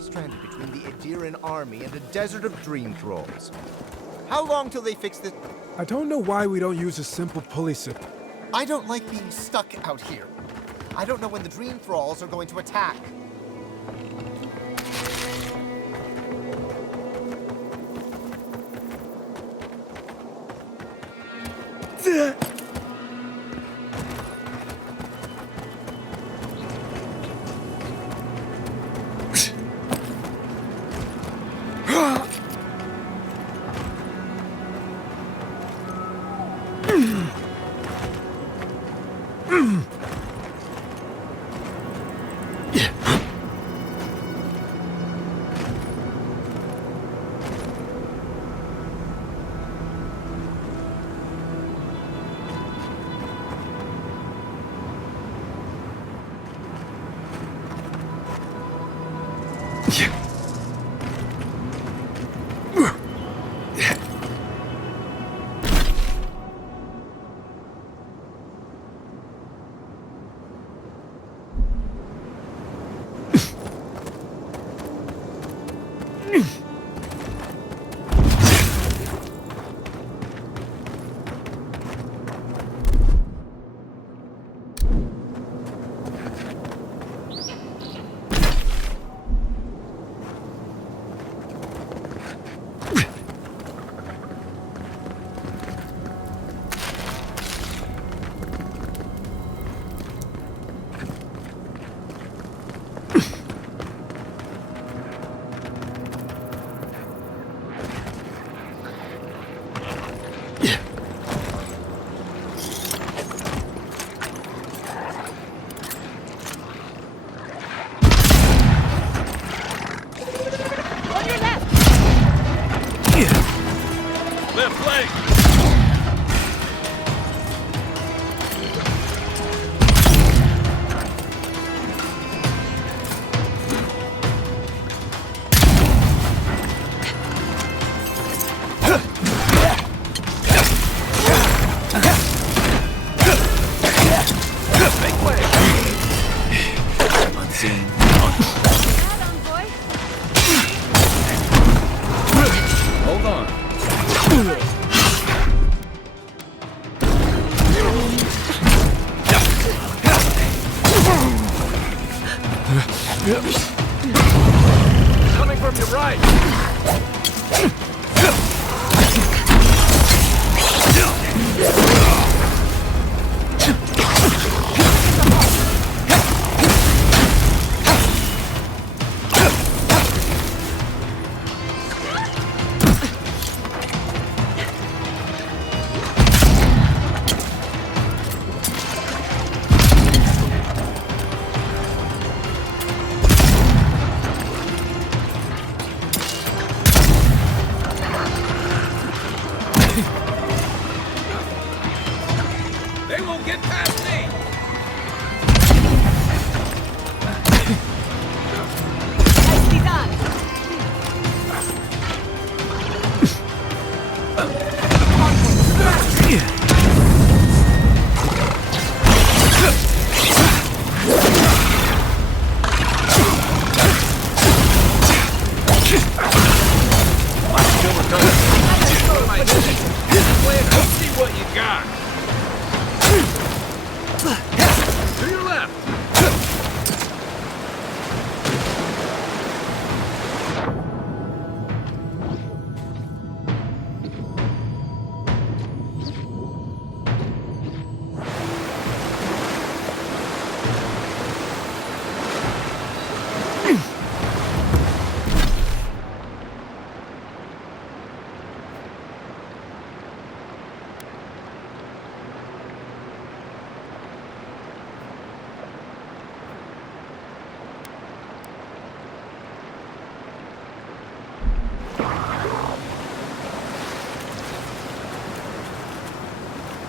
Stranded between the Aedyran army and a desert of dream thralls. How long till they fix this? I don't know why we don't use a simple pulley system. I don't like being stuck out here. I don't know when the dream thralls are going to attack. Coming from your right.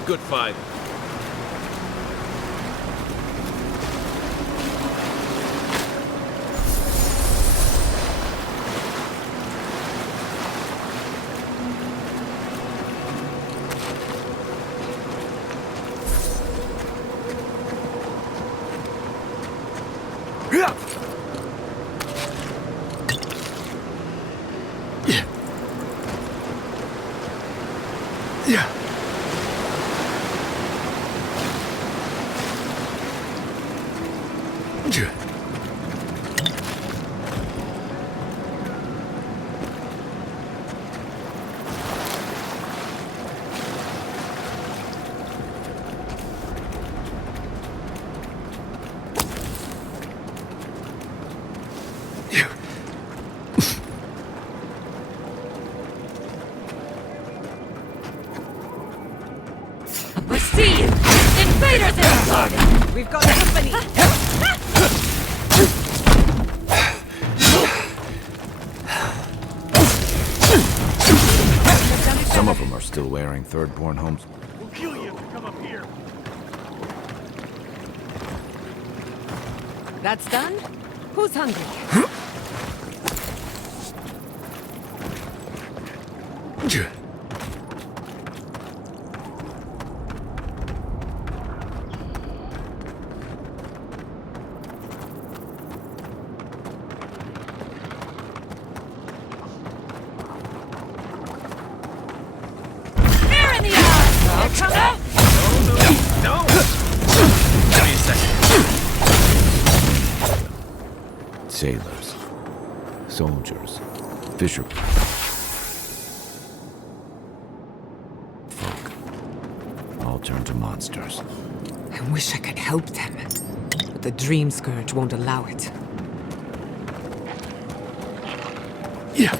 good fight. We've got company! Some of them are still wearing third-born homes. We'll kill you if you come up here. That's done? Who's hungry? Sailors, soldiers, fishermen. Folk. All turned to monsters. I wish I could help them, but the Dream Scourge won't allow it. Yeah.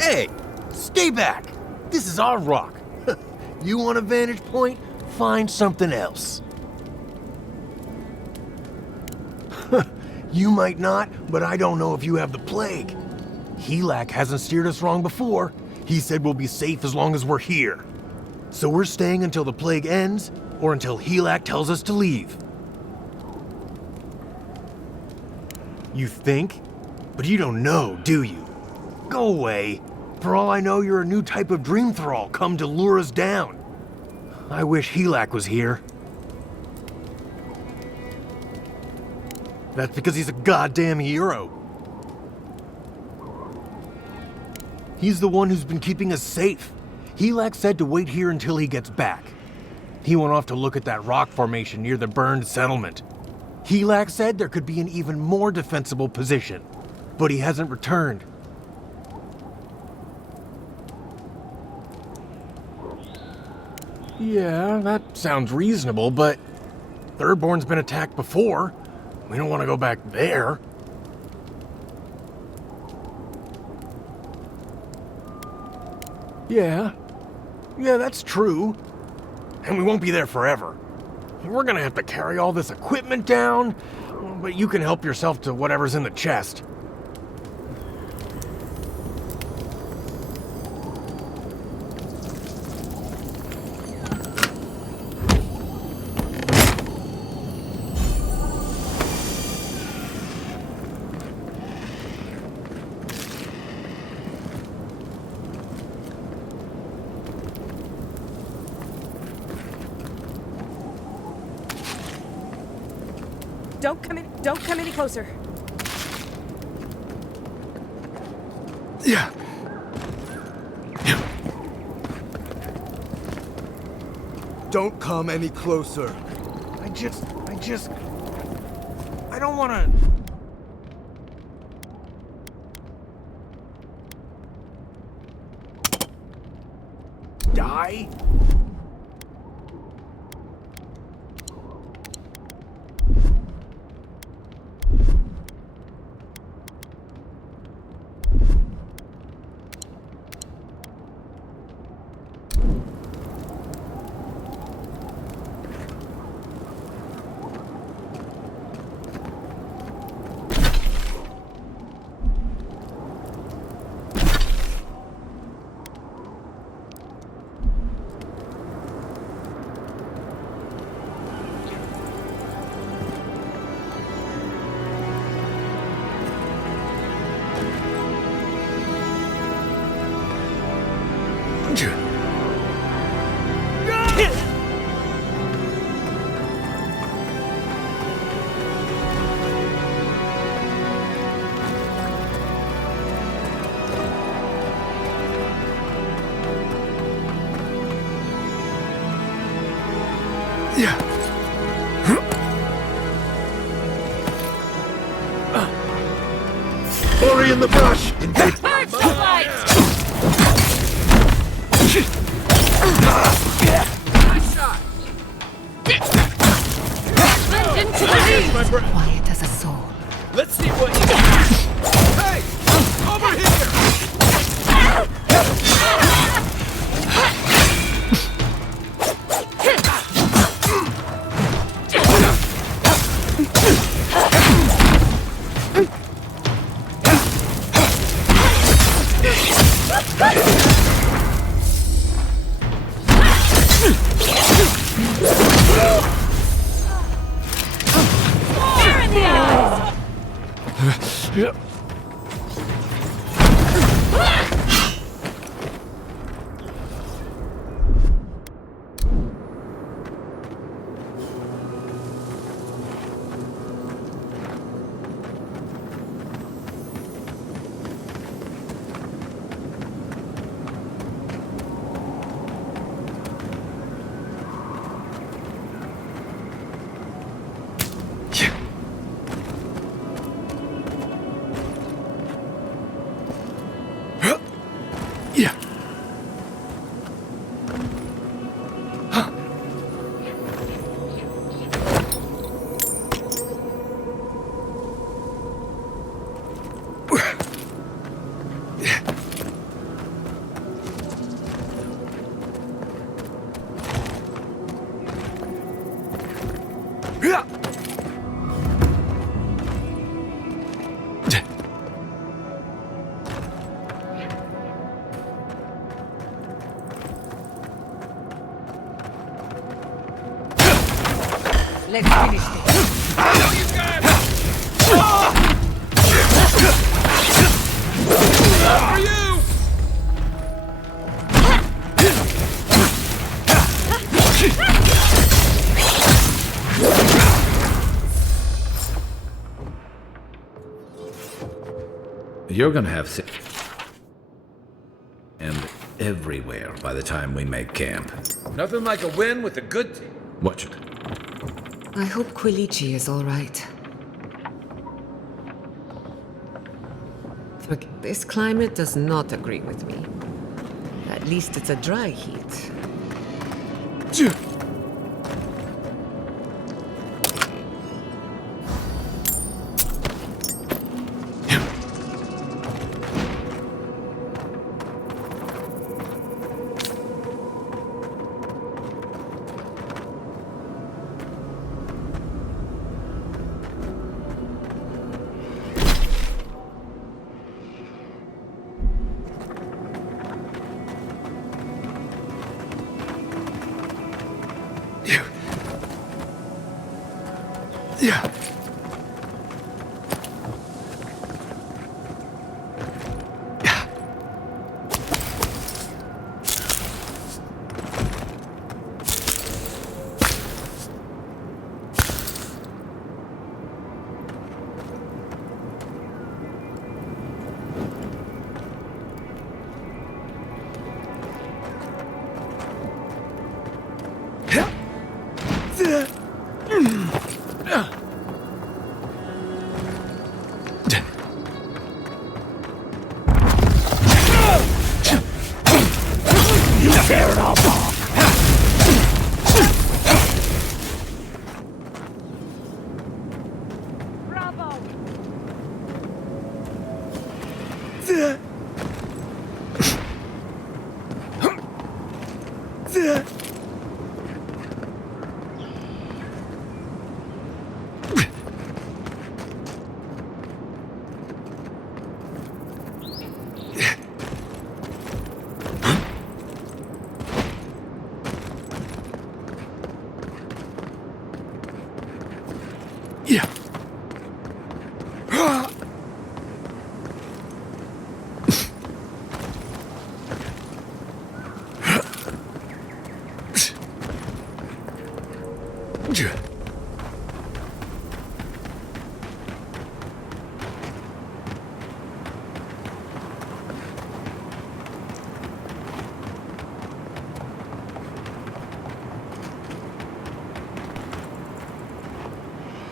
Hey, stay back. This is our rock. You want a vantage point? Find something else. You might not, but I don't know if you have the plague. Helak hasn't steered us wrong before. He said we'll be safe as long as we're here. So we're staying until the plague ends, or until Helak tells us to leave. You think? But you don't know, do you? Go away. For all I know, you're a new type of dream thrall come to lure us down. I wish Helak was here. That's because he's a goddamn hero. He's the one who's been keeping us safe. Helak said to wait here until he gets back. He went off to look at that rock formation near the burned settlement. Helak said there could be an even more defensible position, but he hasn't returned. Yeah, that sounds reasonable, but Thirdborn's been attacked before. We don't want to go back there. Yeah, that's true. And we won't be there forever. We're gonna have to carry all this equipment down, but you can help yourself to whatever's in the chest. Don't come any closer. Yeah. Don't come any closer. I don't want to... die? Yeah. Ori in the brush! Quiet as a soul. Let's see what you Hey! Over here! Yeah. Let's finish this. I know you got it! For you! You're gonna have and everywhere by the time we make camp. Nothing like a win with a good team. Watch it. I hope Quilici is all right. Look, this climate does not agree with me. At least it's a dry heat. Yeah.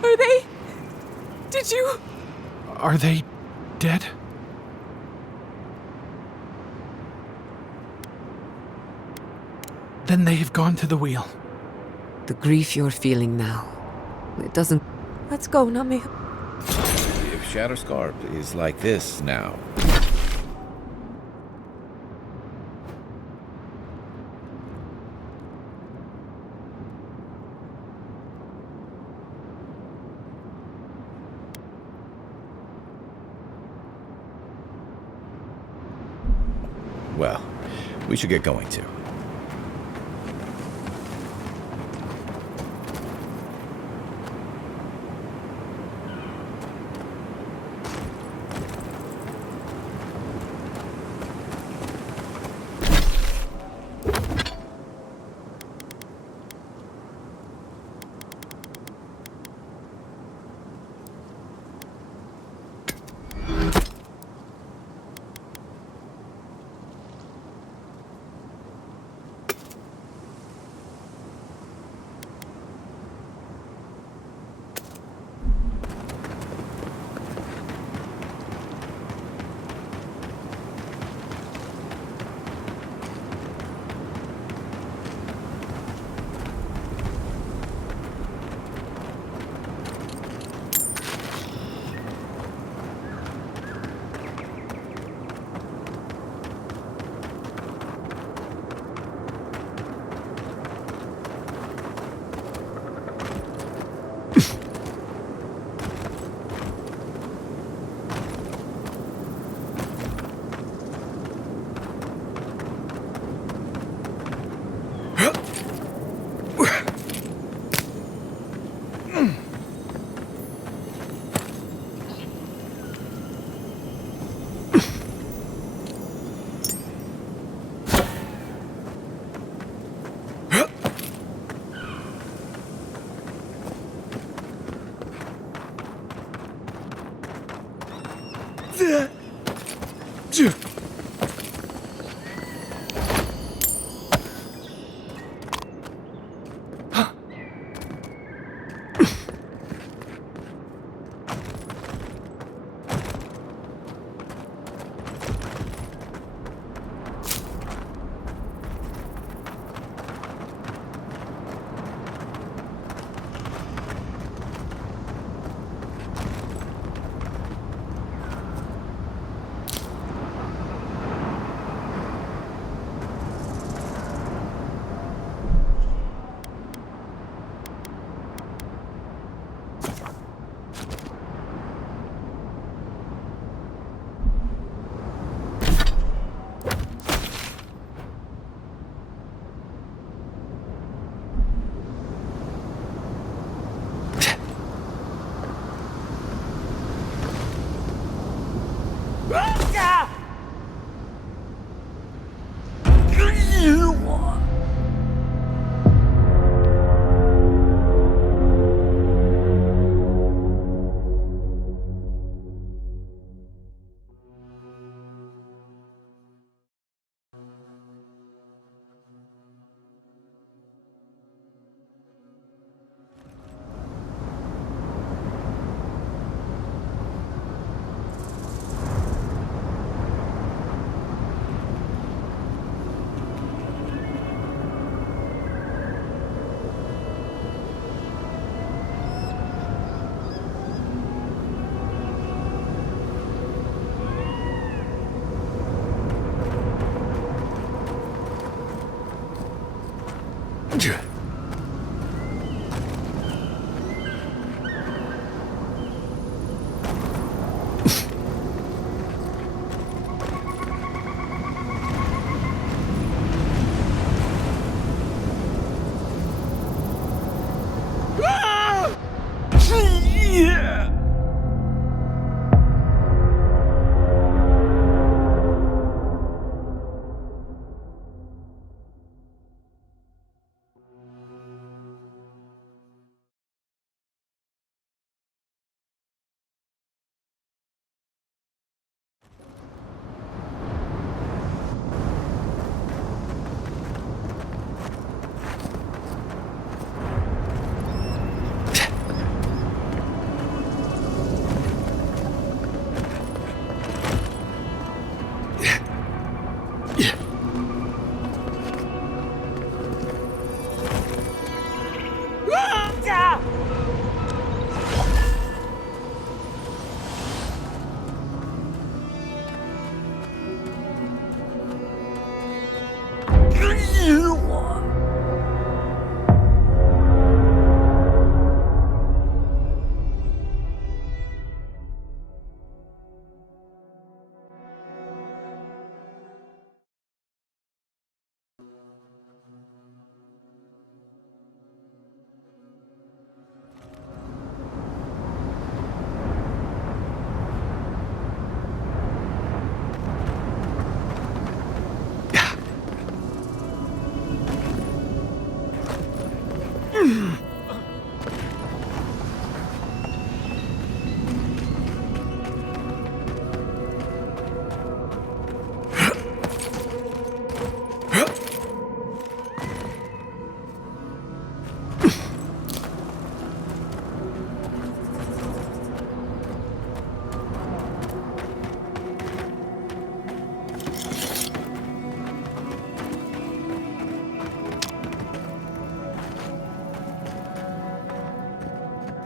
Are they? Did you? Are they dead? Then they have gone to the wheel. The grief you're feeling now, it doesn't... Let's go, Nami. If Shatterscarp is like this now, well, we should get going too.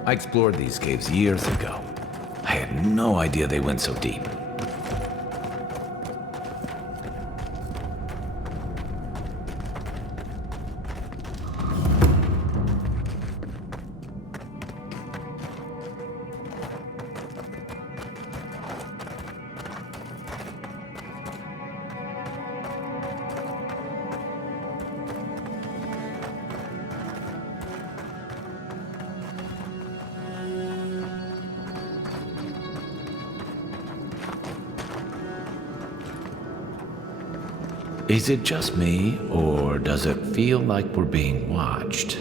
I explored these caves years ago. I had no idea they went so deep. Is it just me, or does it feel like we're being watched?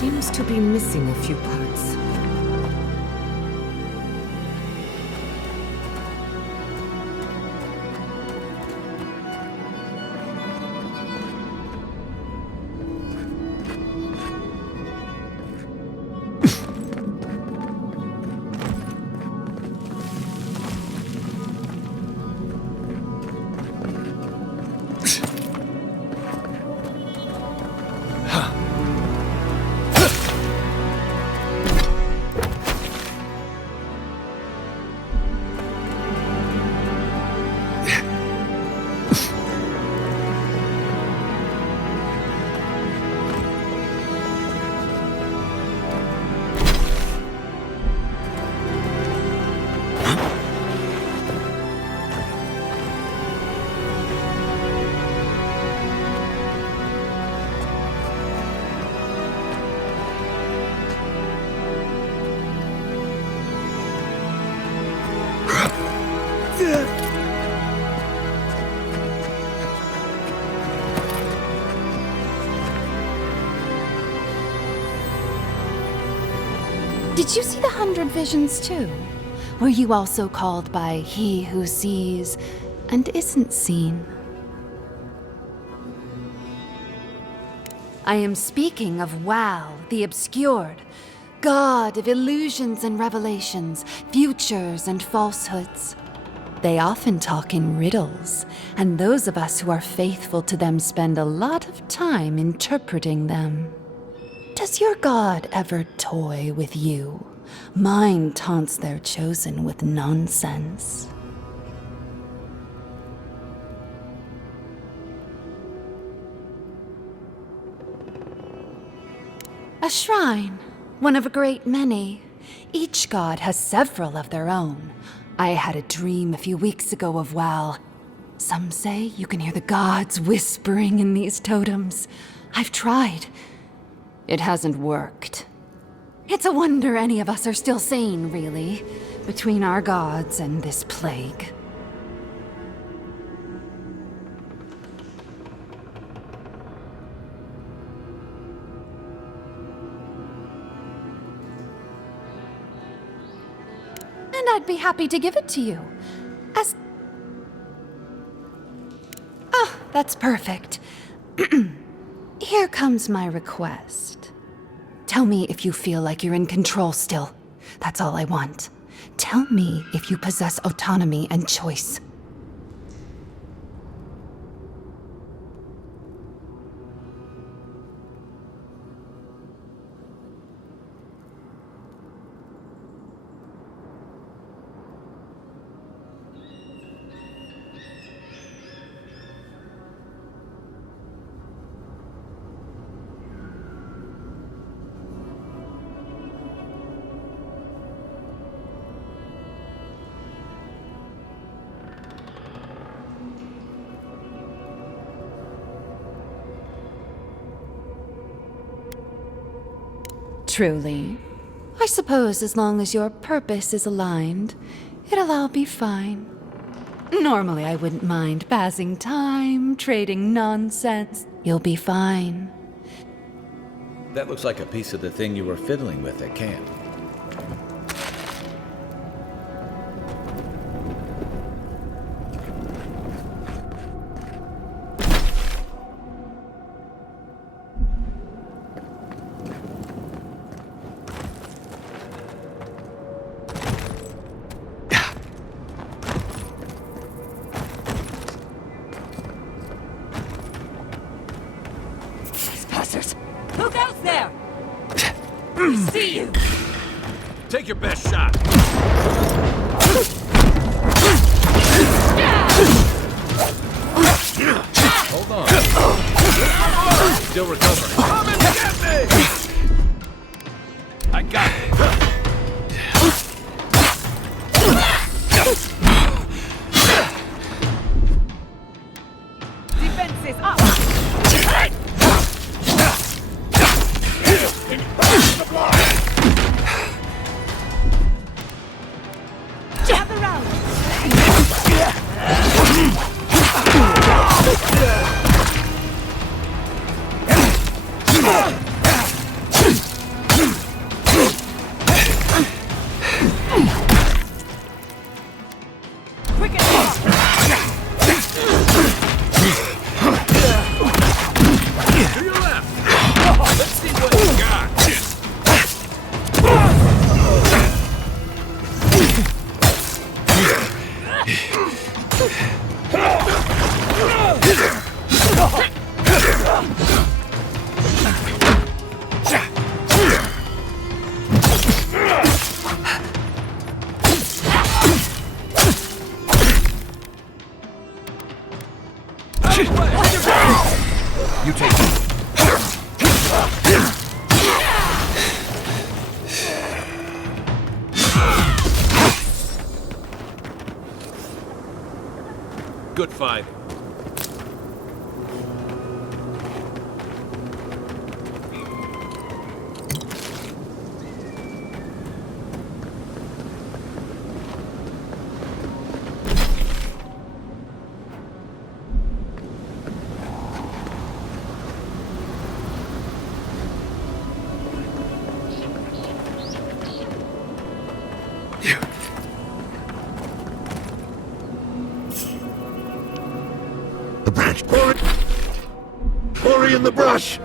seems to be missing a few parts. Did you see the 100 visions too? Were you also called by he who sees and isn't seen? I am speaking of Wal, the obscured, god of illusions and revelations, futures and falsehoods. They often talk in riddles, and those of us who are faithful to them spend a lot of time interpreting them. Does your god ever toy with you? Mine taunts their chosen with nonsense. A shrine, one of a great many. Each god has several of their own. I had a dream a few weeks ago of Wal. Some say you can hear the gods whispering in these totems. I've tried. It hasn't worked. It's a wonder any of us are still sane, really, between our gods and this plague. And I'd be happy to give it to you. As... Oh, that's perfect. Here comes my request. Tell me if you feel like you're in control still. That's all I want. Tell me if you possess autonomy and choice. Truly. I suppose as long as your purpose is aligned, it'll all be fine. Normally I wouldn't mind passing time, trading nonsense. You'll be fine. That looks like a piece of the thing you were fiddling with at camp. Look out there! I see you! Take your best shot. Hold on. Still recovering. Come and get me! I got it. Defenses up! Gather round! good fighting. The branch. Ori in the brush!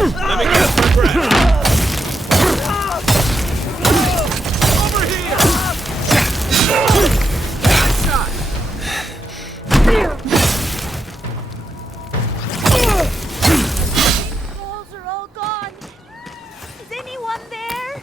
Let me guess my breath. Over here! Balls are all gone. Is anyone there?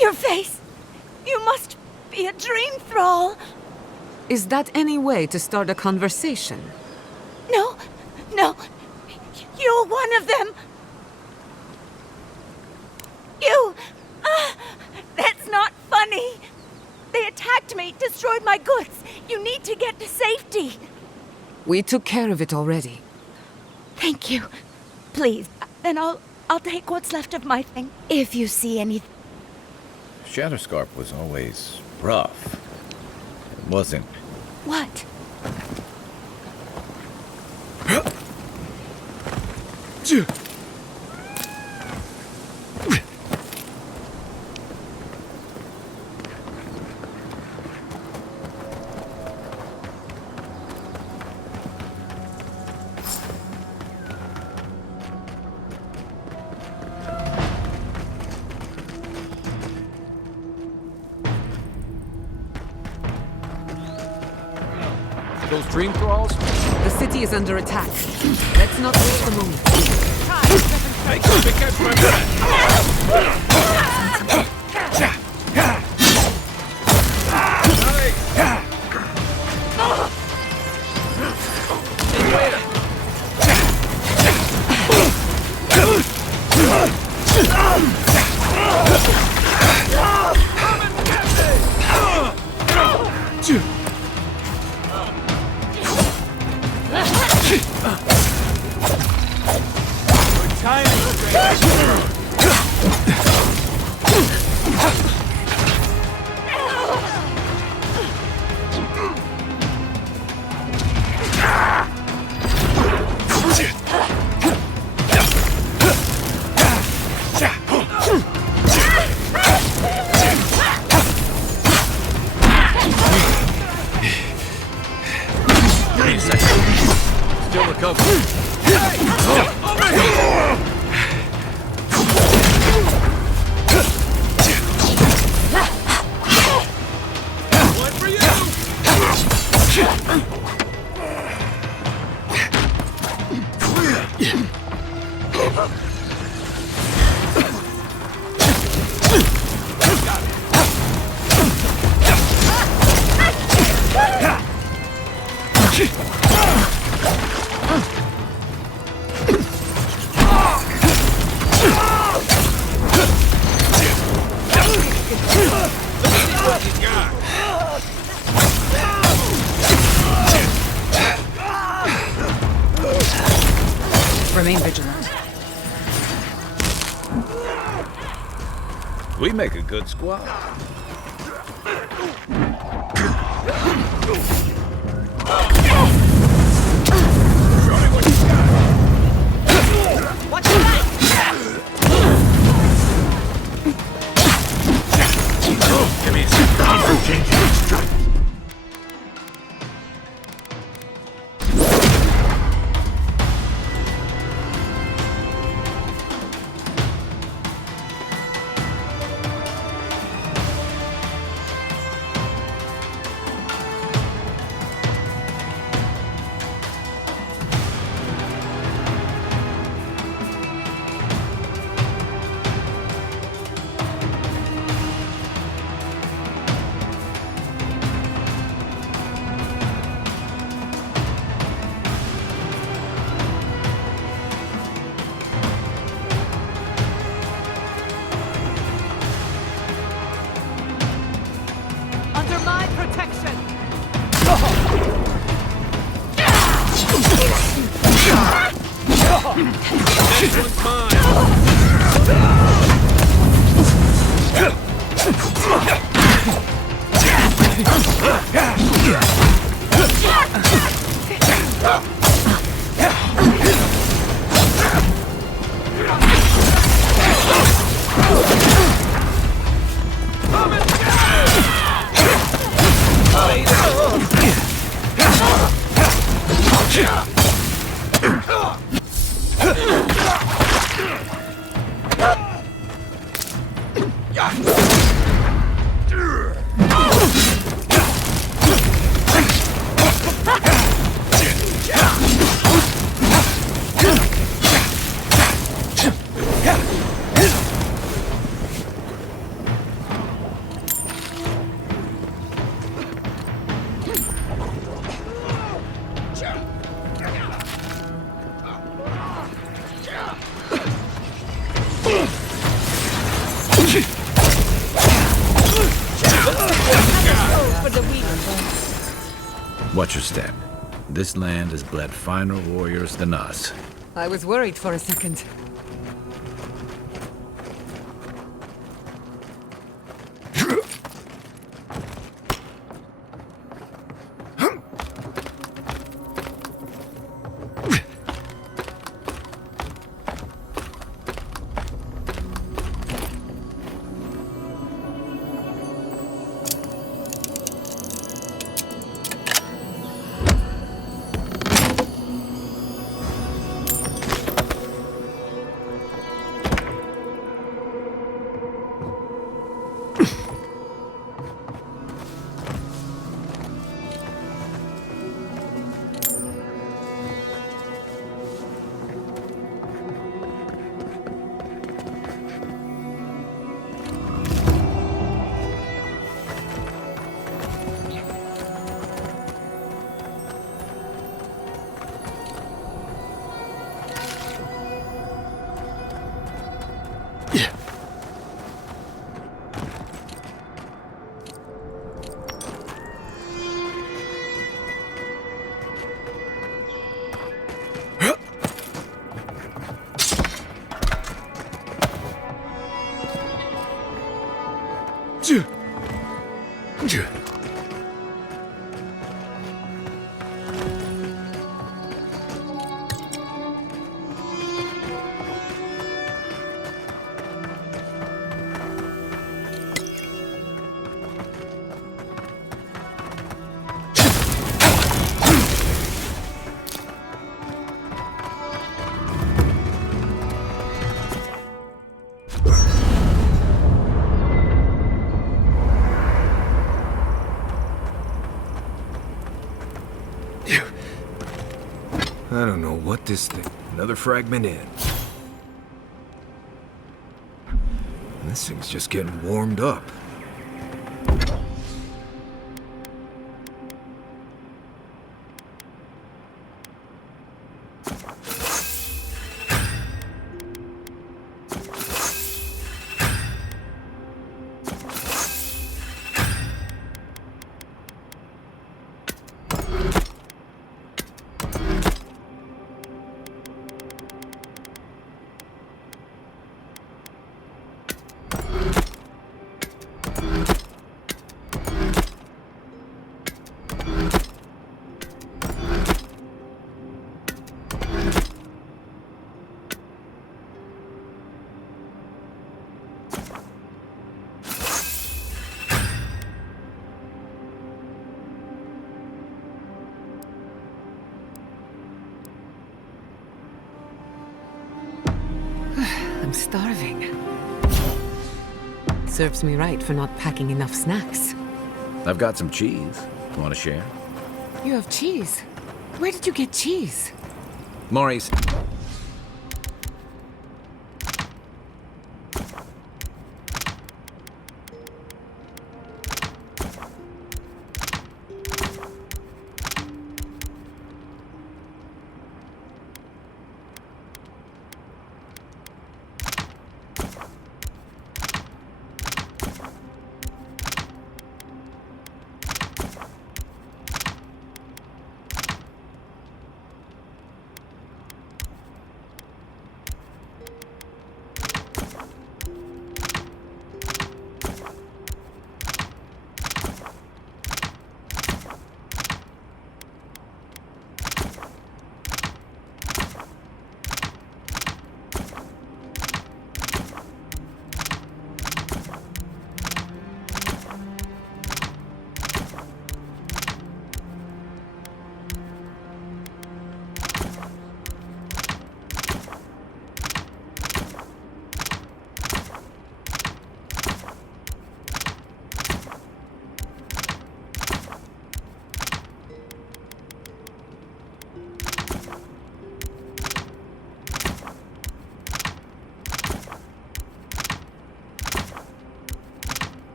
Your face. You must be a dream thrall. Is that any way to start a conversation? No. You're one of them. You. That's not funny. They attacked me, destroyed my goods. You need to get to safety. We took care of it already. Thank you. Please. Then I'll take what's left of my thing. If you see anything. Shatterscarp was always rough. It wasn't. What? Those dream thralls? The city is under attack. Let's not waste the moment. Make sure to catch my breath! Still recovering. One for you! Remain vigilant. We make a good squad. Watch your back! Give me a second. Under my protection! This one's mine! Watch your step. This land has bled finer warriors than us. I was worried for a second. I don't know what this thing... Another fragment in. This thing's just getting warmed up. I'm starving. Serves me right for not packing enough snacks. I've got some cheese. Want to share? You have cheese? Where did you get cheese? Maurice.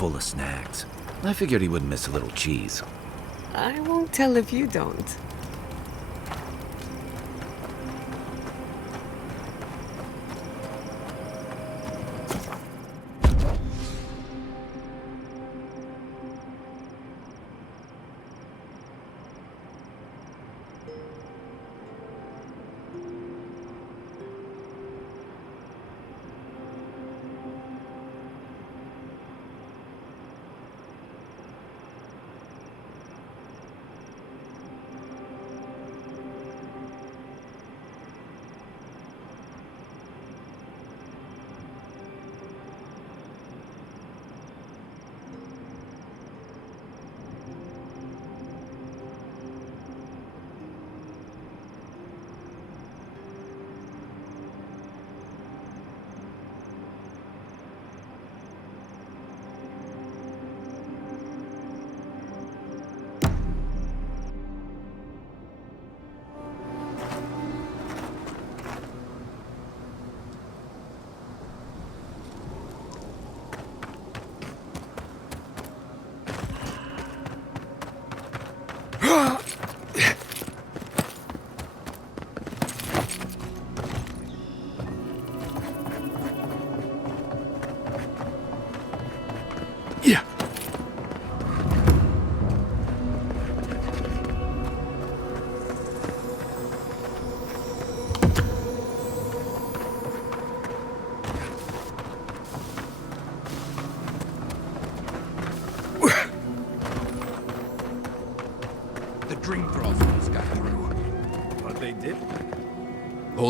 full of snacks. I figured he wouldn't miss a little cheese. I won't tell if you don't.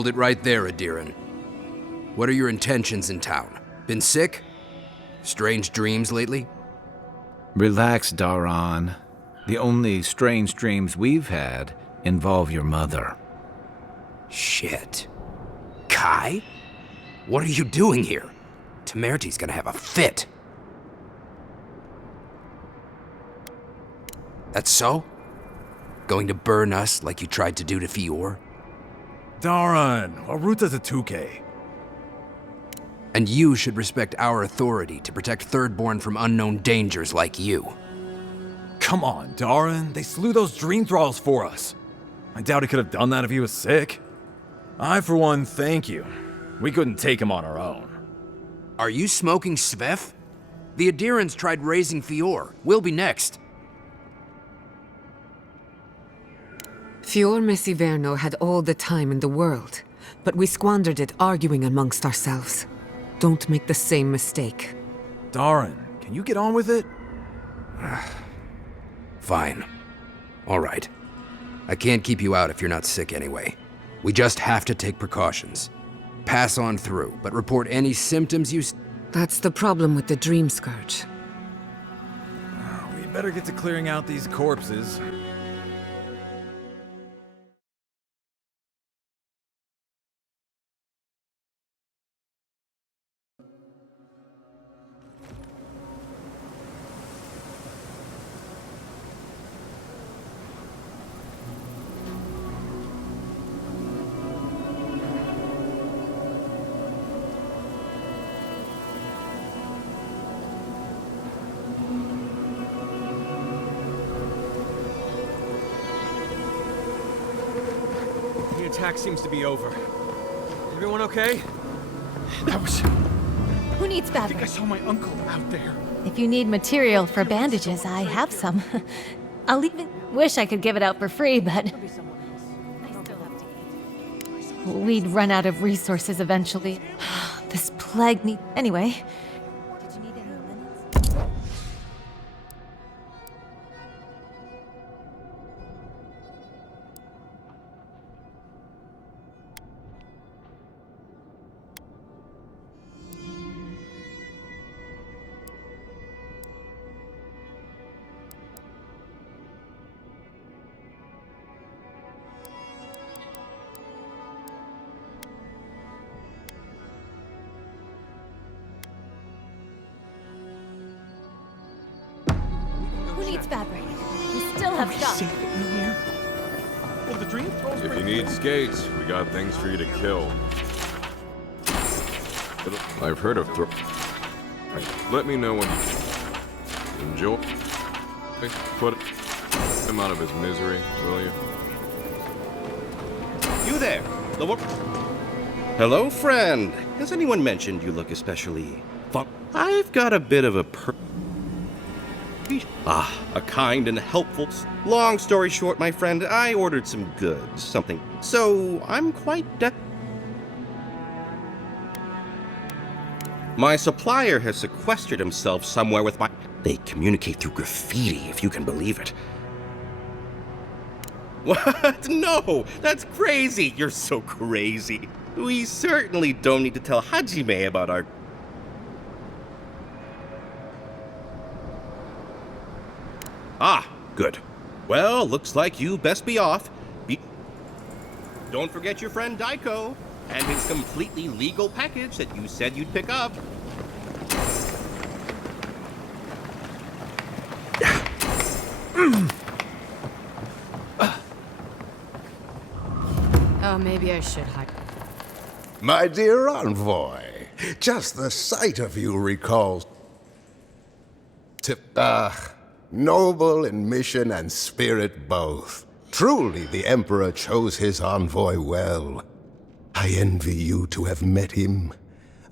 Hold it right there, Aëdiran. What are your intentions in town? Been sick? Strange dreams lately? Relax, Daran. The only strange dreams we've had involve your mother. Shit. Kai? What are you doing here? Temerty's gonna have a fit. That's so? Going to burn us like you tried to do to Fior? Daran, Aruta's a 2K. And you should respect our authority to protect Thirdborn from unknown dangers like you. Come on, Daran. They slew those dream thralls for us. I doubt he could have done that if he was sick. I, for one, thank you. We couldn't take him on our own. Are you smoking Svef? The Aëdirans tried raising Fior. We'll be next. Fior Messiverno had all the time in the world, but we squandered it arguing amongst ourselves. Don't make the same mistake. Daran, can you get on with it? Fine. All right. I can't keep you out if you're not sick anyway. We just have to take precautions. Pass on through, but report any symptoms you... That's the problem with the Dream Scourge. We better get to clearing out these corpses. The attack seems to be over. Everyone okay? That was... Who needs I think I fabric? saw my uncle out there. If you need material for bandages, I have some. I'll even wish I could give it out for free, but we'd run out of resources eventually. This plague need... Anyway. Did you need any linens? Who needs fabric? We still have stuff. Oh, the dream thralls If you need skates, we got things for you to kill. I've heard of Let me know when Enjoy. Put him out of his misery, will you? You there! Hello, friend. Has anyone mentioned you look especially fun? I've got a bit of a a kind and helpful... Long story short, my friend, I ordered some goods, something. So, I'm quite My supplier has sequestered himself somewhere with my... They communicate through graffiti, if you can believe it. What? No! That's crazy! You're so crazy. We certainly don't need to tell Hajime about our... Ah, good. Well, looks like you best be off. Don't forget your friend Daiko and his completely legal package that you said you'd pick up. Oh, maybe I should hide. My dear envoy, just the sight of you recalls... noble in mission and spirit both. Truly, the Emperor chose his envoy well. I envy you to have met him.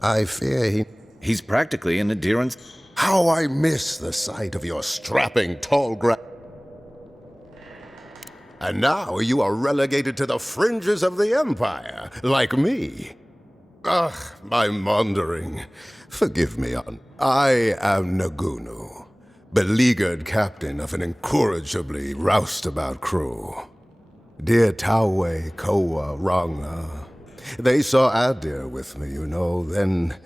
I fear He's practically an adherent... How I miss the sight of your strapping tall And now you are relegated to the fringes of the Empire, like me. I'm wandering. Forgive me, I am Nagunu, beleaguered captain of an incorrigibly roustabout crew. Dear Taue, Koa, Ranga, they saw Adir with me, you know, then...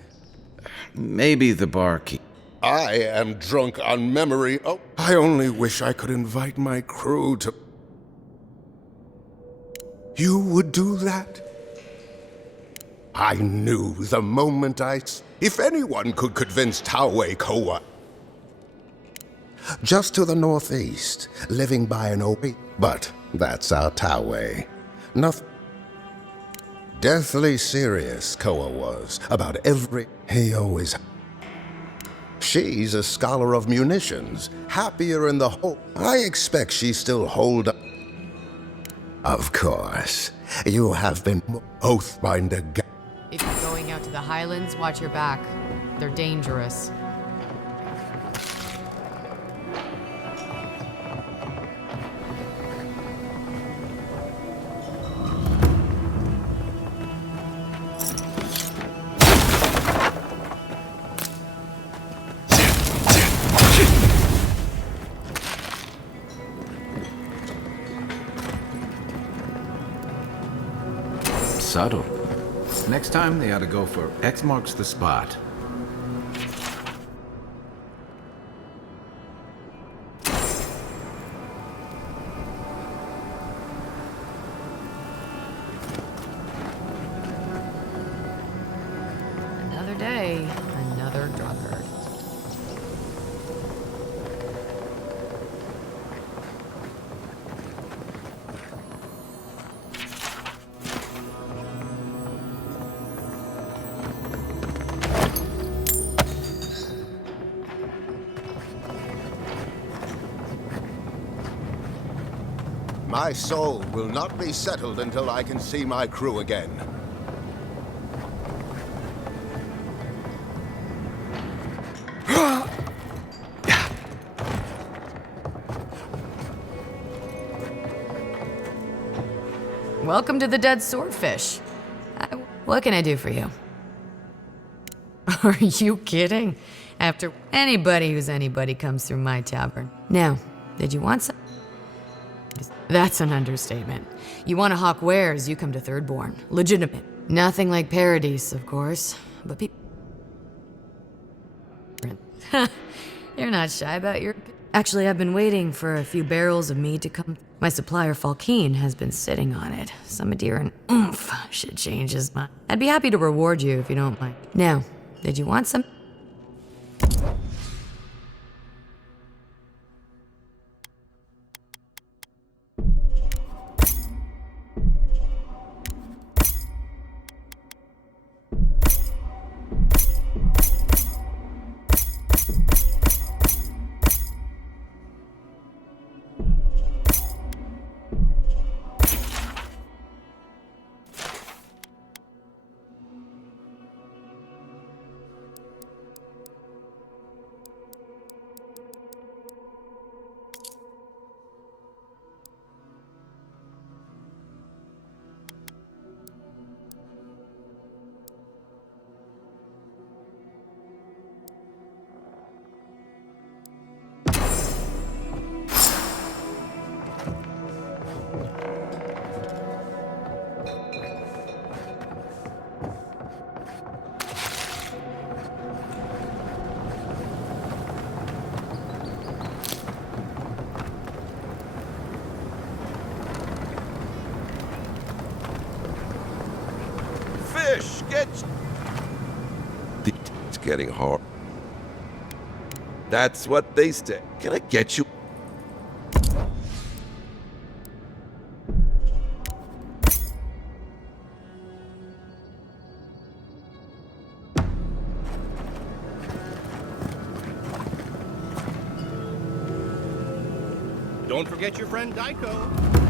Maybe the barkeep. I am drunk on memory. Oh, I only wish I could invite my crew to... You would do that? I knew the moment if anyone could convince Taue Koa. Just to the northeast, living by an open... But that's our Taue. Nothing... Deathly serious, Koa was, about every... He always... She's a scholar of munitions, happier in the whole... I expect she still hold up... Of course. You have been oathbinder... If you're going out to the Highlands, watch your back. They're dangerous. Subtle. Next time they ought to go for X marks the spot. Another day, another drunkard. My soul will not be settled until I can see my crew again. Welcome to the Dead Swordfish. What can I do for you? Are you kidding? After anybody who's anybody comes through my tavern. Now, did you want some? That's an understatement. You want to hawk wares, you come to Thirdborn. Legitimate. Nothing like Paradise, of course. But people... You're not shy about your... Actually, I've been waiting for a few barrels of mead to come. My supplier, Falkeen, has been sitting on it. Some deer and oomph should change his mind. I'd be happy to reward you if you don't mind. Now, did you want some? getting hard. That's what they say. Can I get you? Don't forget your friend Daiko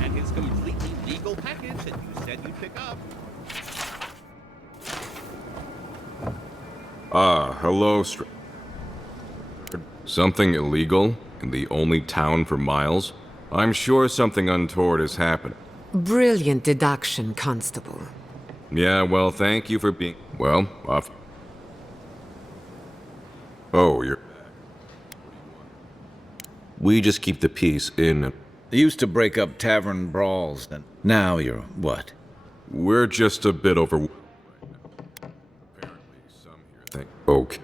and his completely legal package that you said you'd pick up. Hello, Something illegal in the only town for miles? I'm sure something untoward has happened. Brilliant deduction, Constable. Yeah, well, thank you for being... Well, off... Oh, you're... We just keep the peace in... They used to break up tavern brawls, and now you're what? We're just a bit over... Apparently, some here think... Okay.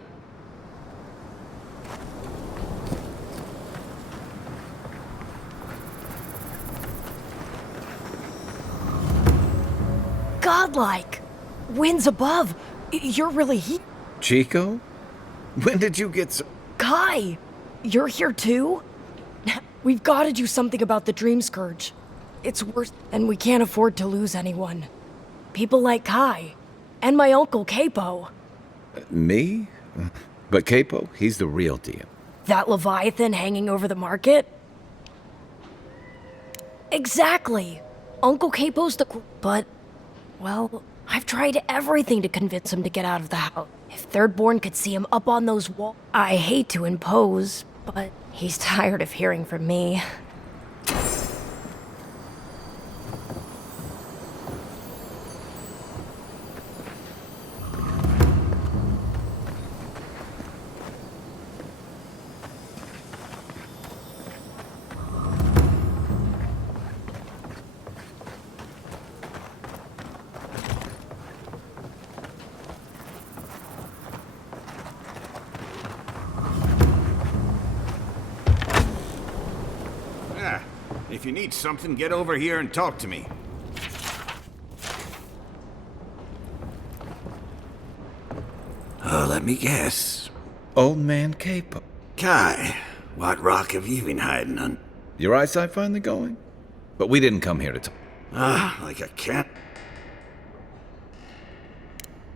Godlike! Winds above! You're really here. Chico? When did you get so... Kai! You're here too? We've got to do something about the Dream Scourge. It's worse, and we can't afford to lose anyone. People like Kai. And my uncle, Capo. Me? But Capo, he's the real deal. That Leviathan hanging over the market? Exactly! Uncle Capo's the... But... Well, I've tried everything to convince him to get out of the house. If Thirdborn could see him up on those walls... I hate to impose, but he's tired of hearing from me. If you need something, get over here and talk to me. Let me guess. Old man Capo. Kai, what rock have you been hiding on? Your eyesight finally going? But we didn't come here to talk. Like a cat.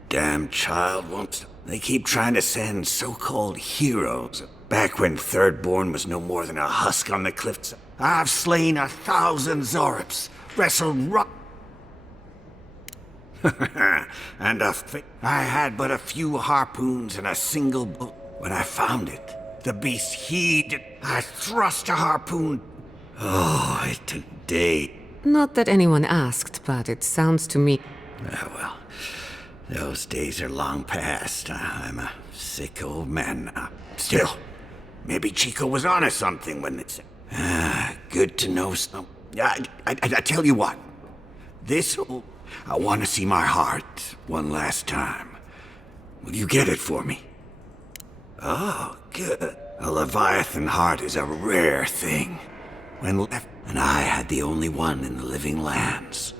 Damn child wants to... They keep trying to send so-called heroes. Back when Thirdborn was no more than a husk on the cliffs. I've slain 1,000 Zorips, wrestled rock... and I had but a few harpoons and a single boat. When I found it, the beast heaved it. I thrust a harpoon. Oh, it took days. Not that anyone asked, but it sounds to me... Well, those days are long past. I'm a sick old man now. Still, maybe Chico was onto something when they said... good to know some... I tell you what. I want to see my heart one last time. Will you get it for me? Oh, good. A Leviathan heart is a rare thing. When left... And I had the only one in the living lands.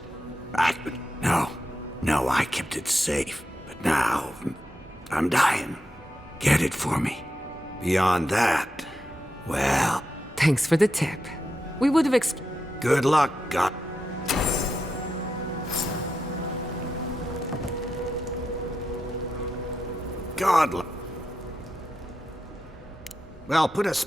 No, I kept it safe. But now, I'm dying. Get it for me. Beyond that, well... Thanks for the tip. We would have Good luck, God. God. Well, put us...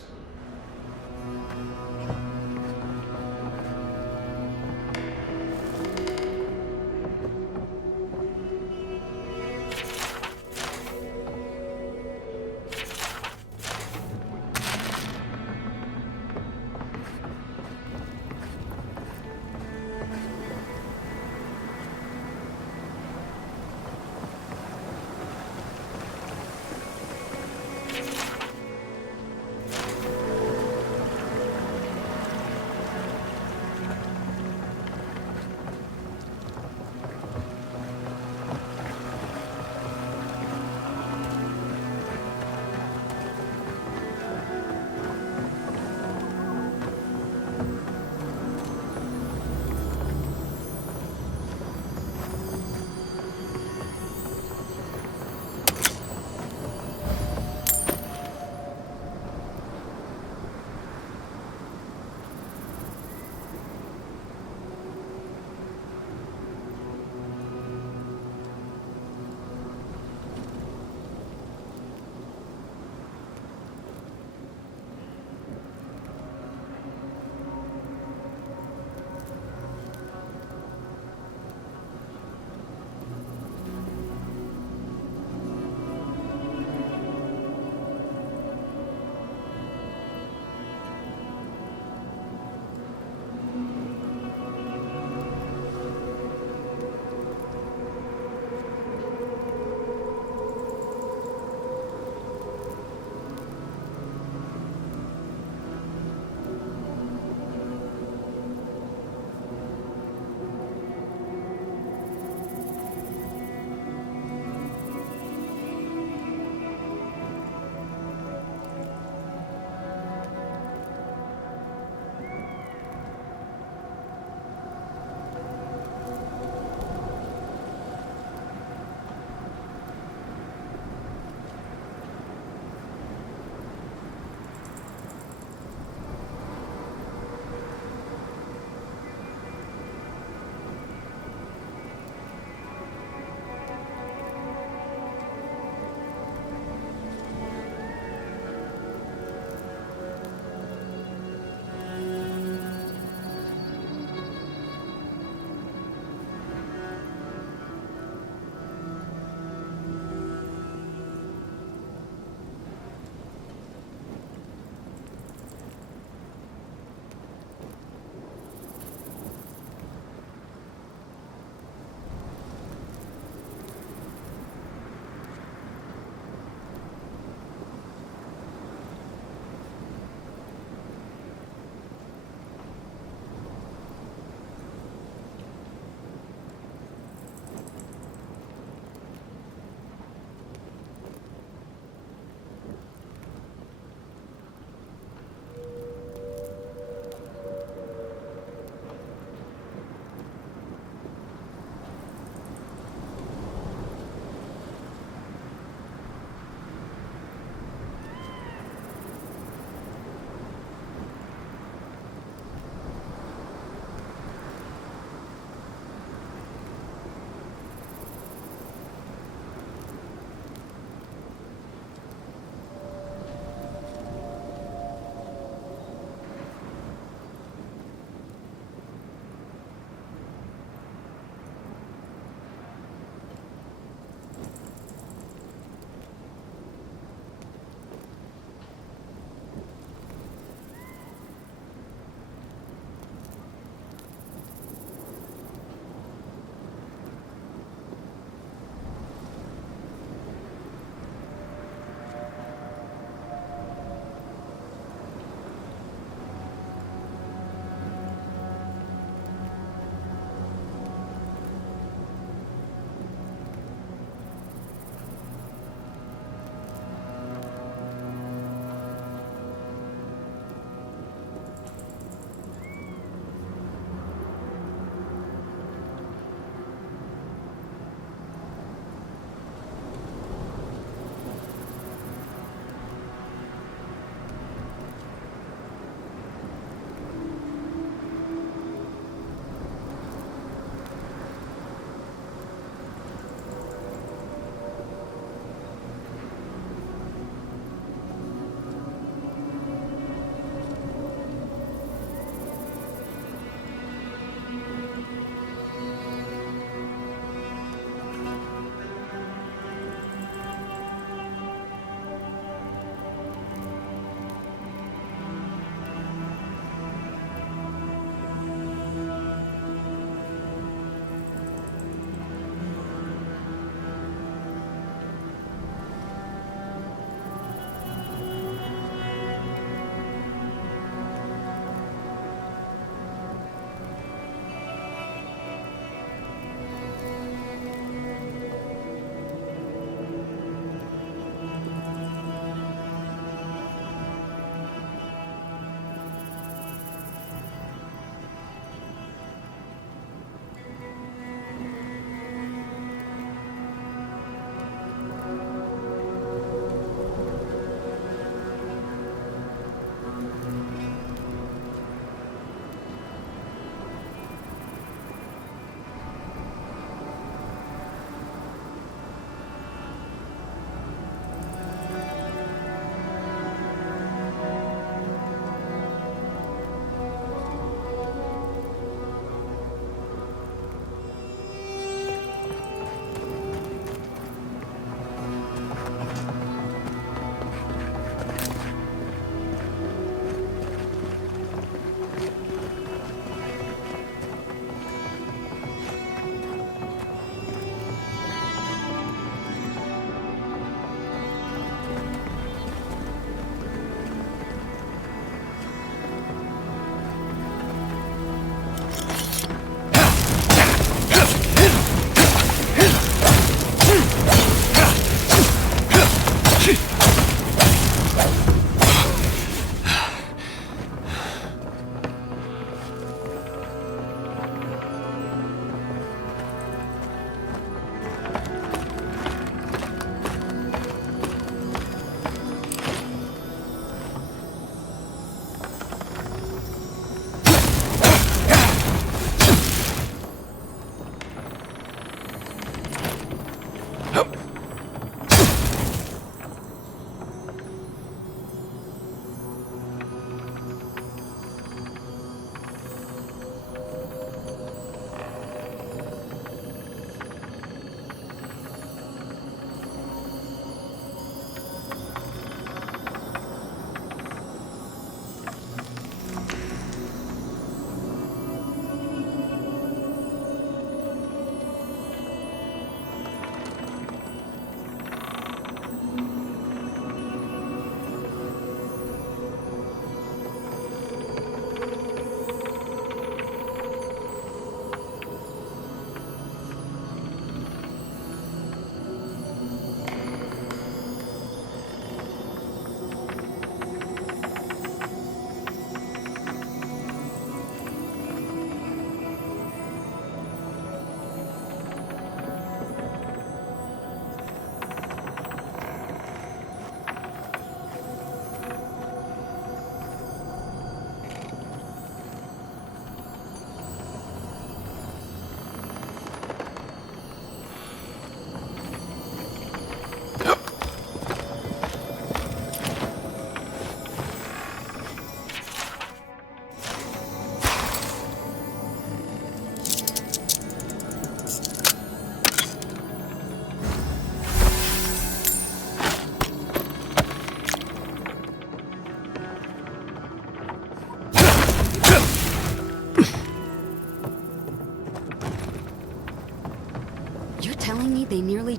they nearly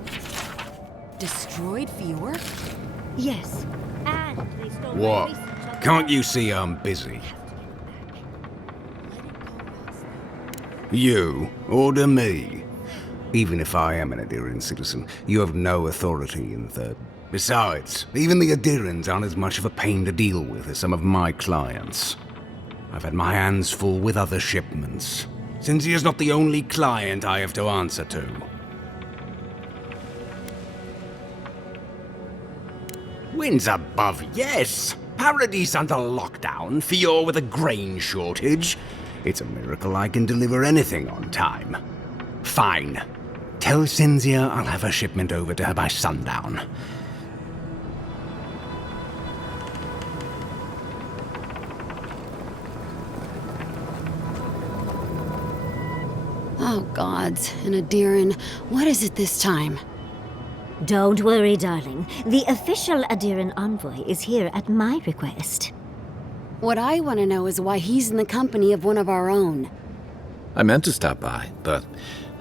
destroyed Fior? Yes. And they stole my What? research on Can't you see I'm busy? You order me. Even if I am an Aedirran citizen, you have no authority in Third. Besides, even the Aedirrans aren't as much of a pain to deal with as some of my clients. I've had my hands full with other shipments. Cynthia's not the only client I have to answer to. Winds above, yes. Paradise under lockdown, Fior with a grain shortage. It's a miracle I can deliver anything on time. Fine. Tell Cynthia I'll have her shipment over to her by sundown. Oh, gods, an Aedirran. What is it this time? Don't worry, darling. The official Aedirran envoy is here at my request. What I want to know is why he's in the company of one of our own. I meant to stop by, but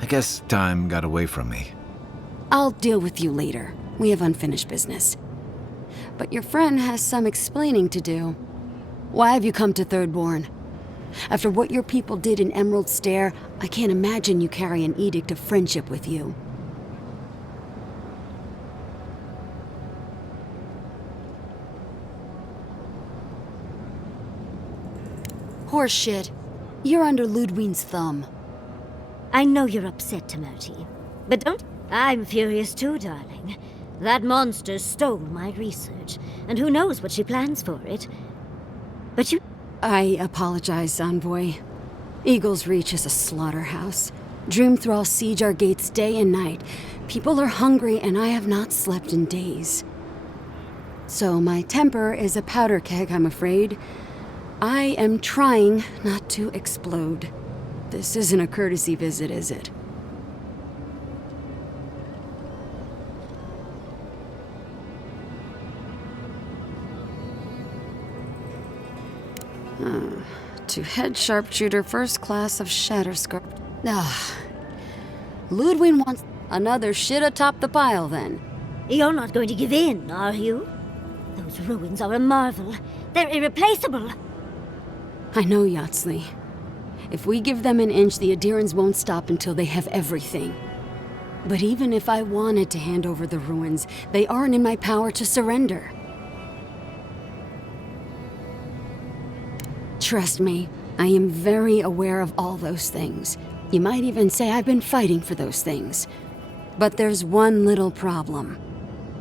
I guess time got away from me. I'll deal with you later. We have unfinished business. But your friend has some explaining to do. Why have you come to Thirdborn? After what your people did in Emerald Stair, I can't imagine you carry an edict of friendship with you. Horseshit. You're under Ludwig's thumb. I know you're upset, Timothy. But don't... I'm furious too, darling. That monster stole my research, and who knows what she plans for it. But you... I apologize, Envoy. Eagle's Reach is a slaughterhouse. Dreamthralls siege our gates day and night. People are hungry, and I have not slept in days. So my temper is a powder keg, I'm afraid. I am trying not to explode. This isn't a courtesy visit, is it? To head sharpshooter, first class of Shatterscarp. Ludwig wants another shit atop the pile, then. You're not going to give in, are you? Those ruins are a marvel. They're irreplaceable. I know, Yatzli. If we give them an inch, the Aedirrans won't stop until they have everything. But even if I wanted to hand over the ruins, they aren't in my power to surrender. Trust me, I am very aware of all those things. You might even say I've been fighting for those things. But there's one little problem.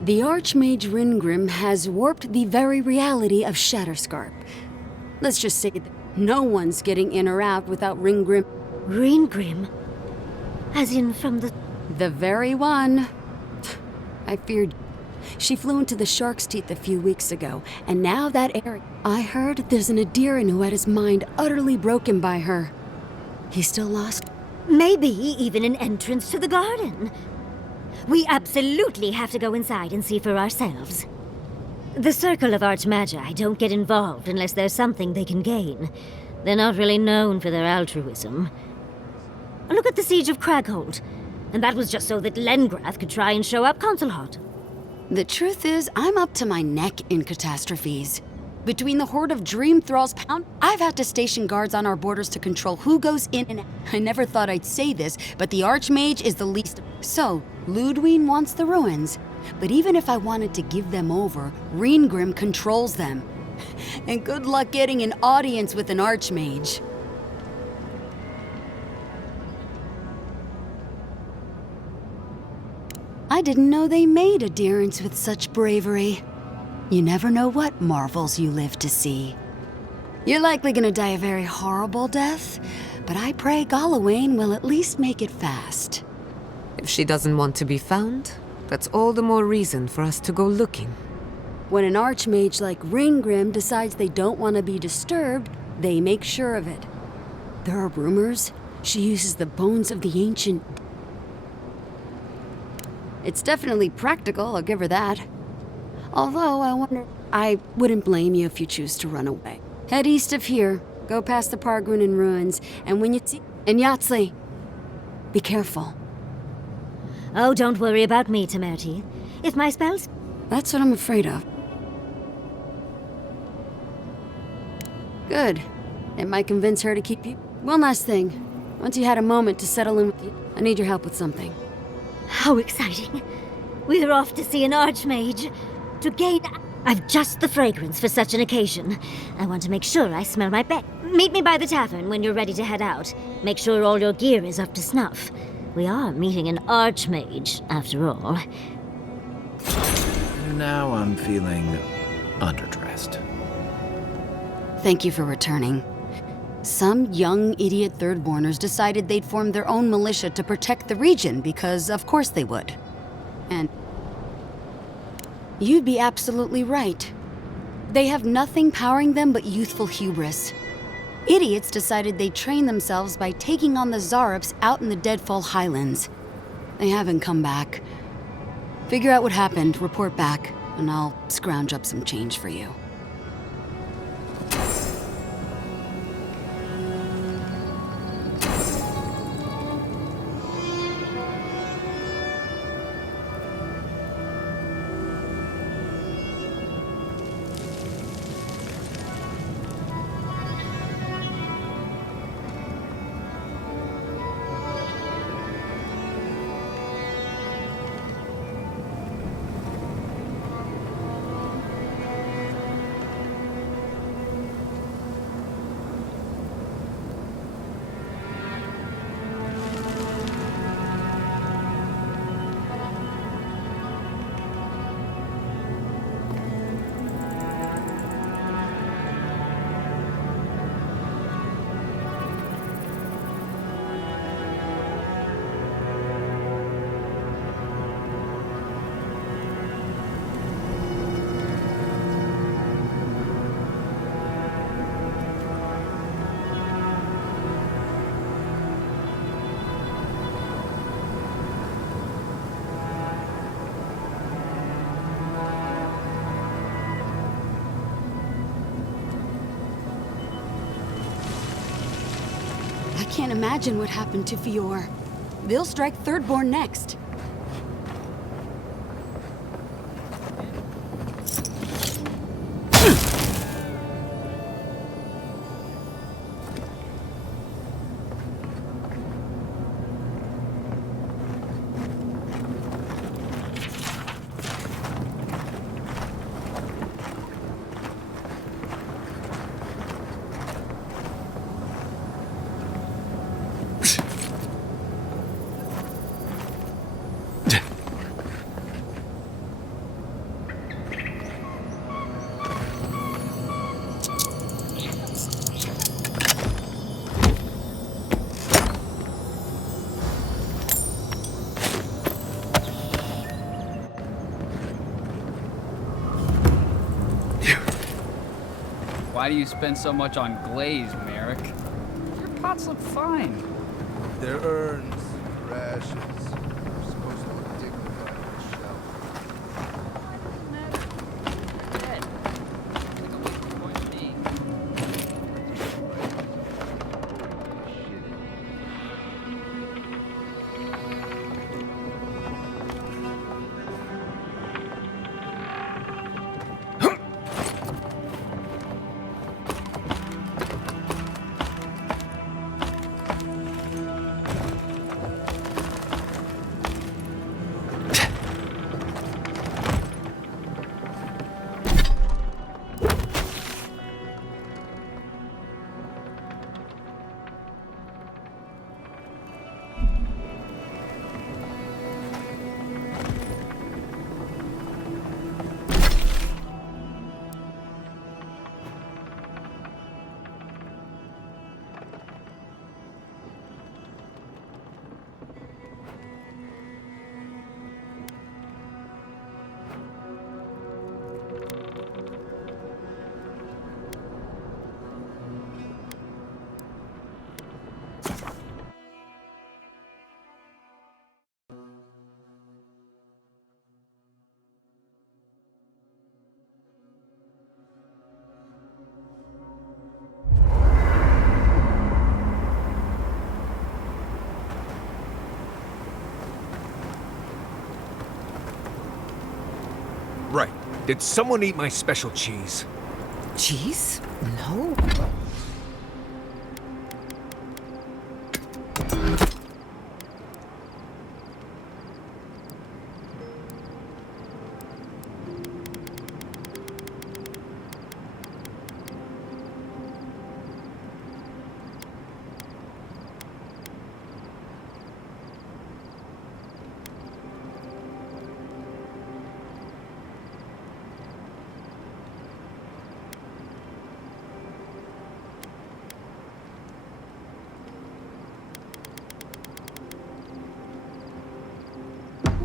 The Archmage Ringrim has warped the very reality of Shatterscarp. Let's just say that no one's getting in or out without Ringrim. Ringrim? As in from the... The very one. I feared... She flew into the Shark's Teeth a few weeks ago, and now that area... I heard there's an Aedirran who had his mind utterly broken by her. He's still lost? Maybe even an entrance to the garden. We absolutely have to go inside and see for ourselves. The Circle of Archmagi don't get involved unless there's something they can gain. They're not really known for their altruism. Look at the Siege of Craghold. And that was just so that Lengrath could try and show up Consulhot. The truth is, I'm up to my neck in catastrophes. Between the horde of Dreamthralls pound, I've had to station guards on our borders to control who goes in and out. I never thought I'd say this, but the Archmage is the least... So, Ludwig wants the ruins. But even if I wanted to give them over, Ringrim controls them. And good luck getting an audience with an Archmage. I didn't know they made Aedirrans with such bravery. You never know what marvels you live to see. You're likely gonna die a very horrible death, but I pray Galawain will at least make it fast. If she doesn't want to be found, that's all the more reason for us to go looking. When an Archmage like Ringrim decides they don't want to be disturbed, they make sure of it. There are rumors she uses the bones of the ancient... It's definitely practical, I'll give her that. Although, I wonder... I wouldn't blame you if you choose to run away. Head east of here, go past the Pargrunin ruins, and when you see... And Yatzli, be careful. Oh, don't worry about me, Temerity. If my spells... That's what I'm afraid of. Good. It might convince her to keep you. One last thing. Once you had a moment to settle in with you, I need your help with something. How exciting. We're off to see an archmage. To gain... I've just the fragrance for such an occasion. I want to make sure I smell my best. Meet me by the tavern when you're ready to head out. Make sure all your gear is up to snuff. We are meeting an archmage, after all. Now I'm feeling underdressed. Thank you for returning. Some young idiot thirdborners decided they'd form their own militia to protect the region because of course they would. And you'd be absolutely right. They have nothing powering them but youthful hubris. Idiots decided they'd train themselves by taking on the Zarops out in the Deadfall Highlands. They haven't come back. Figure out what happened, report back, and I'll scrounge up some change for you. I can't imagine what happened to Fior. They'll strike Thirdborn next. Why do you spend so much on glaze, Merrick? Your pots look fine. They're urns, rashes. They're supposed to look dignified on the shelf. Dead. Like a week before me. Did someone eat my special cheese? Cheese? No.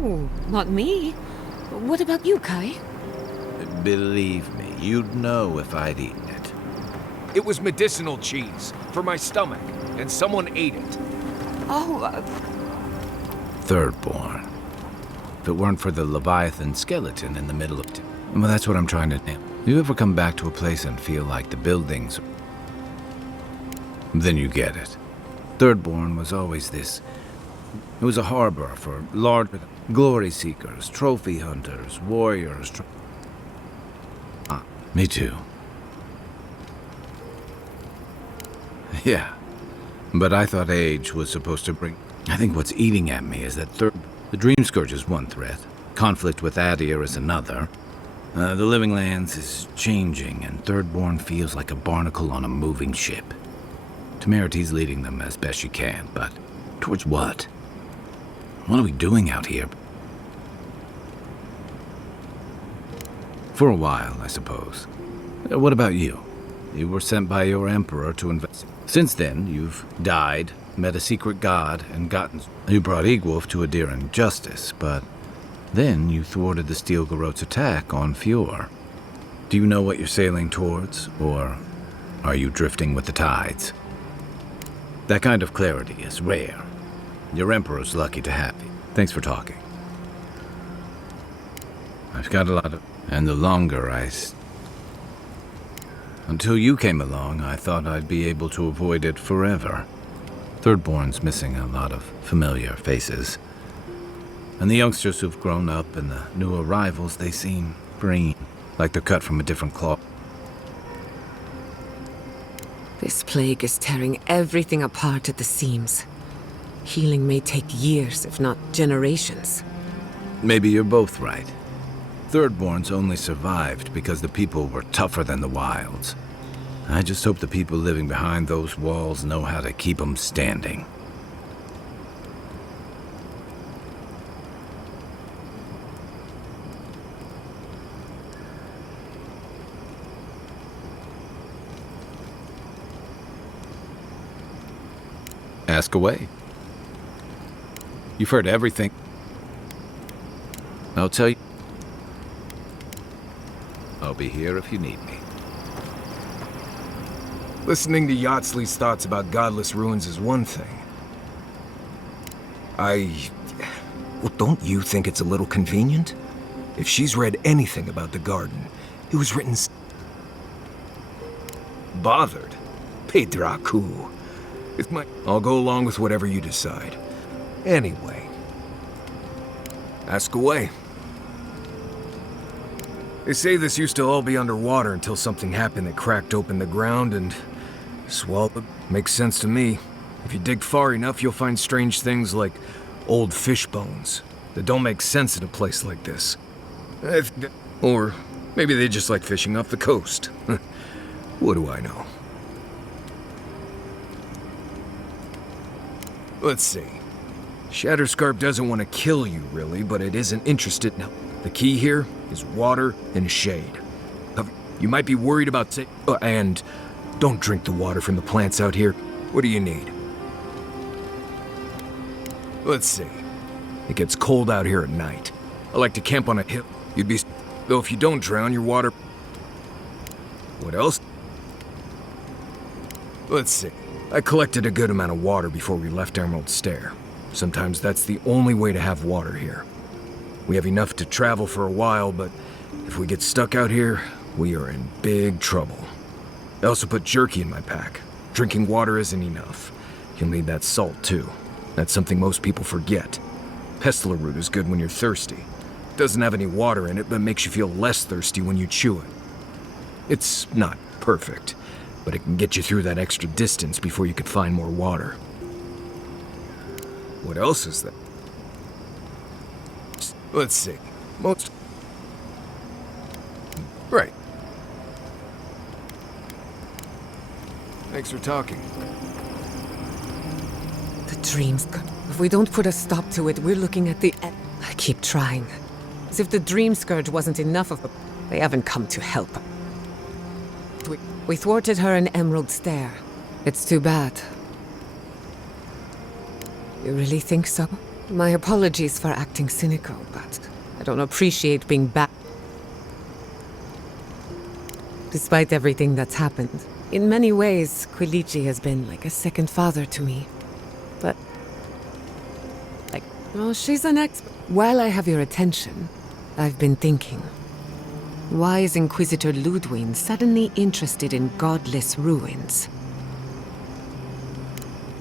Oh, not me. What about you, Kai? Believe me, you'd know if I'd eaten it. It was medicinal cheese for my stomach, and someone ate it. Oh, Thirdborn. If it weren't for the Leviathan skeleton in the middle of well, that's what I'm trying to name. You ever come back to a place and feel like the buildings... Then you get it. Thirdborn was always this... It was a harbor for large glory seekers, trophy hunters, warriors... Me too. Yeah. But I thought age was supposed to bring... I think what's eating at me is that the Dream Scourge is one threat. Conflict with Adir is another. The Living Lands is changing, and Thirdborn feels like a barnacle on a moving ship. Temerity's leading them as best she can, but towards what? What are we doing out here? For a while, I suppose. What about you? You were sent by your emperor to invest. Since then, you've died, met a secret god, and gotten... You brought Egwolf to Adiran justice, but then you thwarted the Steel Garrote's attack on Fjord. Do you know what you're sailing towards, or are you drifting with the tides? That kind of clarity is rare. Your emperor's lucky to have you. Thanks for talking. I've got a lot of... And the longer Until you came along, I thought I'd be able to avoid it forever. Thirdborn's missing a lot of familiar faces. And the youngsters who've grown up and the new arrivals, they seem green, like they're cut from a different cloth. this plague is tearing everything apart at the seams. Healing may take years, if not generations. Maybe you're both right. Thirdborns only survived because the people were tougher than the wilds. I just hope the people living behind those walls know how to keep them standing. Ask away. You've heard everything. I'll tell you. I'll be here if you need me. Listening to Yatzli's thoughts about godless ruins is one thing. Well, don't you think it's a little convenient? If she's read anything about the garden, it was written... Bothered. Pedraku. I'll go along with whatever you decide. Anyway. Ask away. They say this used to all be underwater until something happened that cracked open the ground and swallowed. Makes sense to me. If you dig far enough, you'll find strange things like old fish bones that don't make sense in a place like this. Or maybe they just like fishing off the coast. What do I know? Let's see. Shatterscarp doesn't want to kill you, really, but it isn't interested now. The key here is water and shade. You might be worried about and don't drink the water from the plants out here. What do you need? Let's see. It gets cold out here at night. I like to camp on a hill. You'd be... Though if you don't drown, your water... What else? Let's see. I collected a good amount of water before we left Emerald Stair. Sometimes that's the only way to have water here. We have enough to travel for a while, but if we get stuck out here, we are in big trouble. I also put jerky in my pack. Drinking water isn't enough. You'll need that salt, too. That's something most people forget. Pestler root is good when you're thirsty. Doesn't have any water in it, but makes you feel less thirsty when you chew it. It's not perfect, but it can get you through that extra distance before you could find more water. What else is there? Let's see. Most... Right. Thanks for talking. The dreams. If we don't put a stop to it, we're looking at the end. I keep trying. As if the dream scourge wasn't enough of a... They haven't come to help. We thwarted her in Emerald Stair. It's too bad. You really think so? My apologies for acting cynical, but I don't appreciate being back. Despite everything that's happened, in many ways, Quilichi has been like a second father to me. But... well, she's an expert. While I have your attention, I've been thinking. Why is Inquisitor Ludwig suddenly interested in godless ruins?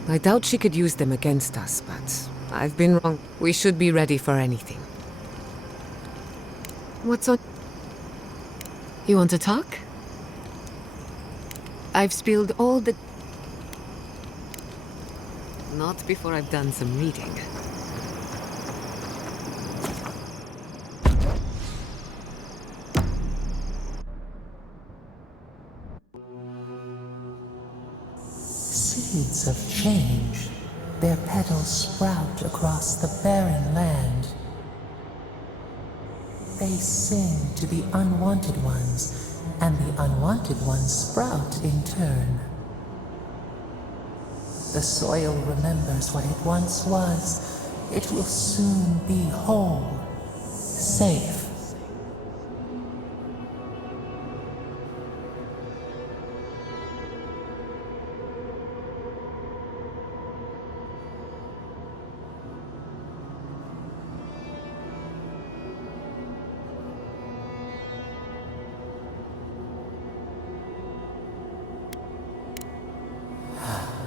I doubt she could use them against us, but I've been wrong. We should be ready for anything. What's on... You want to talk? I've spilled all the... Not before I've done some reading. Seeds of change, their petals sprout across the barren land. They sing to the unwanted ones, and the unwanted ones sprout in turn. The soil remembers what it once was. It will soon be whole, safe.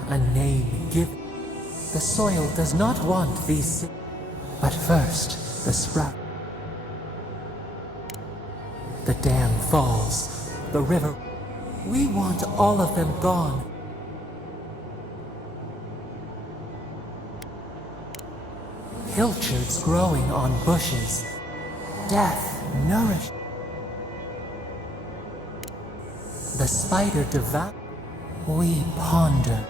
A name given. The soil does not want these, but first the sprout. The dam falls, the river. We want all of them gone. Pilchards growing on bushes. Death nourished. The spider devour. We ponder.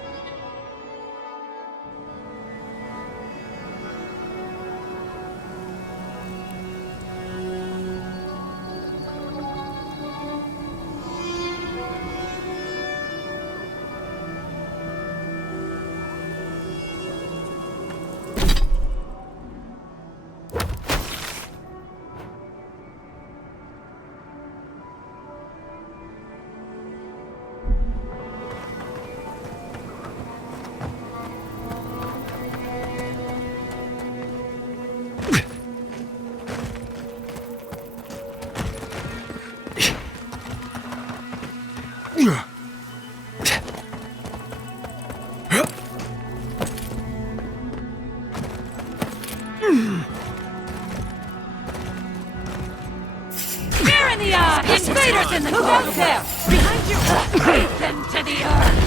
Fear in the eye! Invaders in the Who goes there? Behind you! Beat them to the earth!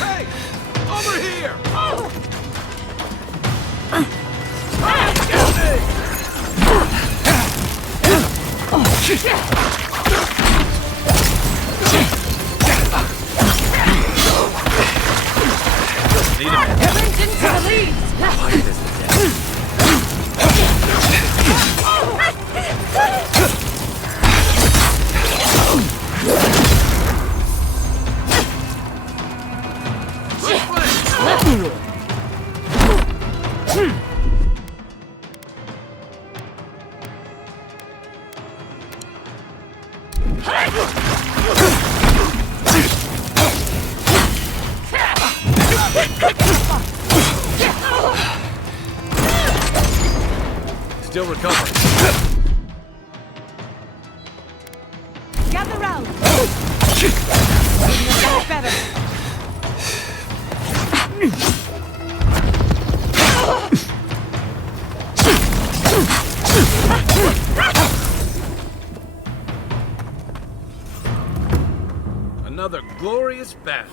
Hey! Over here! Sprint into the leaves! Still recovering. Gather round! Better. Another glorious battle.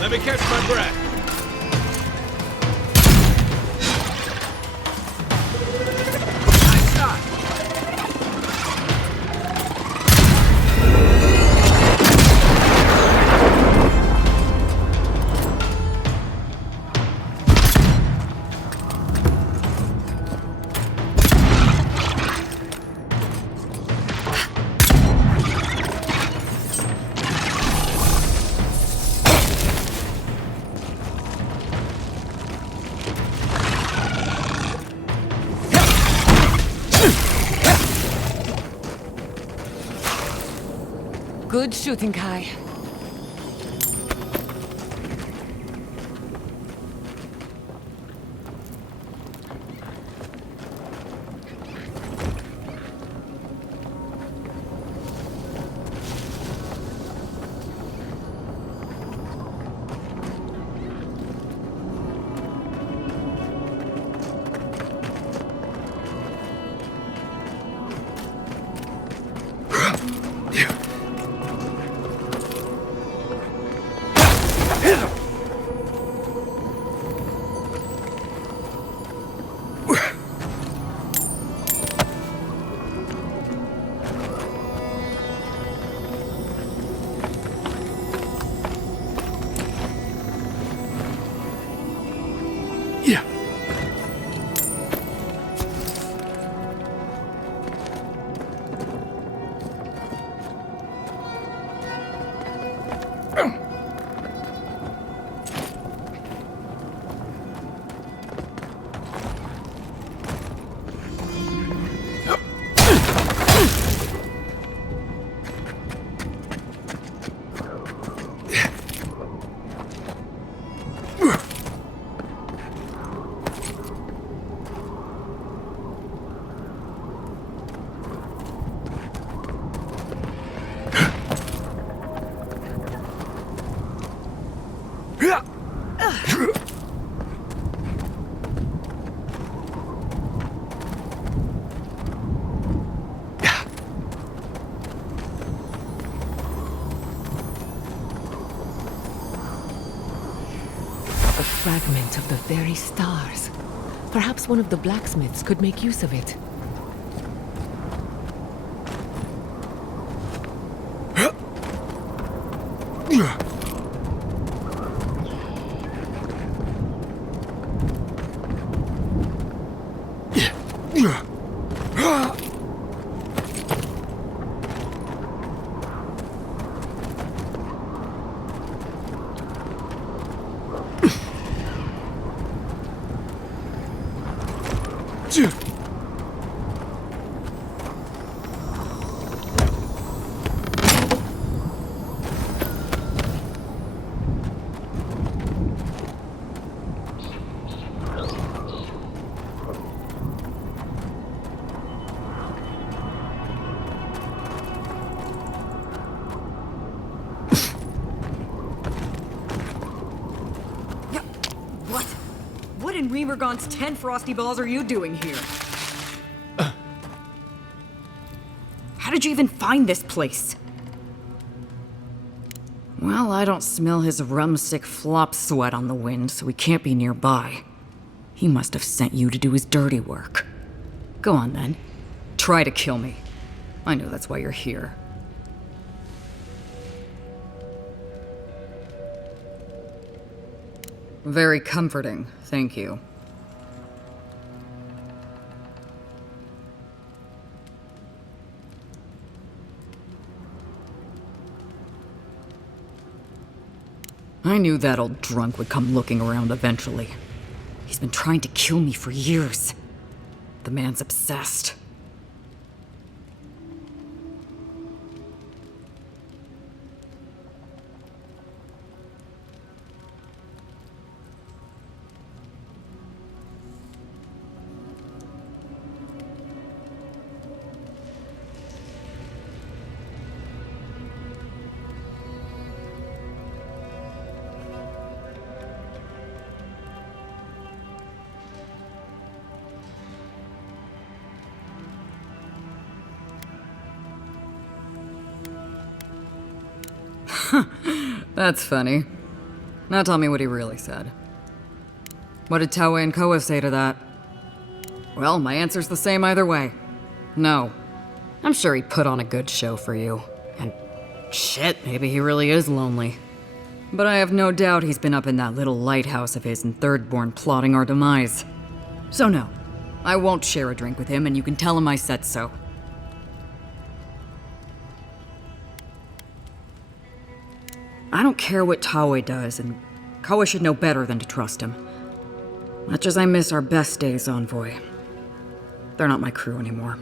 Let me catch my breath. Nice shot. Good shooting, Kai. A fragment of the very stars. Perhaps one of the blacksmiths could make use of it. What in Remergon's 10 frosty balls are you doing here? How did you even find this place? Well, I don't smell his rum-sick flop sweat on the wind, so he can't be nearby. He must have sent you to do his dirty work. Go on, then. Try to kill me. I know that's why you're here. Very comforting, thank you. I knew that old drunk would come looking around eventually. He's been trying to kill me for years. The man's obsessed. That's funny. Now tell me what he really said. What did Taue and Koa say to that? Well, my answer's the same either way. No. I'm sure he put on a good show for you. And shit, maybe he really is lonely. But I have no doubt he's been up in that little lighthouse of his in Thirdborn plotting our demise. So no, I won't share a drink with him, and you can tell him I said so. I don't care what Taue does, and Koa should know better than to trust him. Much as I miss our best days, Envoy. They're not my crew anymore.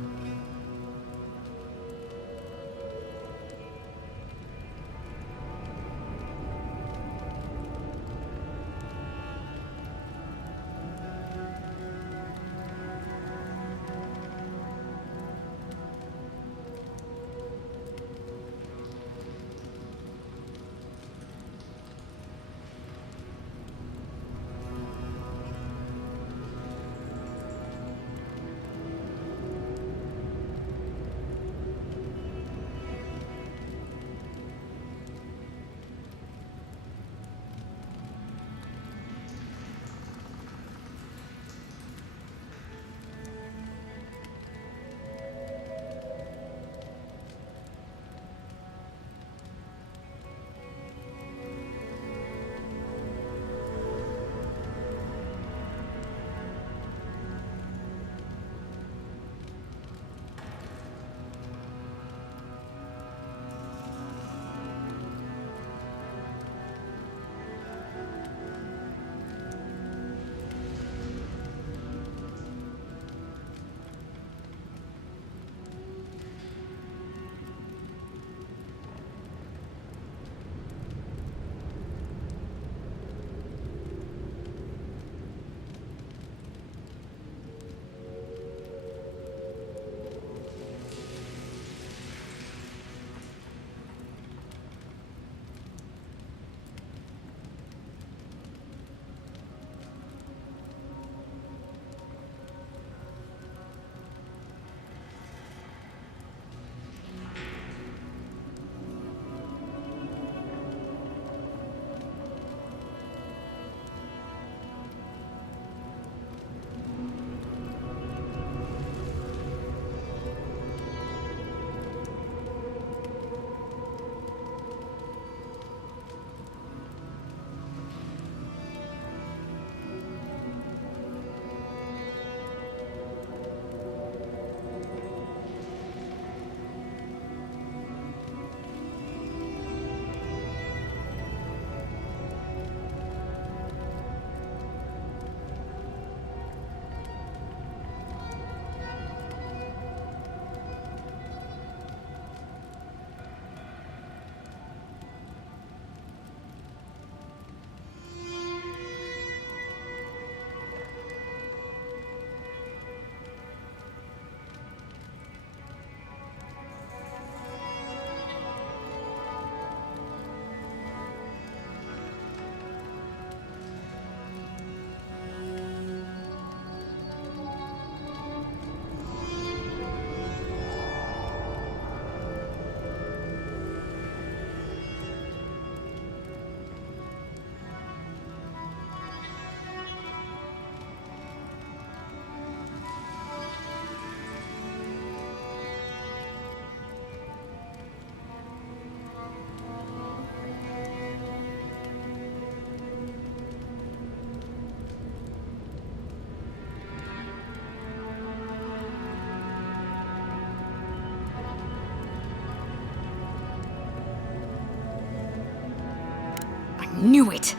knew it!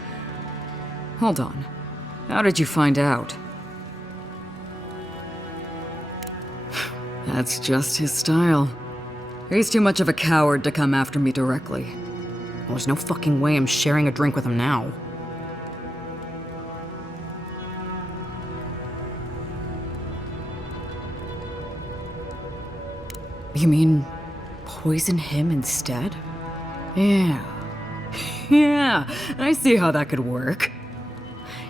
Hold on. How did you find out? That's just his style. He's too much of a coward to come after me directly. Well, there's no fucking way I'm sharing a drink with him now. You mean poison him instead? Yeah. Yeah, I see how that could work.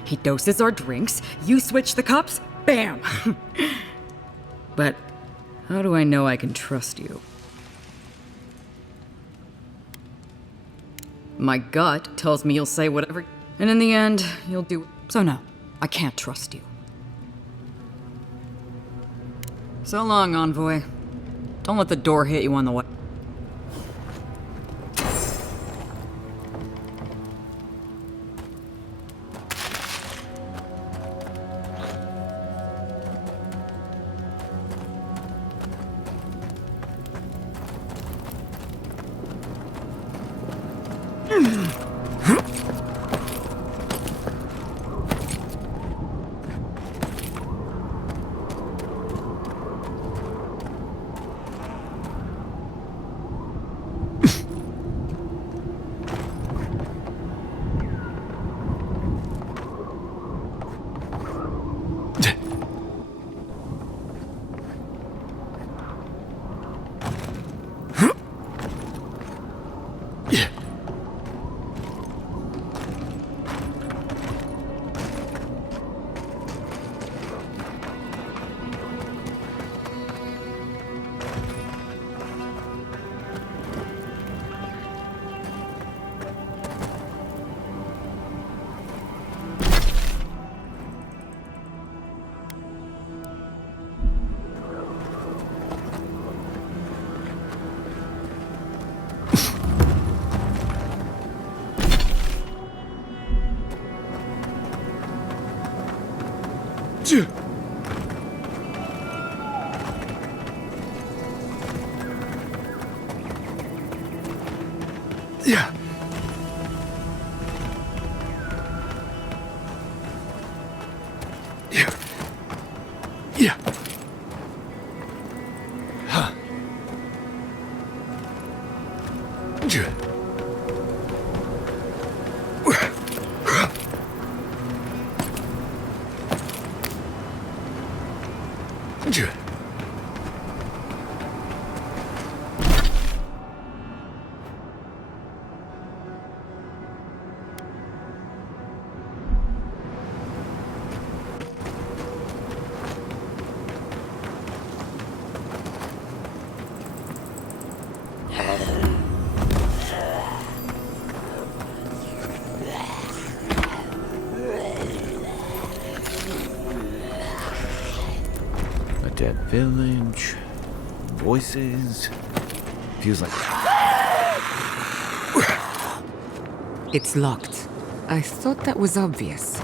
He doses our drinks, you switch the cups, bam! But how do I know I can trust you? My gut tells me you'll say whatever, and in the end, you'll do. So no, I can't trust you. So long, envoy. Don't let the door hit you on the way. Yeah. Yeah. Yeah. Huh. Yeah. Yeah. Dead village, voices. Feels like. It's locked. I thought that was obvious.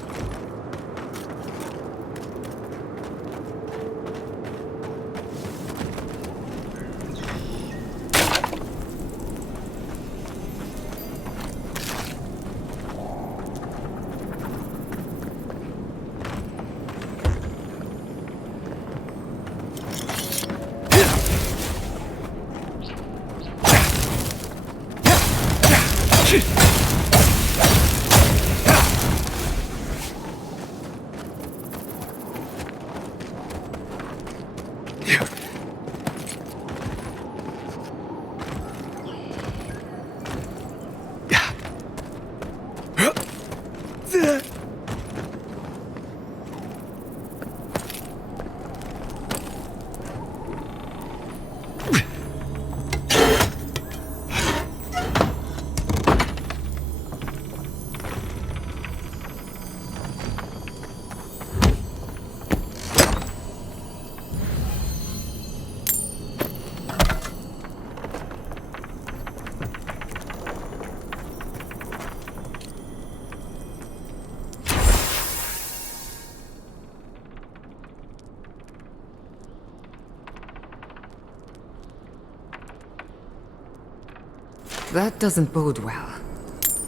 That doesn't bode well.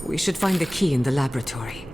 We should find the key in the laboratory.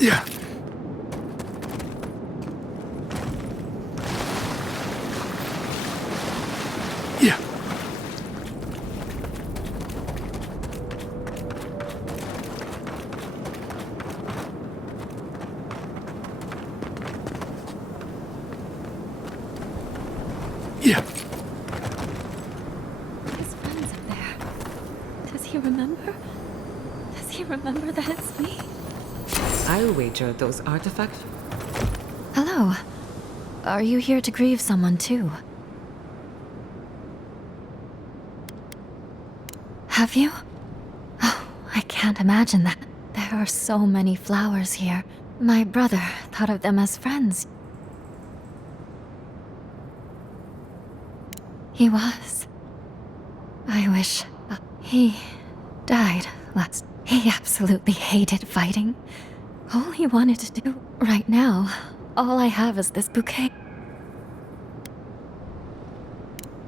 Yeah. Yeah. Yeah. His friend's up there. Does he remember? Does he remember that it's me? I'll wager those artifacts. Hello. Are you here to grieve someone too? Have you? Oh, I can't imagine that. There are so many flowers here. My brother thought of them as friends. He was. I wish. He died last. He absolutely hated fighting. All he wanted to do right now, all I have is this bouquet.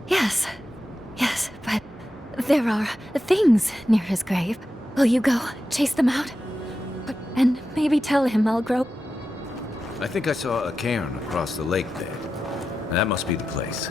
Yes, but there are things near his grave. Will you go chase them out? And maybe tell him I'll grow. I think I saw a cairn across the lake there. That must be the place.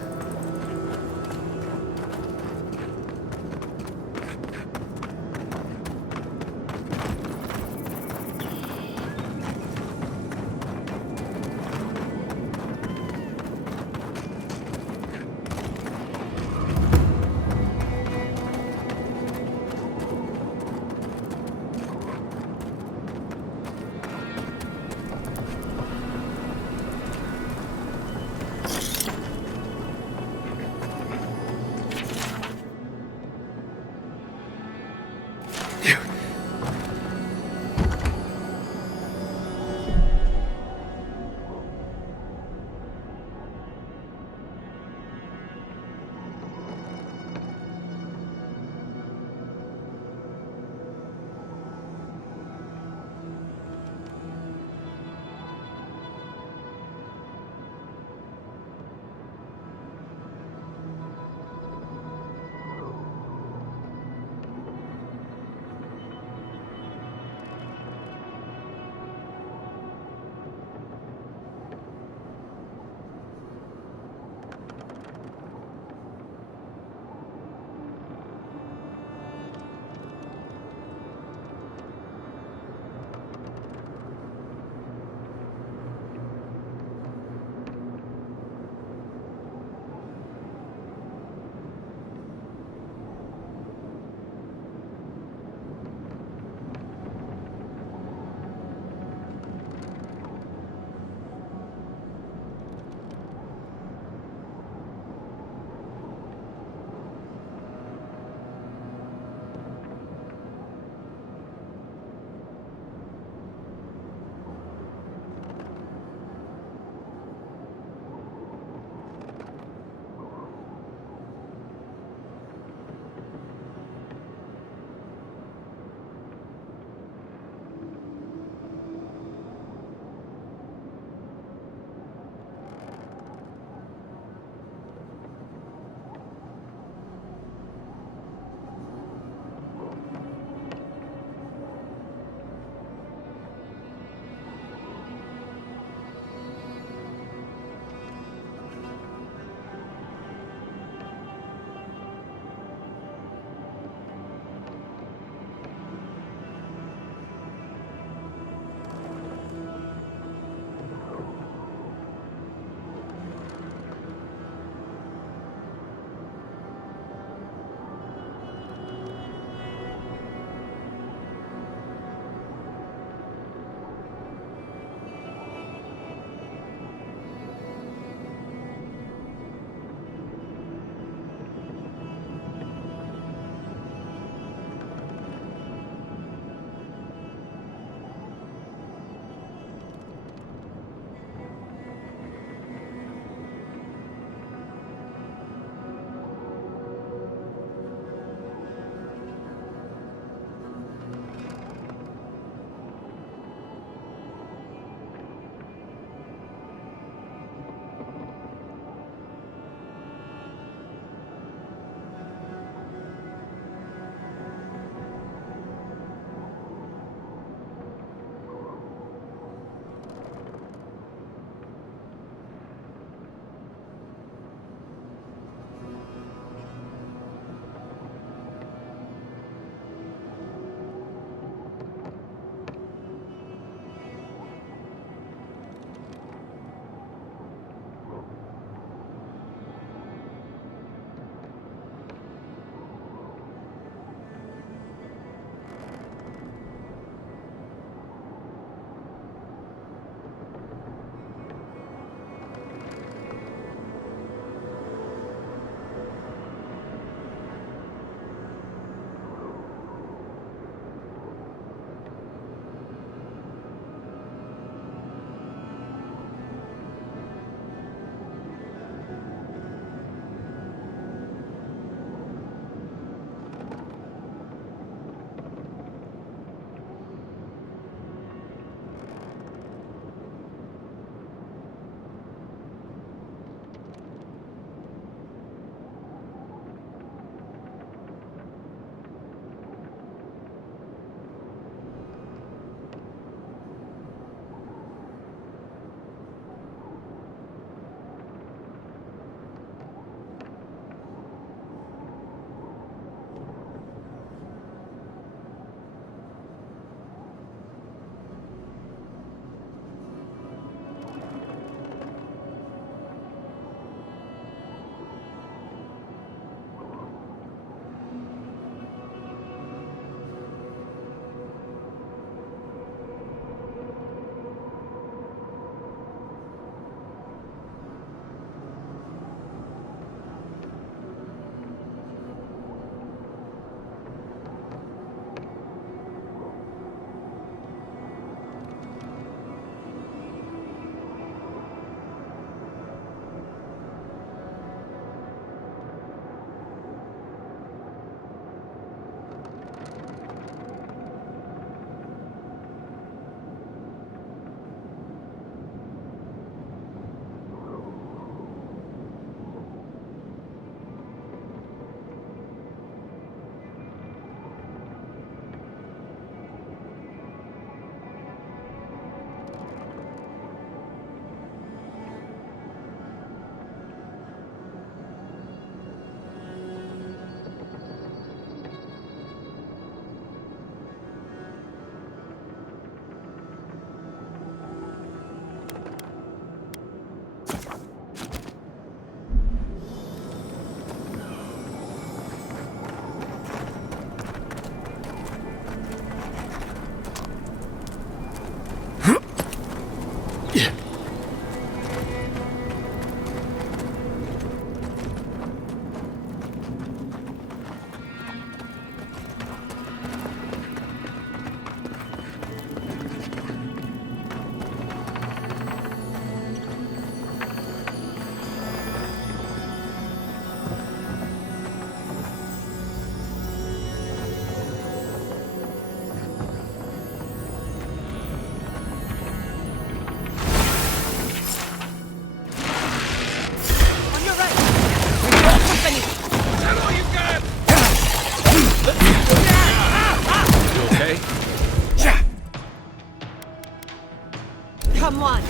Come on!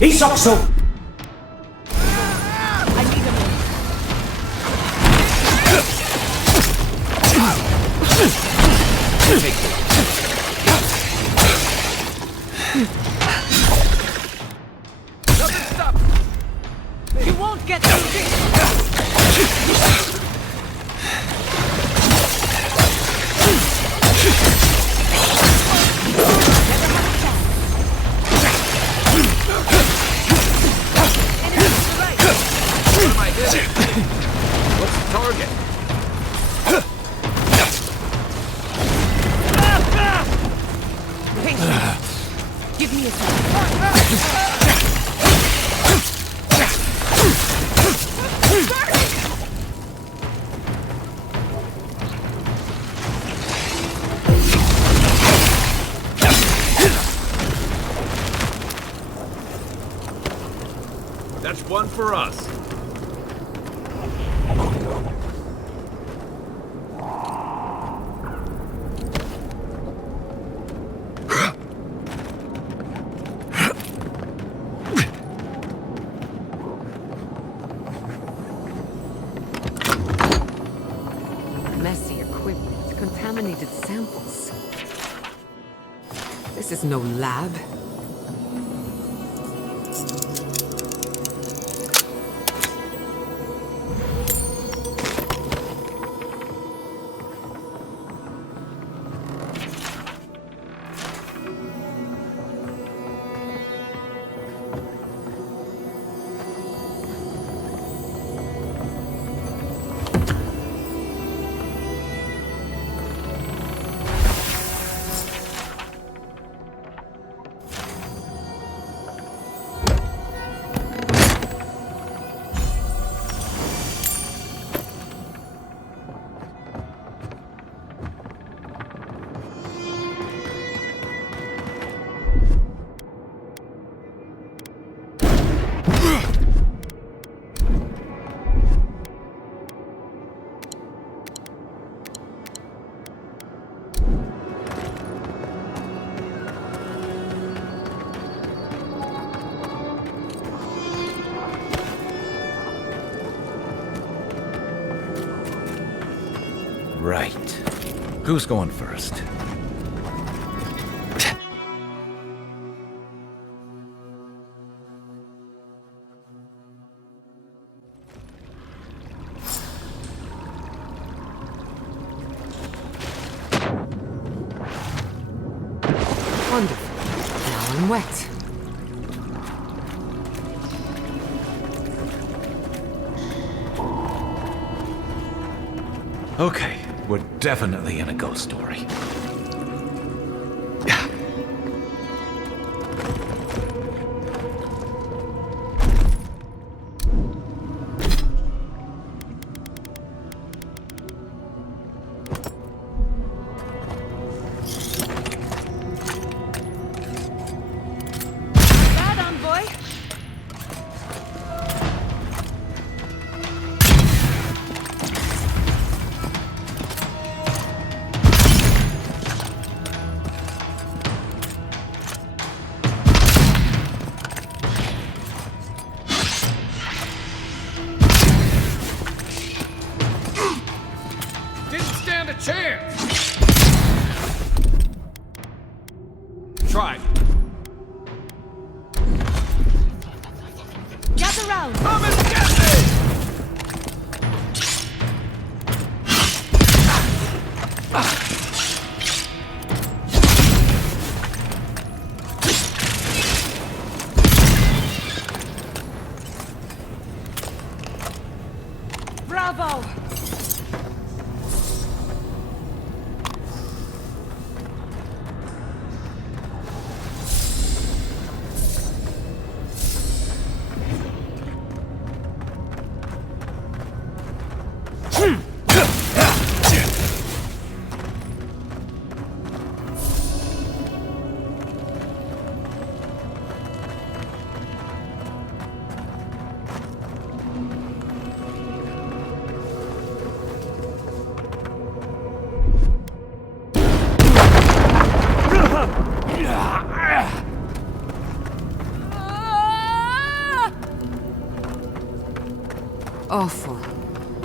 이석수! You won't get through this! What's the target? Give me a second. That's one for us. Messy equipment, contaminated samples. This is no lab. Right. Who's going first? Wonderful. Now I'm wet. Okay, we're definitely in a ghost story. Bad on, boy! Didn't stand a chance! Try. Gather round! Come and get me! Bravo! awful.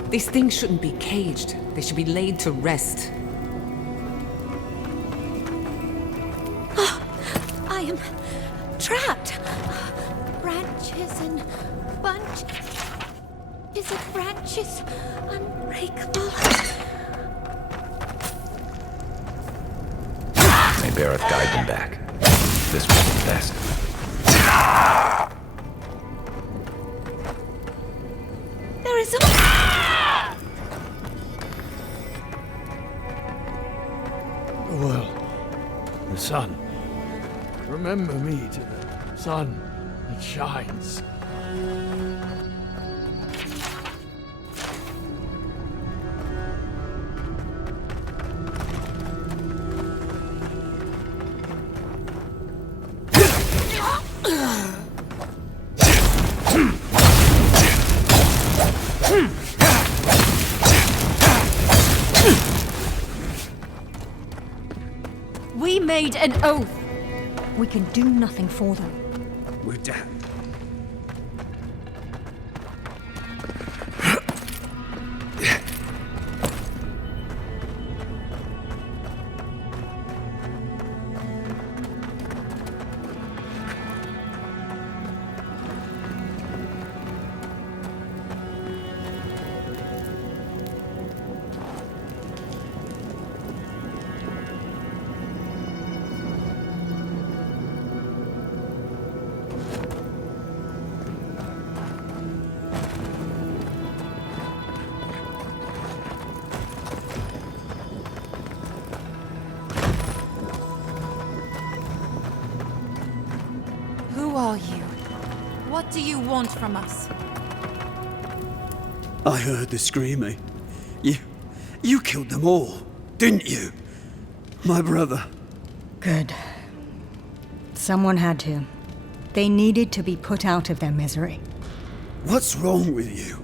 These things shouldn't be caged. They should be laid to rest. I am trapped. Branches and bunches of branches, unbreakable. May Bareth guide them back. This will be best. There is a... Well, the sun. Remember me to the sun that shines. We made an oath. We can do nothing for them. We're damned. Who are you? What do you want from us? I heard the screaming. You killed them all, didn't you? My brother. Good. Someone had to. They needed to be put out of their misery. What's wrong with you?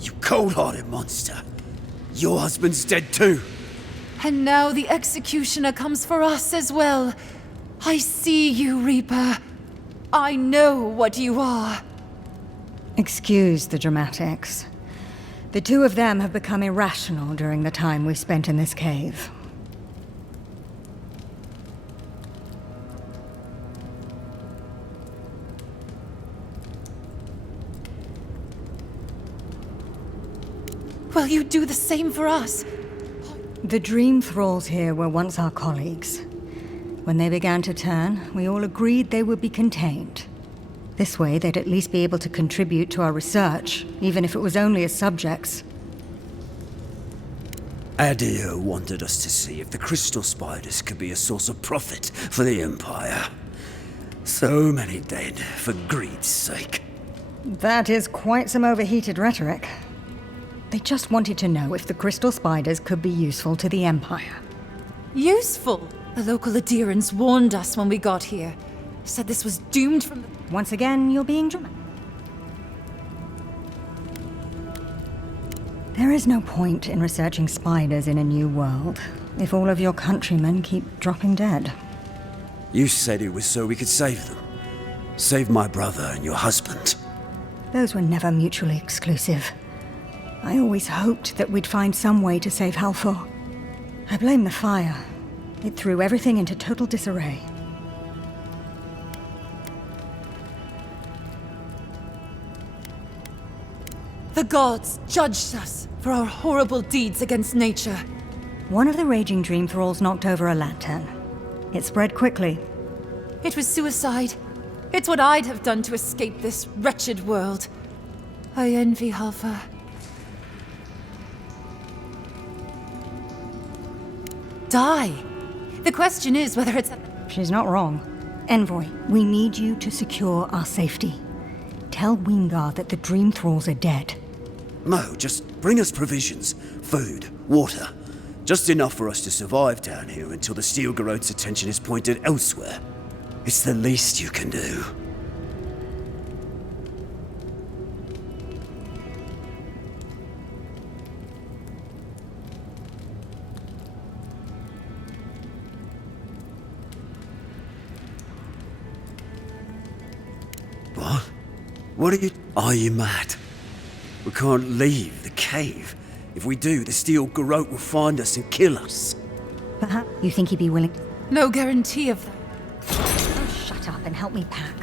You cold-hearted monster. Your husband's dead too. And now the executioner comes for us as well. I see you, Reaper. I know what you are. Excuse the dramatics. The two of them have become irrational during the time we spent in this cave. Will you do the same for us? The dream thralls here were once our colleagues. When they began to turn, we all agreed they would be contained. This way, they'd at least be able to contribute to our research, even if it was only as subjects. Adir wanted us to see if the crystal spiders could be a source of profit for the Empire. So many dead for greed's sake. That is quite some overheated rhetoric. They just wanted to know if the crystal spiders could be useful to the Empire. Useful? The local Aedirans warned us when we got here. Said this was doomed from the... Once again, you're being dramatic. There is no point in researching spiders in a new world if all of your countrymen keep dropping dead. You said it was so we could save them. Save my brother and your husband. Those were never mutually exclusive. I always hoped that we'd find some way to save Halfor. I blame the fire. It threw everything into total disarray. The gods judged us for our horrible deeds against nature. One of the raging dream thralls knocked over a lantern. It spread quickly. It was suicide. It's what I'd have done to escape this wretched world. I envy Halfor. Die. The question is whether it's... She's not wrong. Envoy, we need you to secure our safety. Tell Wingard that the dream thralls are dead. No, just bring us provisions, food, water. Just enough for us to survive down here until the Steel Garote's attention is pointed elsewhere. It's the least you can do. What? What are you... Are you mad? We can't leave the cave. If we do, the steel garrote will find us and kill us. Perhaps you think he'd be willing? No guarantee of that. Oh, shut up and help me pack.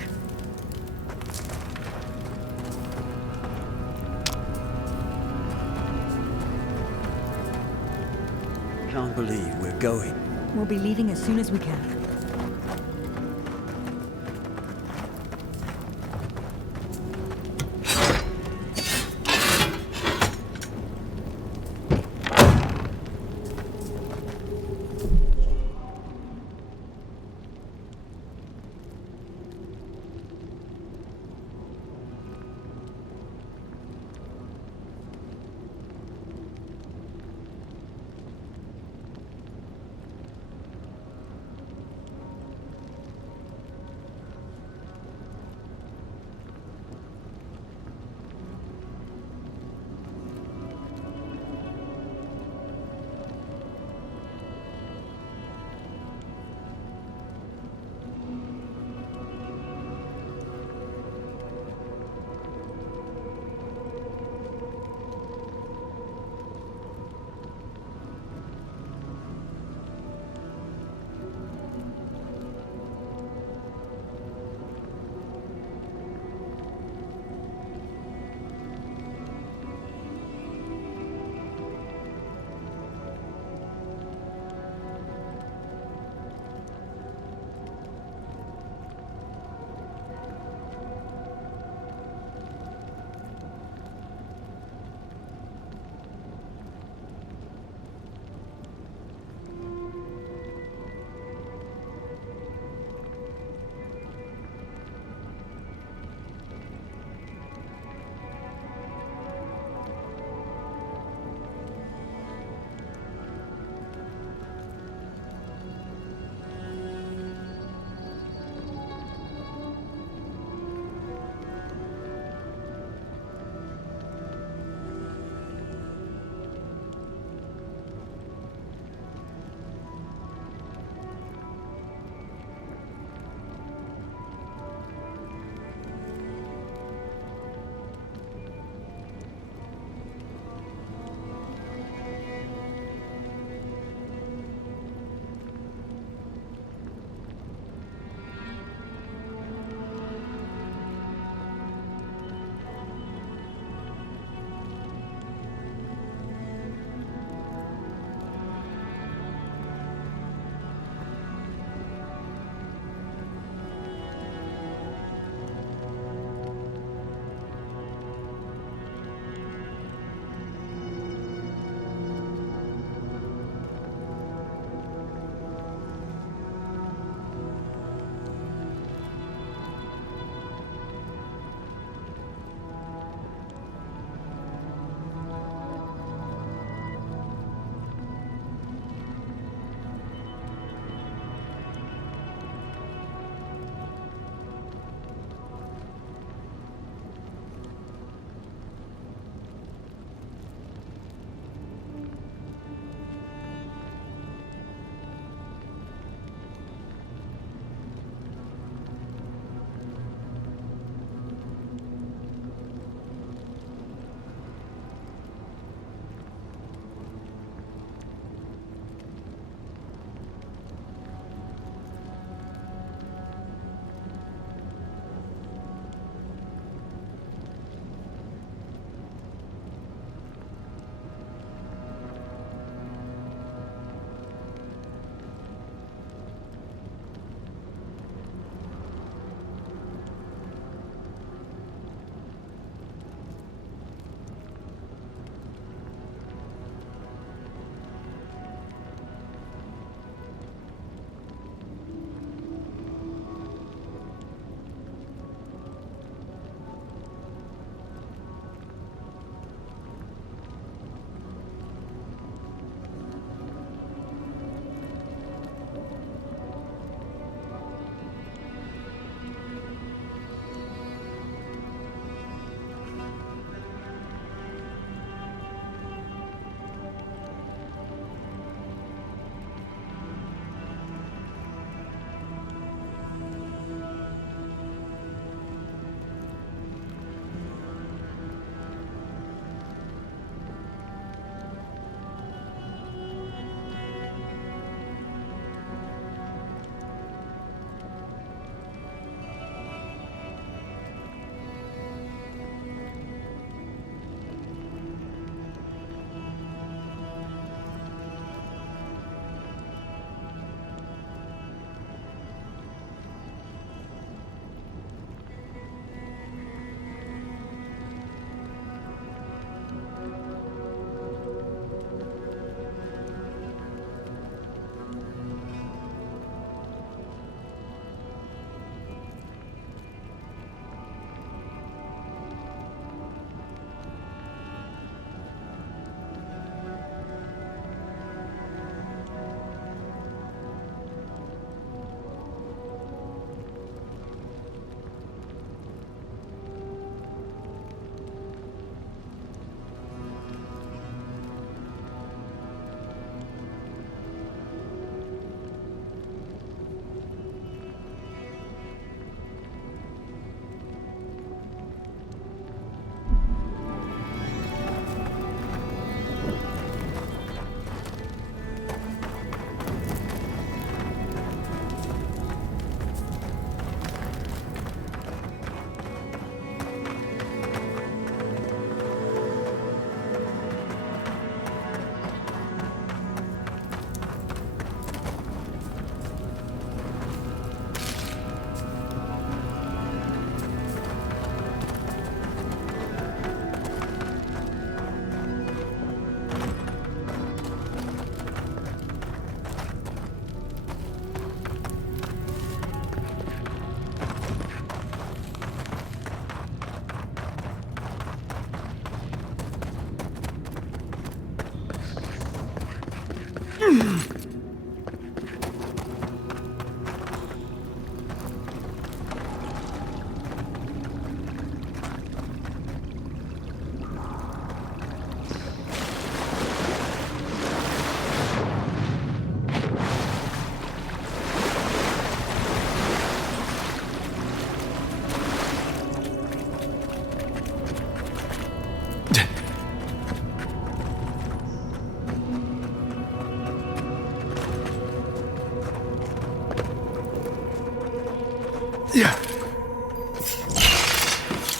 Can't believe we're going. We'll be leaving as soon as we can.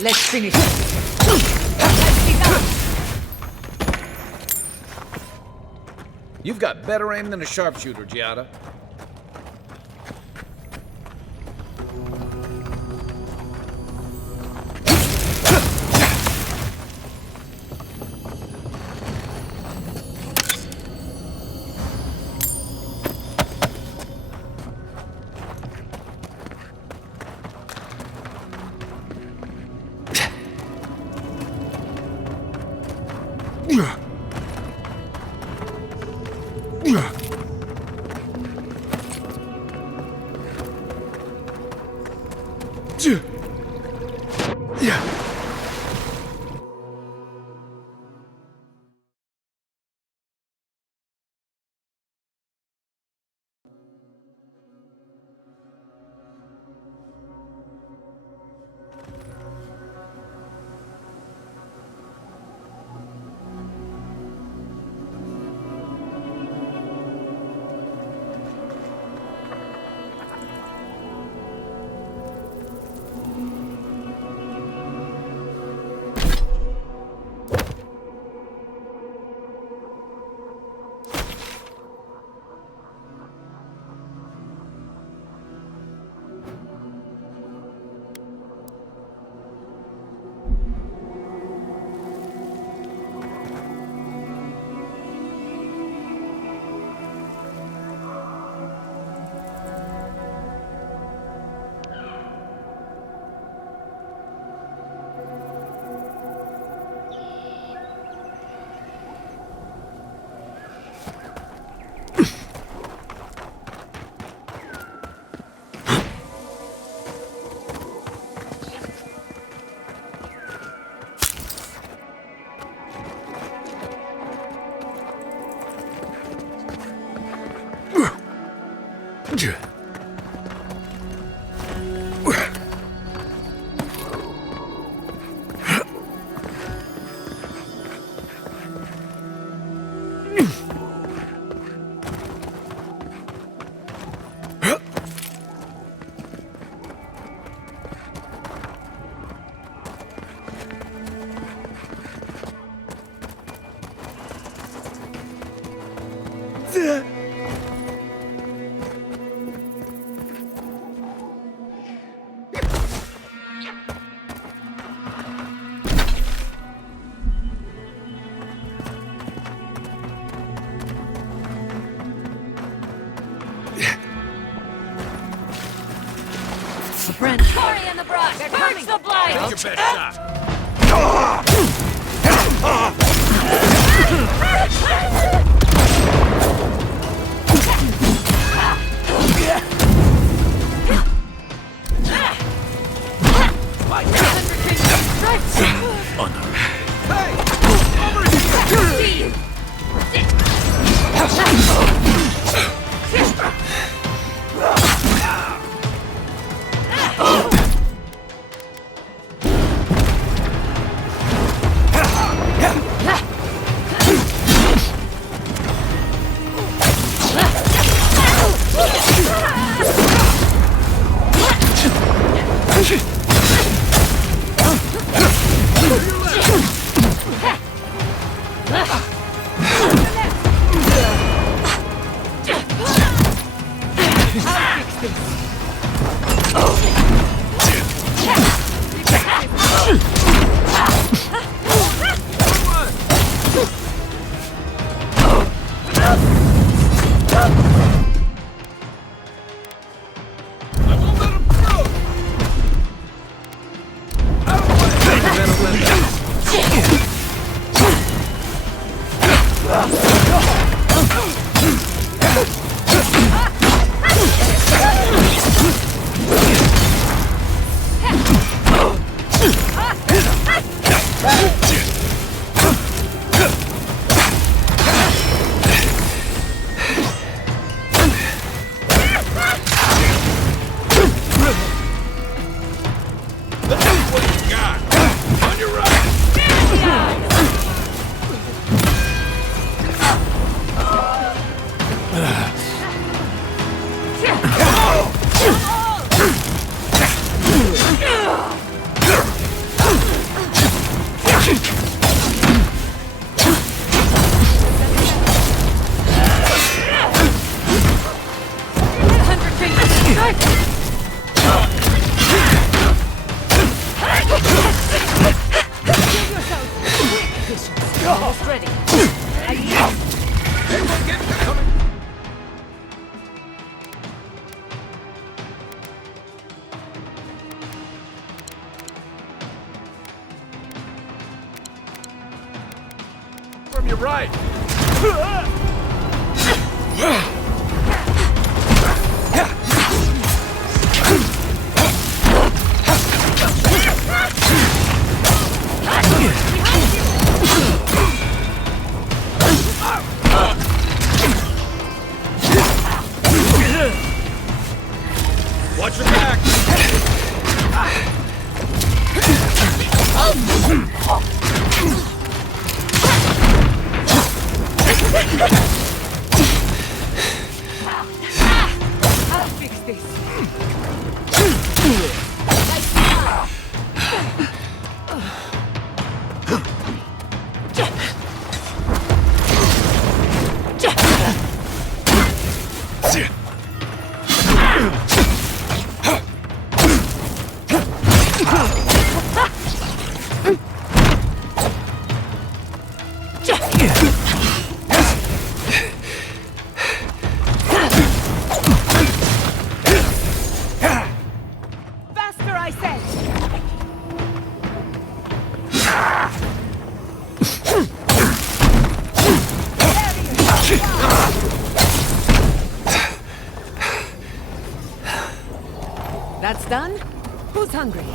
Let's finish. You've got better aim than a sharpshooter, Giada. Friend. Hurry in the brush! They're coming! The blind! Take your best shot! Almost ready. From your right. Watch your back! I'll fix this. Faster, I said! That's done? Who's hungry?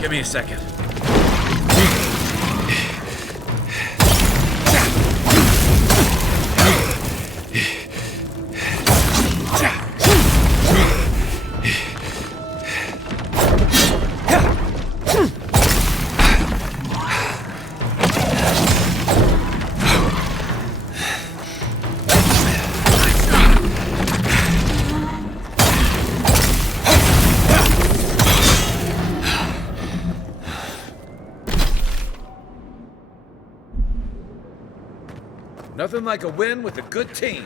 Give me a second. Nothing like a win with a good team.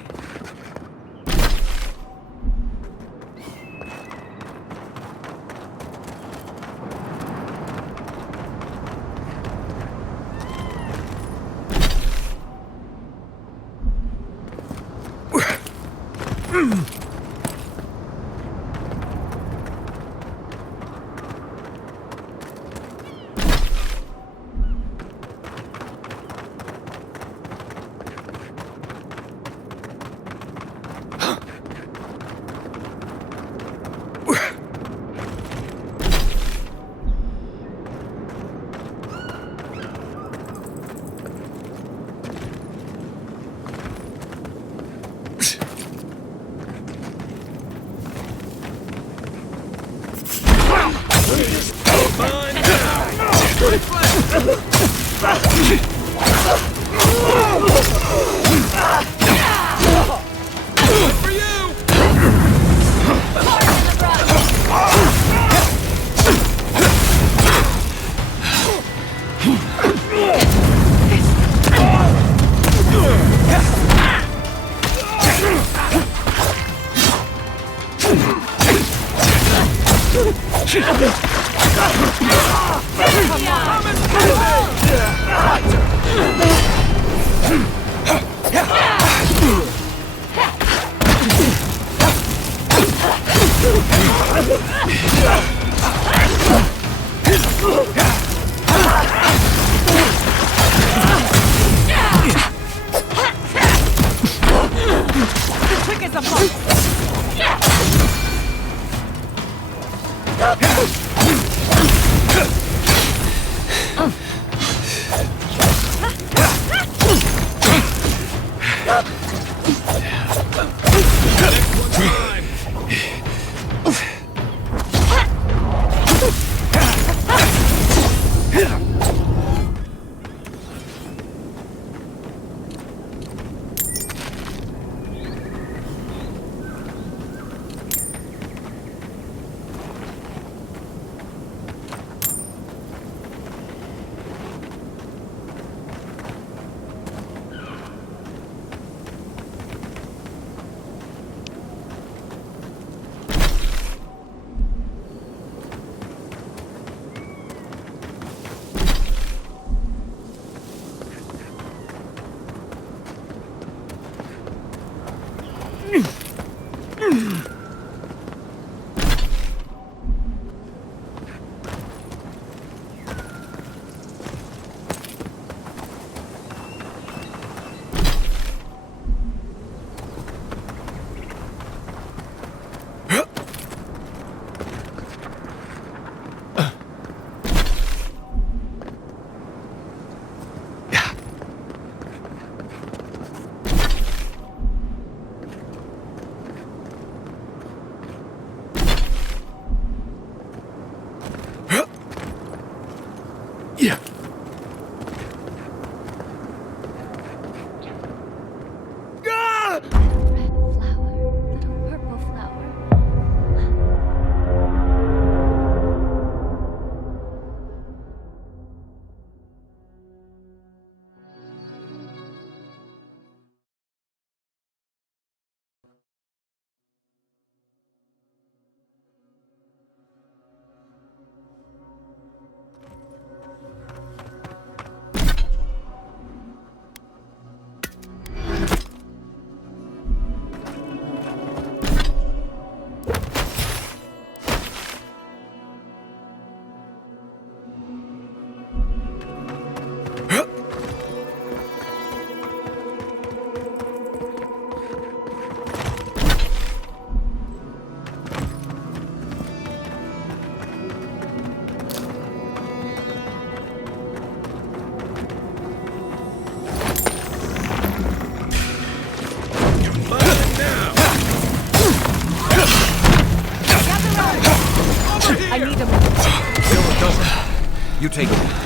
You take it.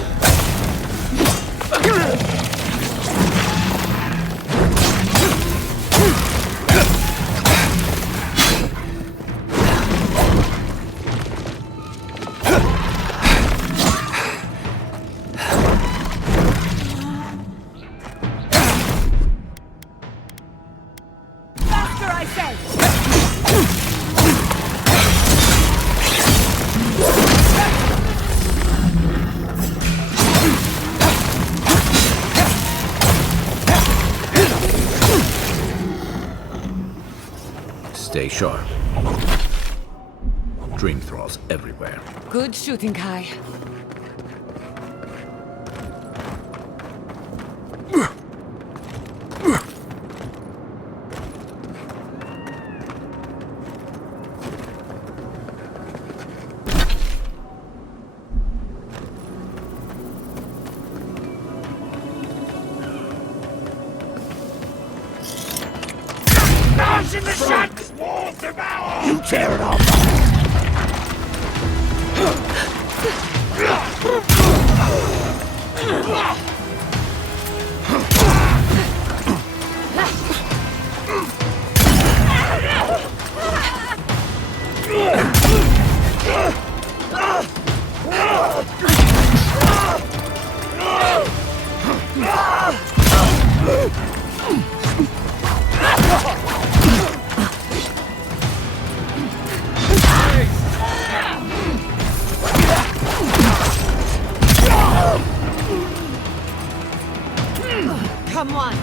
Stay sharp. Dream thralls everywhere. Good shooting, Kai. In the shadows, walls devour! You tear it off! Come on!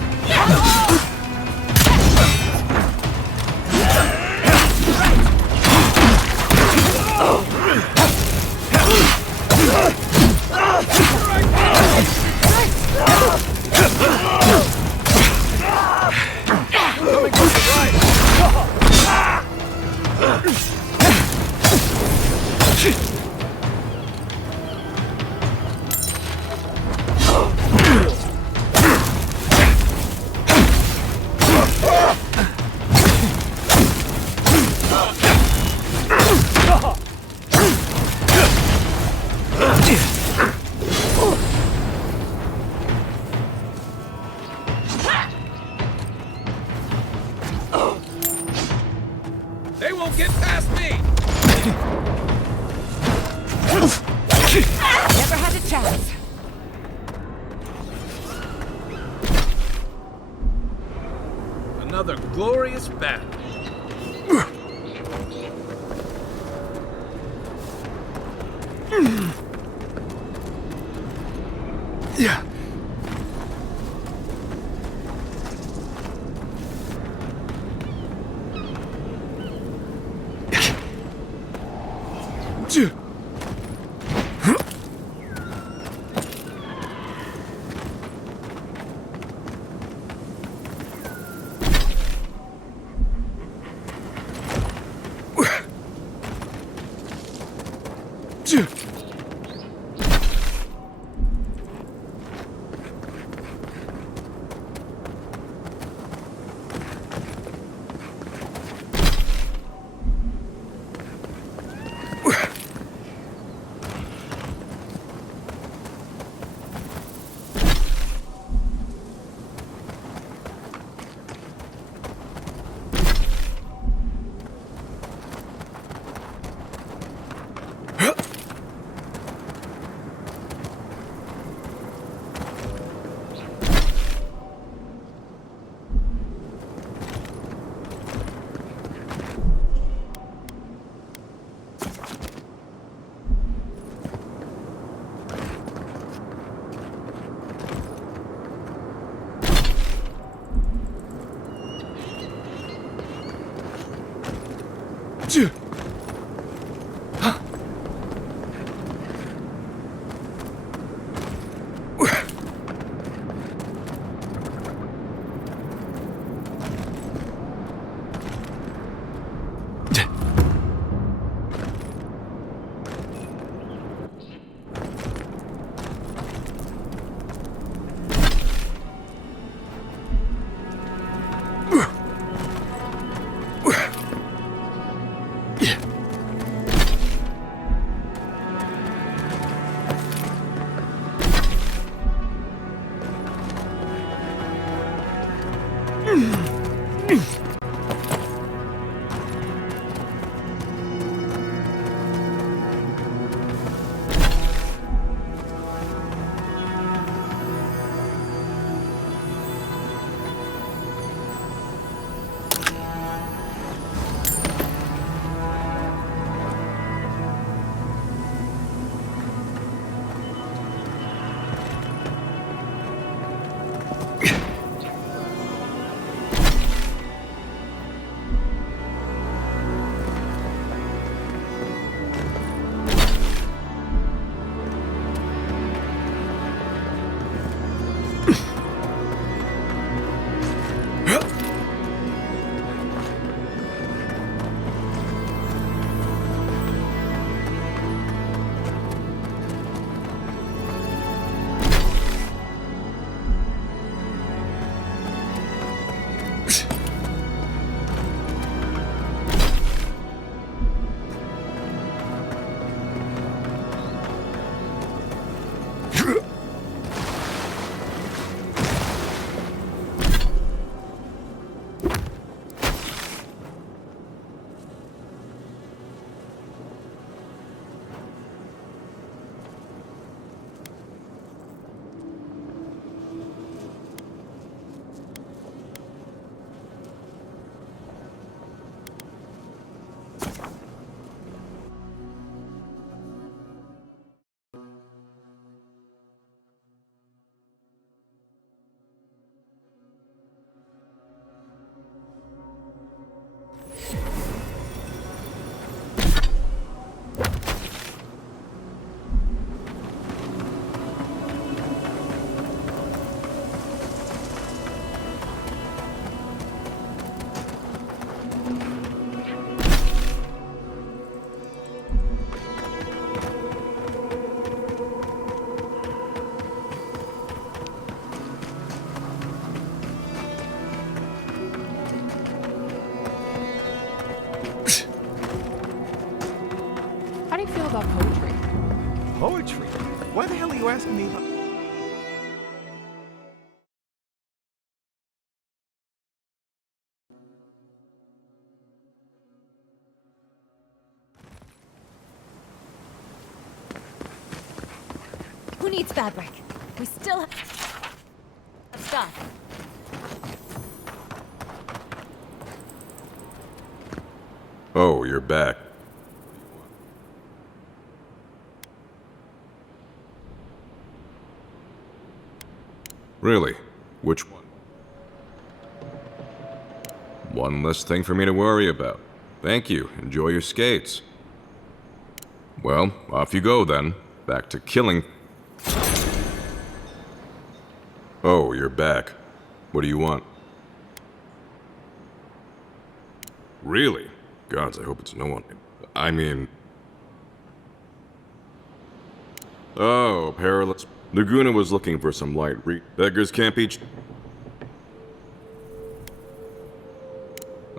They won't get past me! Never had a chance. Another glorious battle. Yeah. poetry. Poetry? Why the hell are you asking me about... Who needs fabric? We still have stuff. Oh, you're back. Really? Which one? One less thing for me to worry about. Thank you. Enjoy your skates. Well, off you go then. Back to killing. Oh, you're back. What do you want? Really? Gods, I hope it's no one. I mean... Oh, perilous. Laguna was looking for some light beggars can't be...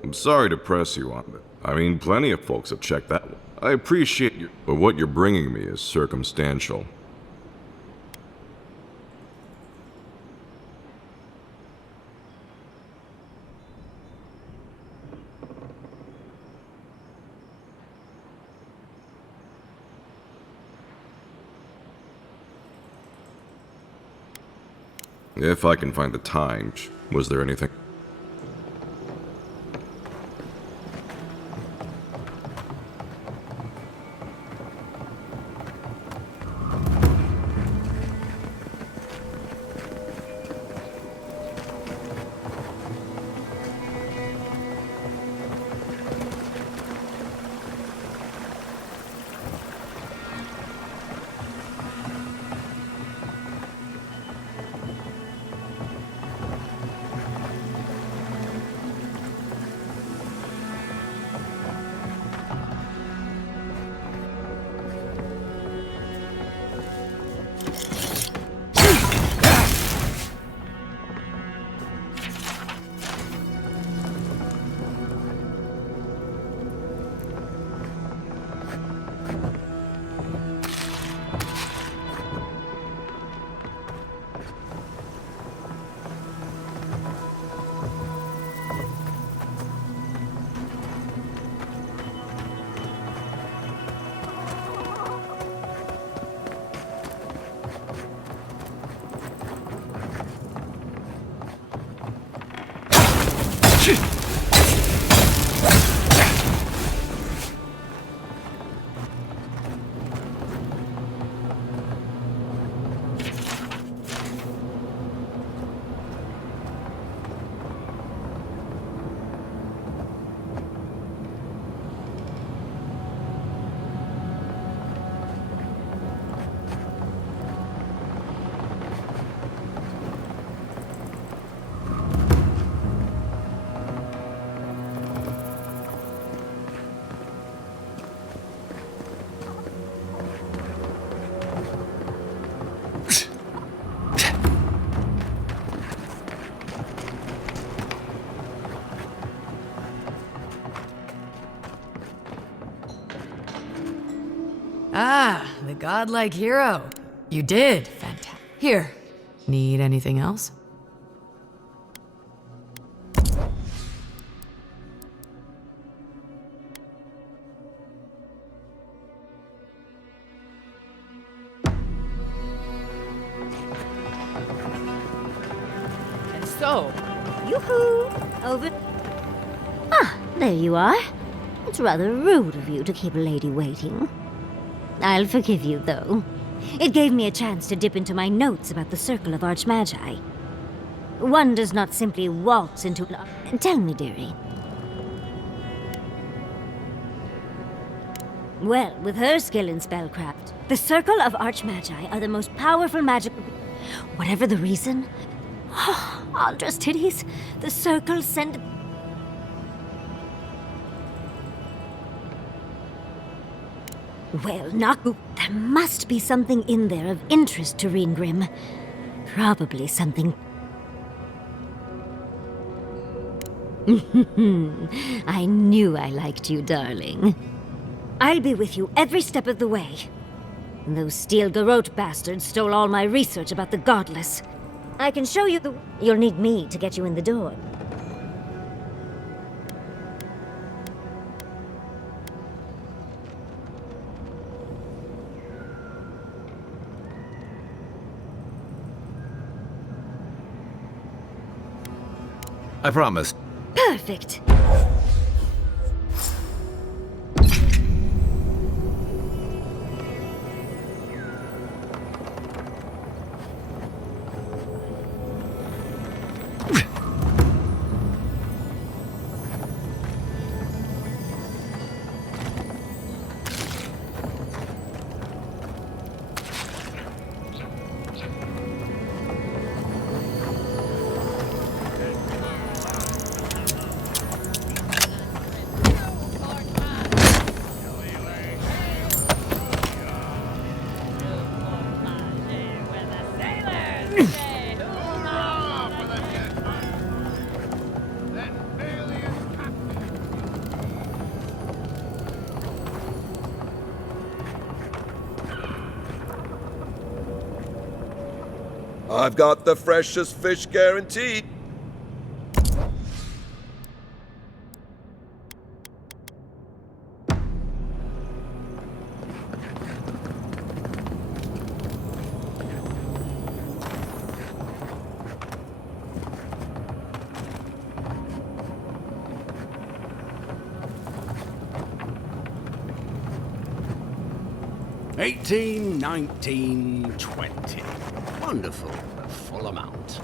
I'm sorry to press you on it. I mean, plenty of folks have checked that one. I appreciate you, but what you're bringing me is circumstantial. If I can find the time, was there anything? Ah, the godlike hero. You did. Fantastic. Here. Need anything else? And so... Yoo-hoo! Over... Ah, there you are. It's rather rude of you to keep a lady waiting. I'll forgive you, though. It gave me a chance to dip into my notes about the Circle of Archmagi. One does not simply waltz into an... Tell me, dearie. Well, with her skill in spellcraft, the Circle of Archmagi are the most powerful magical... Whatever the reason... Oh, Aldra's titties. The Circle sent... Well, Naku, there must be something in there of interest to Reengrim. Probably something... I knew I liked you, darling. I'll be with you every step of the way. Those steel garrote bastards stole all my research about the godless. I can show you the... You'll need me to get you in the door. I promise. Perfect. I've got the freshest fish guaranteed. $18, $19, $20. Wonderful. The full amount.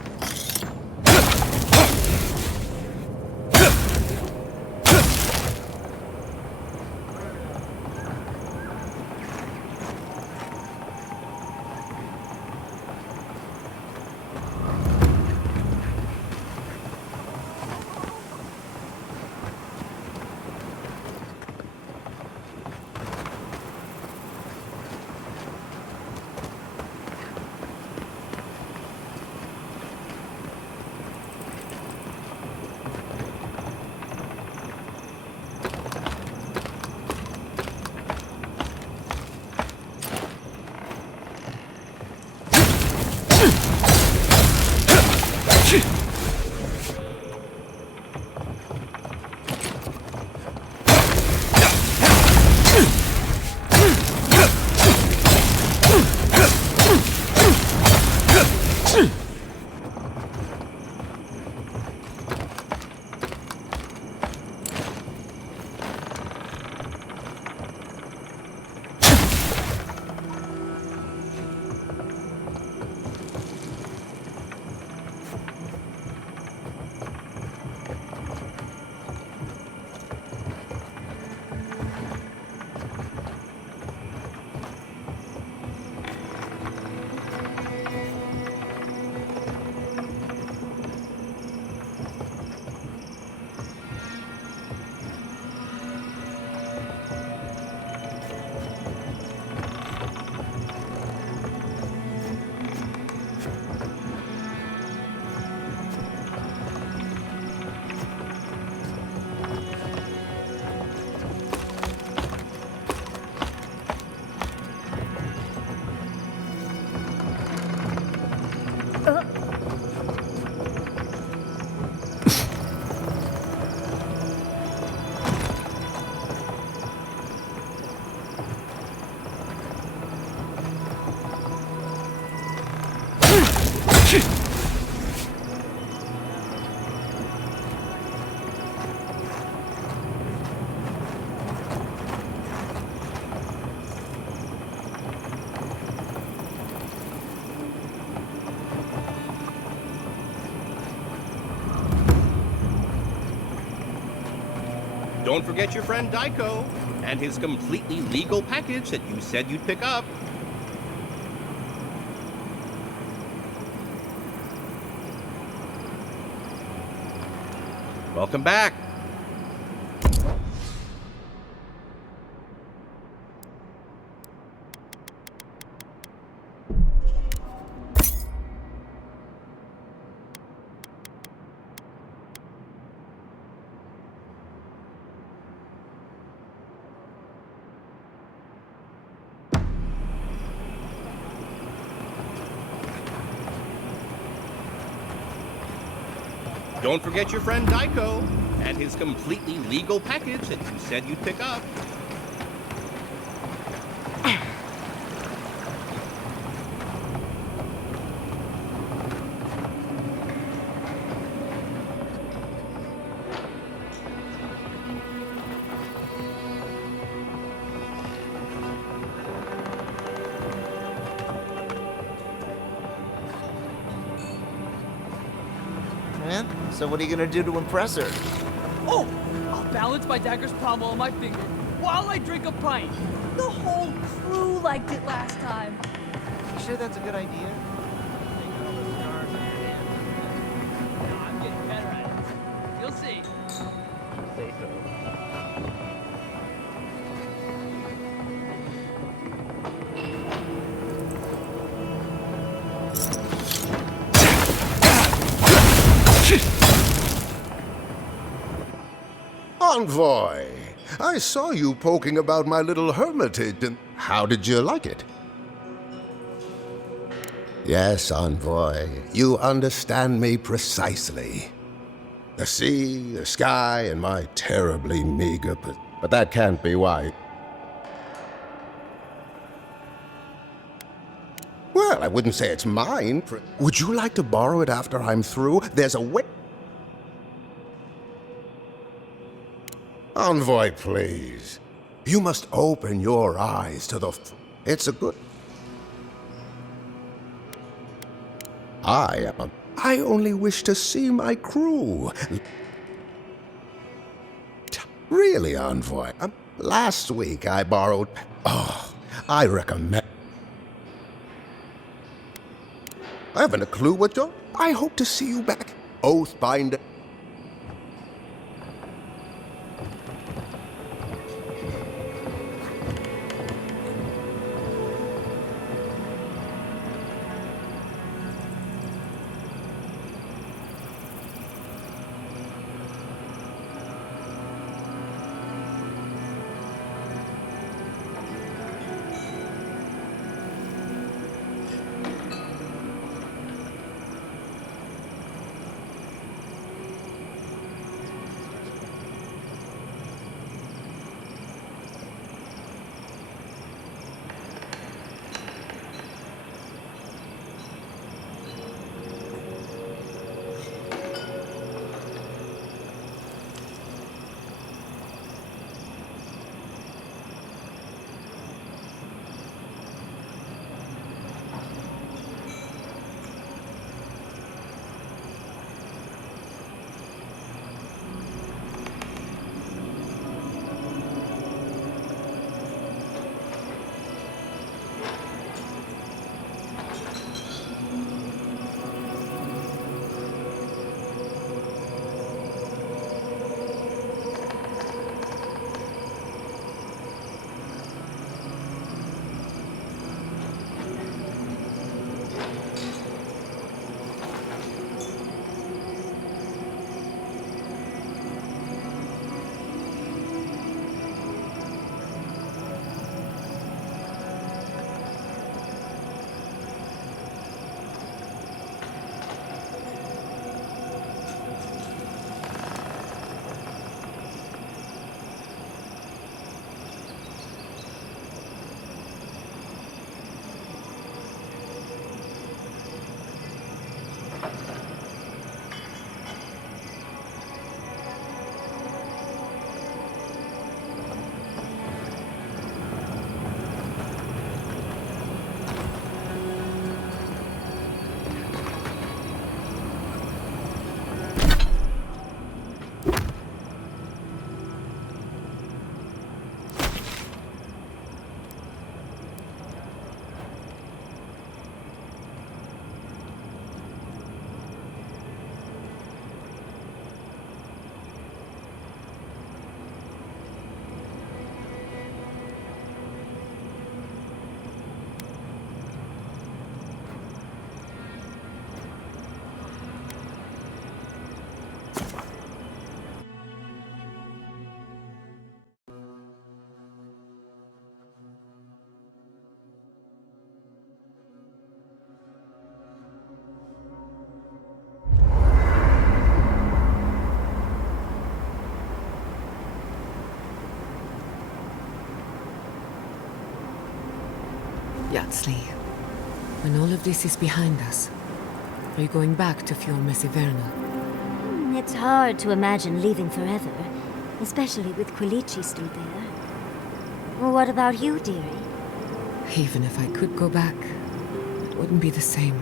Don't forget your friend Daiko and his completely legal package that you said you'd pick up. Welcome back. Don't forget your friend Daiko and his completely legal package that you said you'd pick up. So what are you gonna do to impress her? Oh! I'll balance my dagger's pommel on my finger while I drink a pint. The whole crew liked it last time. You sure that's a good idea? I'm getting better at it. You'll see. Say so. Envoy, I saw you poking about my little hermitage, and how did you like it? Yes, Envoy, you understand me precisely. The sea, the sky, and my terribly meager, but that can't be why. Well, I wouldn't say it's mine. Would you like to borrow it after I'm through? There's a way. Envoy, please. You must open your eyes to the... It's a good... I only wish to see my crew. Really, Envoy. Last week I borrowed... Oh, I recommend... I haven't a clue what you're... I hope to see you back. Oathbinder... Yatzli, when all of this is behind us, are you going back to Fjormes Ivernal? It's hard to imagine leaving forever, especially with Quilici still there. What about you, dearie? Even if I could go back, it wouldn't be the same.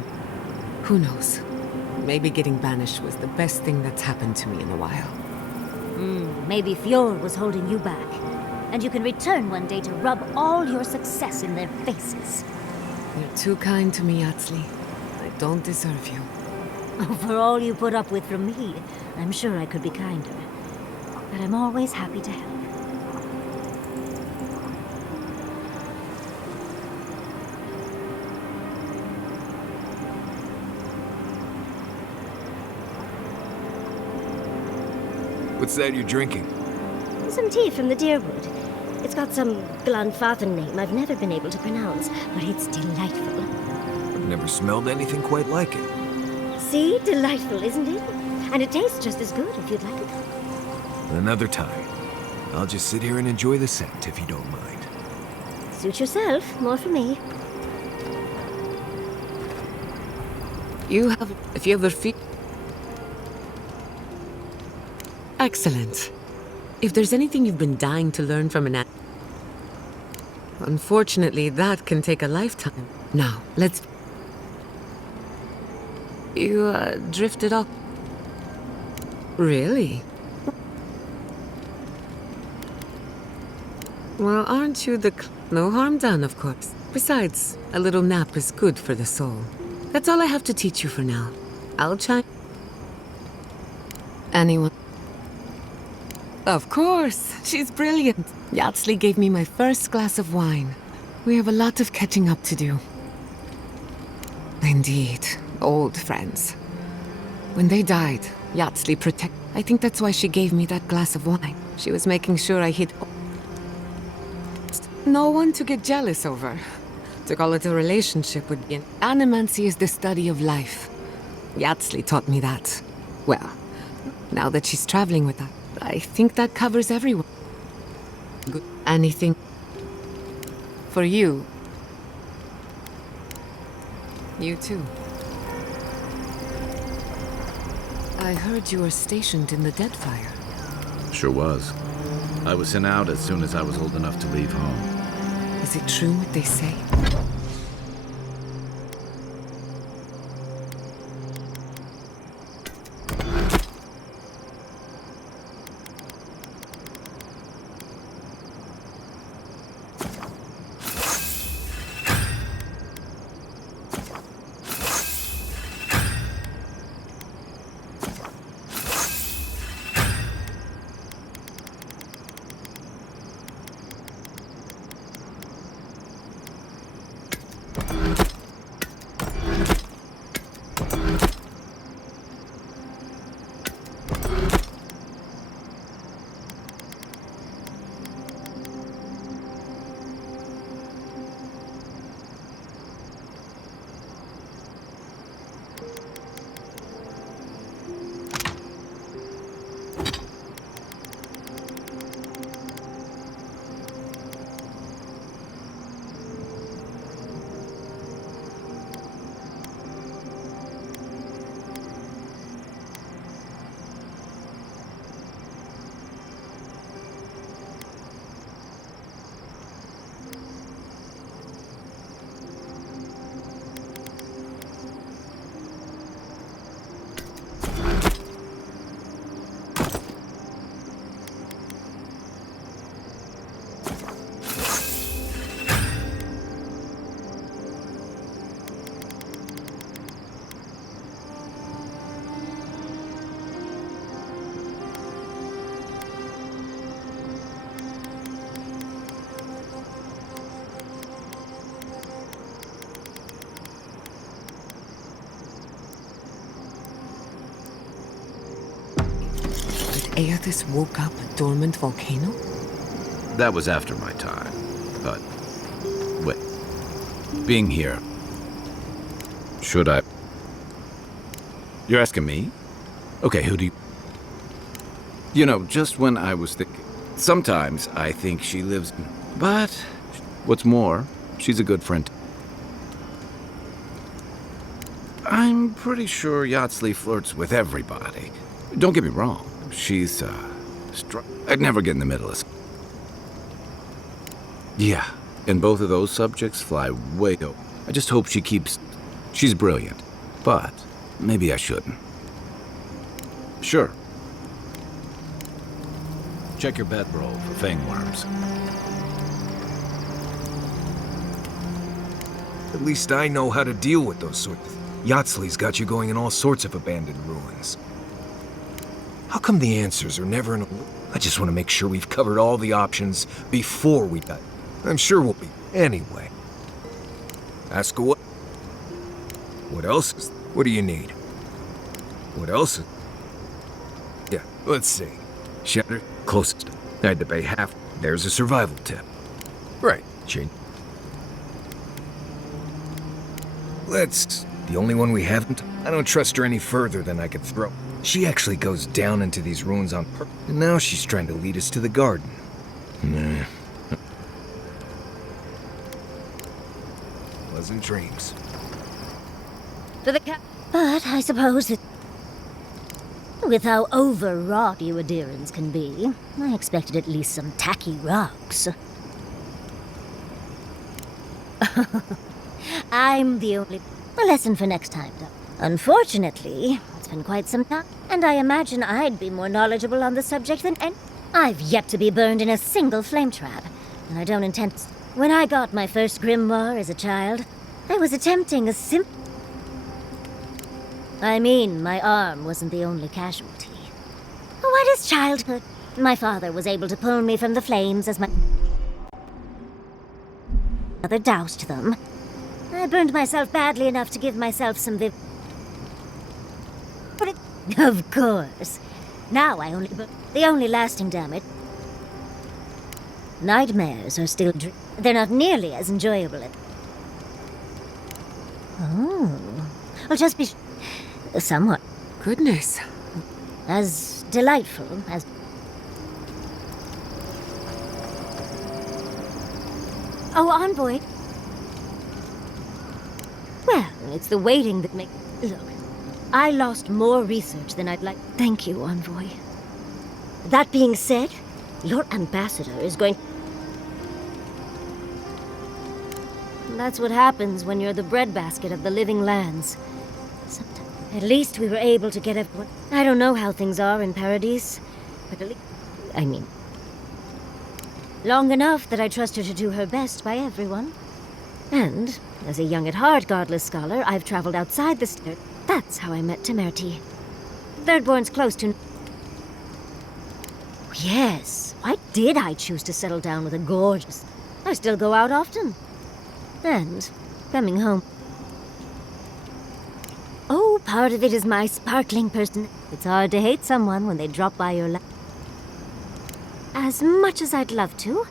Who knows? Maybe getting banished was the best thing that's happened to me in a while. Maybe Fjord was holding you back, and you can return one day to rub all your success in their faces. You're too kind to me, Yatzli. I don't deserve you. For all you put up with from me, I'm sure I could be kinder. But I'm always happy to help. What's that you're drinking? Some tea from the Deerwood. It's got some Glanfathen name I've never been able to pronounce, but it's delightful. I've never smelled anything quite like it. See? Delightful, isn't it? And it tastes just as good if you'd like it. Another time. I'll just sit here and enjoy the scent, if you don't mind. Suit yourself. More for me. If you ever feel... Excellent. If there's anything you've been dying to learn from an... Unfortunately, that can take a lifetime. Now, let's... You, drifted off. Really? Well, aren't you the... No harm done, of course. Besides, a little nap is good for the soul. That's all I have to teach you for now. I'll try... Anyone? Of course! She's brilliant! Yatzli gave me my first glass of wine. We have a lot of catching up to do. Indeed. Old friends. When they died, Yatzli protected... I think that's why she gave me that glass of wine. She was making sure I hit... No one to get jealous over. To call it a relationship would be... Animancy is the study of life. Yatzli taught me that. Well, now that she's traveling with us, I think that covers everyone. Good. Anything... For you. You too. I heard you were stationed in the Deadfire. Sure was. I was sent out as soon as I was old enough to leave home. Is it true what they say? Aethys woke up a dormant volcano? That was after my time. But... wait. Being here... Should I... You're asking me? Okay, who do you... You know, just when I was thinking... Sometimes I think she lives... But... What's more, she's a good friend. I'm pretty sure Yatzli flirts with everybody. Don't get me wrong. She's, I'd never get in the middle of... Yeah, and both of those subjects fly way over. I just hope she keeps... She's brilliant, but maybe I shouldn't. Sure. Check your bedroll for fangworms. At least I know how to deal with those sorts. Yatzli's got you going in all sorts of abandoned ruins. How come the answers are never in a... I just want to make sure we've covered all the options before we die. I'm sure we'll be... Anyway. Ask away. What else is... What do you need? What else is... Yeah, let's see. Shatter, closest. I had to pay half. There's a survival tip. Right, Jane. Let's... The only one we haven't... I don't trust her any further than I could throw. She actually goes down into these ruins on purpose. And now she's trying to lead us to the garden. Nah. Pleasant dreams. To the But I suppose that... With how overwrought you Aedirans can be, I expected at least some tacky rocks. I'm the only... A lesson for next time, though. Unfortunately, it's been quite some time, and I imagine I'd be more knowledgeable on the subject than any... I've yet to be burned in a single flame trap, and I don't intend... When I got my first grimoire as a child, I was attempting a I mean, my arm wasn't the only casualty. What is childhood? My father was able to pull me from the flames as my mother doused them. I burned myself badly enough to give myself some Of course. Now I only the only lasting damage. Nightmares are still they're not nearly as enjoyable as... Oh. I'll just be somewhat. Goodness. As delightful as... Oh, Envoy. Well, it's the waiting that makes... Look, I lost more research than I'd like... Thank you, Envoy. That being said, your ambassador is going... That's what happens when you're the breadbasket of the living lands. Sometimes. At least we were able to get everyone... I don't know how things are in Paradise, but at least... I mean... Long enough that I trust her to do her best by everyone. And, as a young-at-heart godless scholar, I've traveled outside the state. That's how I met Temerity. Thirdborn's close to... Yes, why did I choose to settle down with a gorgeous... I still go out often. And, coming home... Oh, part of it is my sparkling person. It's hard to hate someone when they drop by your As much as I'd love to,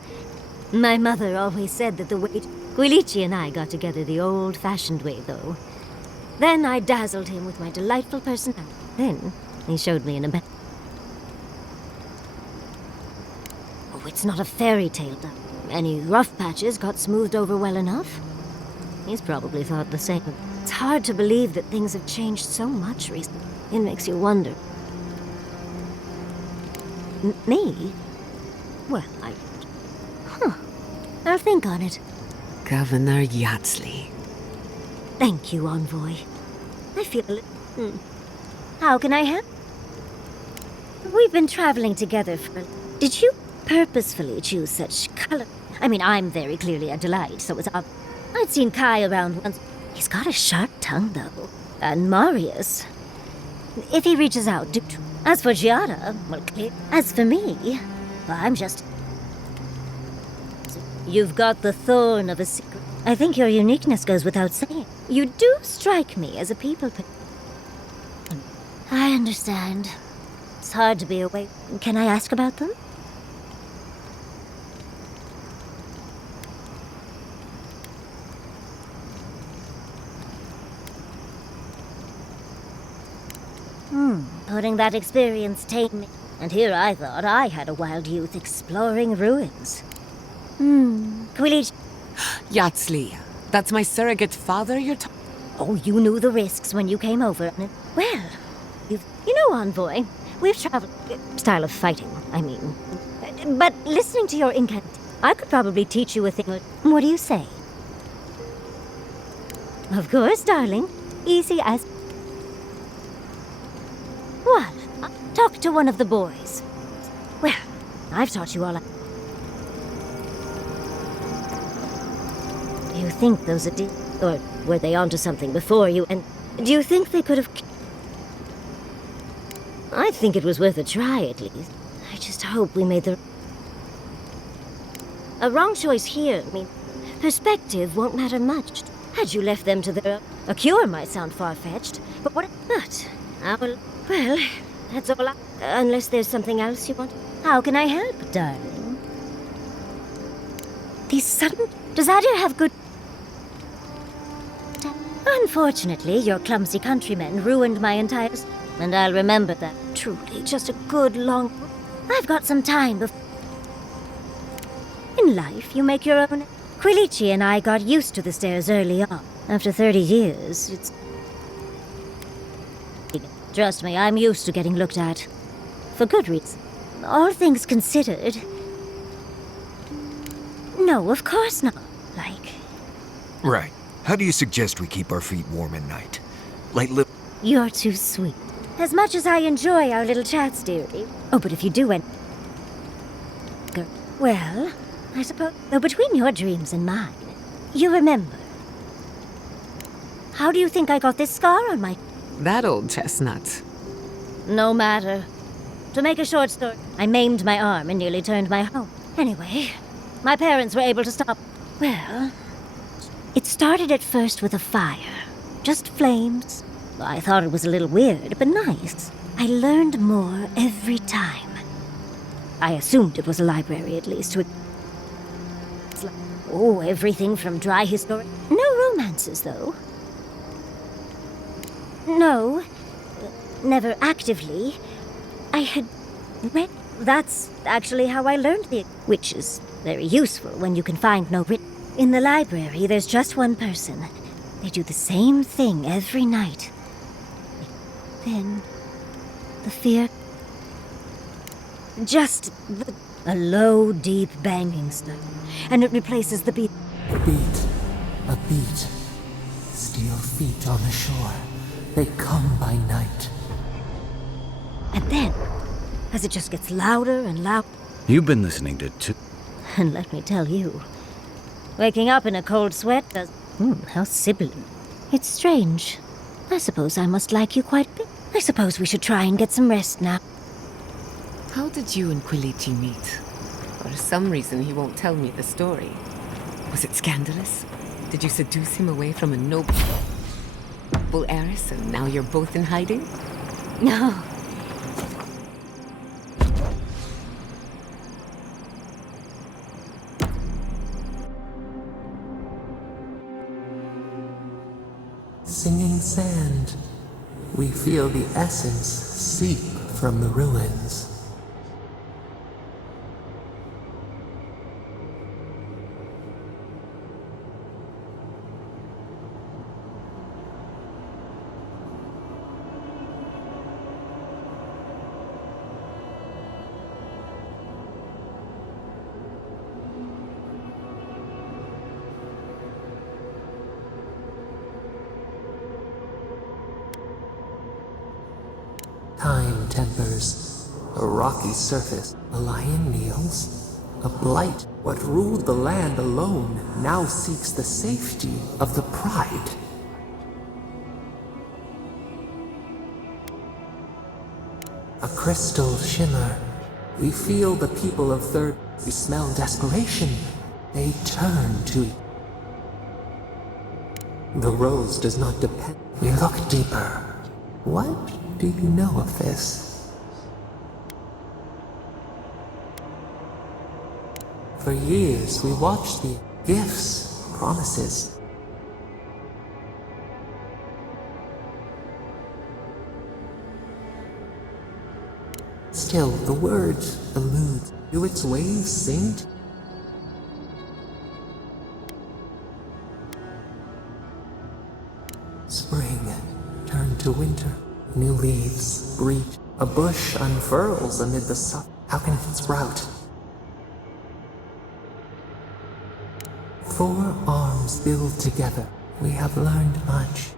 my mother always said that the way... Quilici and I got together the old-fashioned way, though. Then I dazzled him with my delightful personality. Then he showed me in a bed. Oh, it's not a fairy tale, though. Any rough patches got smoothed over well enough. He's probably thought the same. It's hard to believe that things have changed so much recently. It makes you wonder. Me? Well, I'll think on it. Governor Yatzli. Thank you, Envoy. I feel a little... How can I help? We've been traveling together for... Did you purposefully choose such color? I mean, I'm very clearly a delight, so it's obvious. I'd seen Kai around once. He's got a sharp tongue, though. And Marius. If he reaches out, do... As for Giada, well, clear. As for me, well, I'm just... You've got the thorn of a secret. I think your uniqueness goes without saying. You do strike me as a people... I understand. It's hard to be away. Can I ask about them? Putting that experience take me. And here I thought I had a wild youth exploring ruins. Quilici... Yatzli. That's my surrogate father you're talking... Oh, you knew the risks when you came over. Well, you know, Envoy, we've traveled... Style of fighting, I mean. But listening to your incant, I could probably teach you a thing. What do you say? Of course, darling. Easy as... What? Talk to one of the boys. Well, I've taught you all I... Do you think those or were they onto something before you, and do you think they could have... I think it was worth a try, at least. I just hope we made the... A wrong choice here, I mean, perspective won't matter much. Had you left them to their... A cure might sound far-fetched, but what... But, well, that's all I... Unless there's something else you want. How can I help, darling? These sudden... Does Adir have good... Unfortunately, your clumsy countrymen ruined my entire... And I'll remember that. Truly, just a good long... I've got some time before... In life, you make your own... Quilici and I got used to the stairs early on. After 30 years, it's... Trust me, I'm used to getting looked at. For good reason. All things considered... No, of course not. Like... Right. How do you suggest we keep our feet warm at night? Like You're too sweet. As much as I enjoy our little chats, dearie. Oh, but if you do well, I suppose... Though between your dreams and mine, you remember. How do you think I got this scar on my... That old chestnut. No matter. To make a short story, I maimed my arm and nearly turned my home. Anyway, my parents were able to stop... Well... It started at first with a fire. Just flames. I thought it was a little weird, but nice. I learned more every time. I assumed it was a library, at least. It's like, oh, everything from dry history. No romances, though. No. Never actively. I had read... That's actually how I learned which is very useful when you can find no written... In the library, there's just one person. They do the same thing every night. Then, the fear... Just a low, deep banging stuff. And it replaces the beat. A beat. Steel feet on the shore. They come by night. And then, as it just gets louder and louder... You've been listening to two... And let me tell you... Waking up in a cold sweat does... how sibilant. It's strange. I suppose I must like you quite a bit. I suppose we should try and get some rest now. How did you and Quilici meet? For some reason, he won't tell me the story. Was it scandalous? Did you seduce him away from a noble heiress, and now you're both in hiding? No. Singing sand, we feel the essence seep from the ruins. Time tempers, a rocky surface, a lion kneels, a blight. What ruled the land alone now seeks the safety of the pride. A crystal shimmer. We feel the people of Third. We smell desperation. They turn to. The rose does not depend. We look deeper. What do you know of this? For years, we watched the gifts, promises. Still, the words elude. Do its waves sing? Spring turned to winter. New leaves breed. A bush unfurls amid the sun. How can it sprout? 4 arms build together. We have learned much.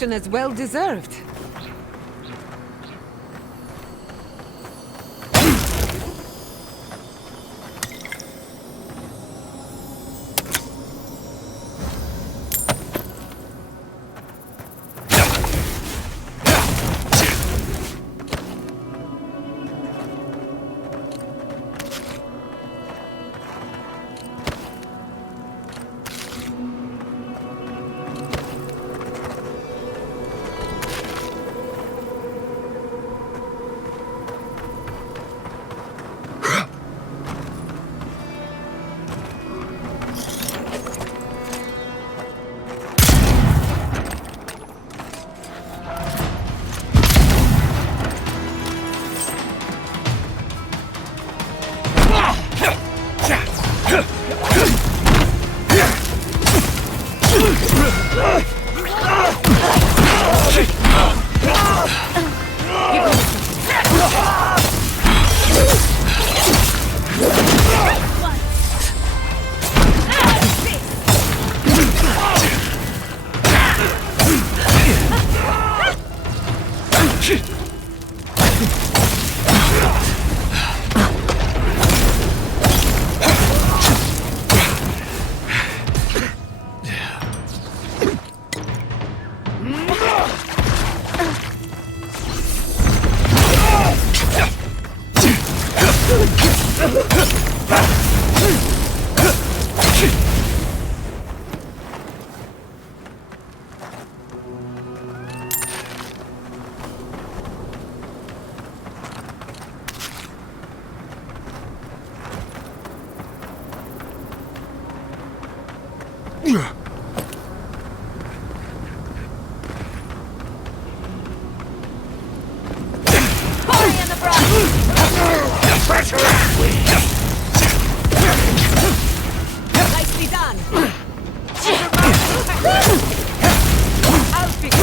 Is well deserved. Nicely done. I'll fix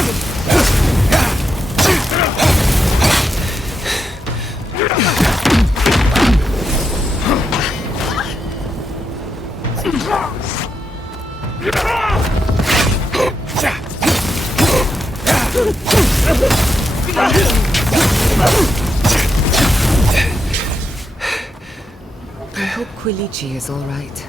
I hope Quilici is all right.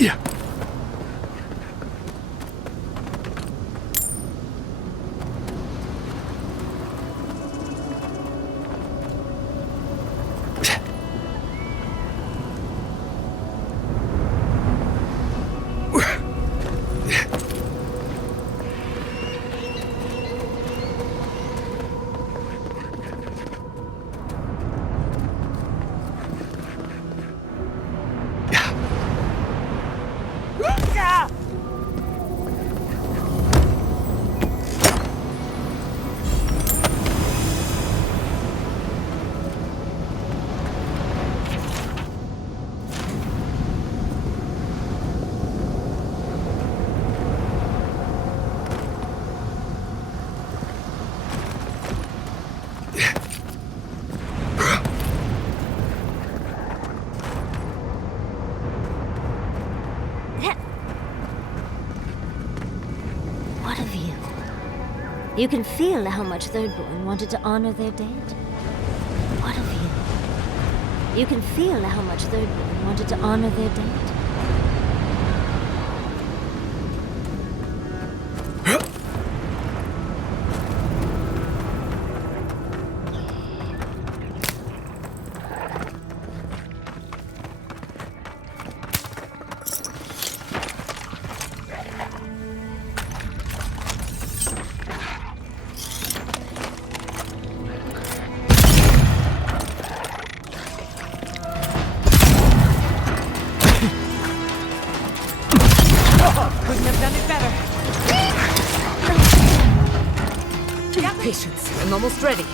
Yeah. You can feel how much Thirdborn wanted to honor their dead. What of you? You can feel how much Thirdborn wanted to honor their dead. Couldn't have done it better. Patience. I'm almost ready.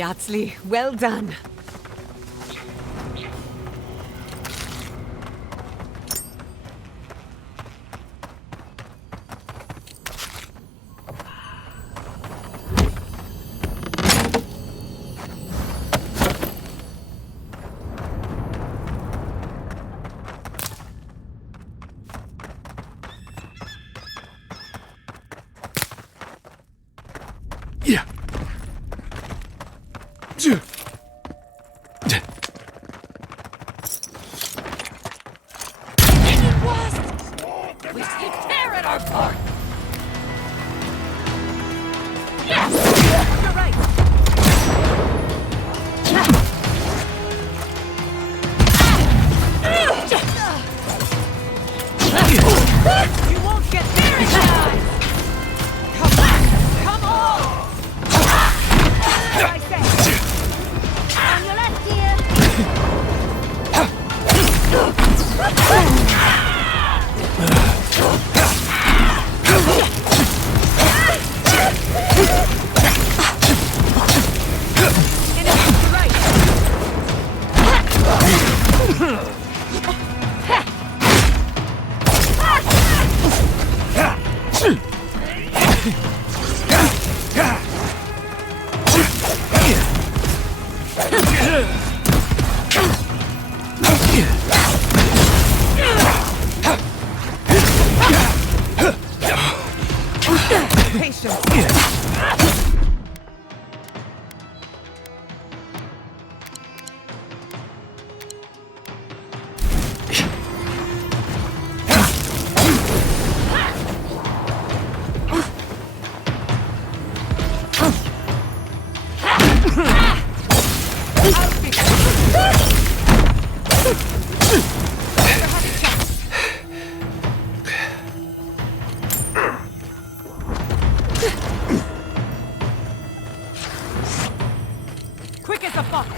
Yatzli, well done. We should tear it apart! You're right. You won't get there in time! Come on! Come on! What I say? On your left, dear. Quick as a fox!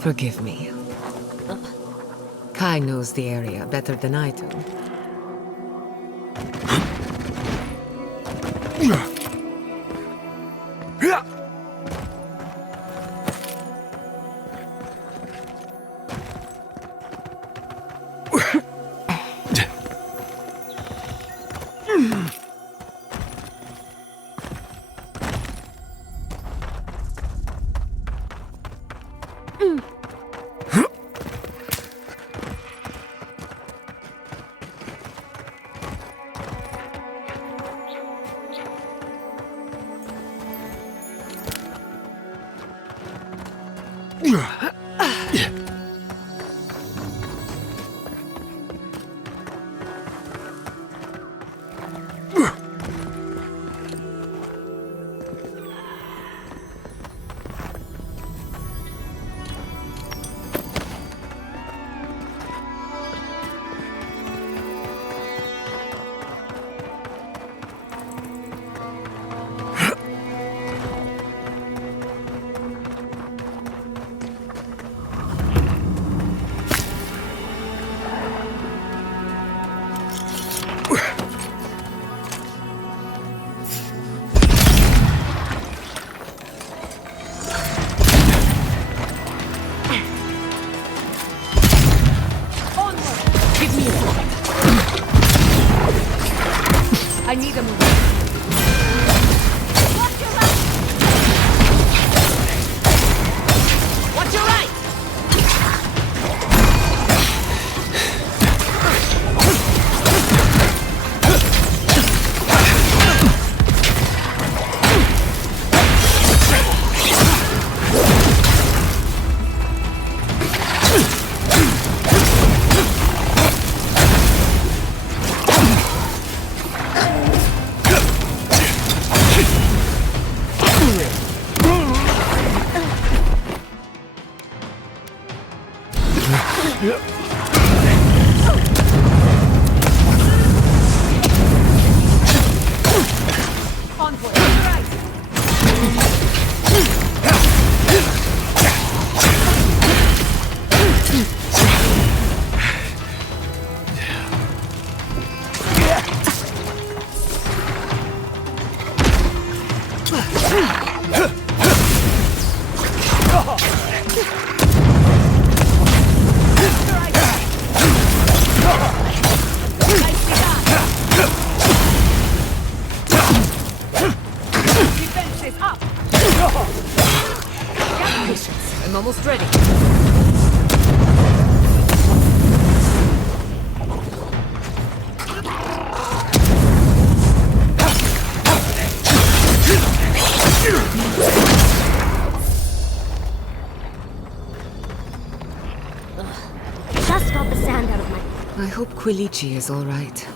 Forgive me. Kai knows the area better than I do. I need a move. Watch your right! convoy. To the right. Defenses up. Patience. I'm almost ready. Just got the sand out of my... I hope Quilici is all right.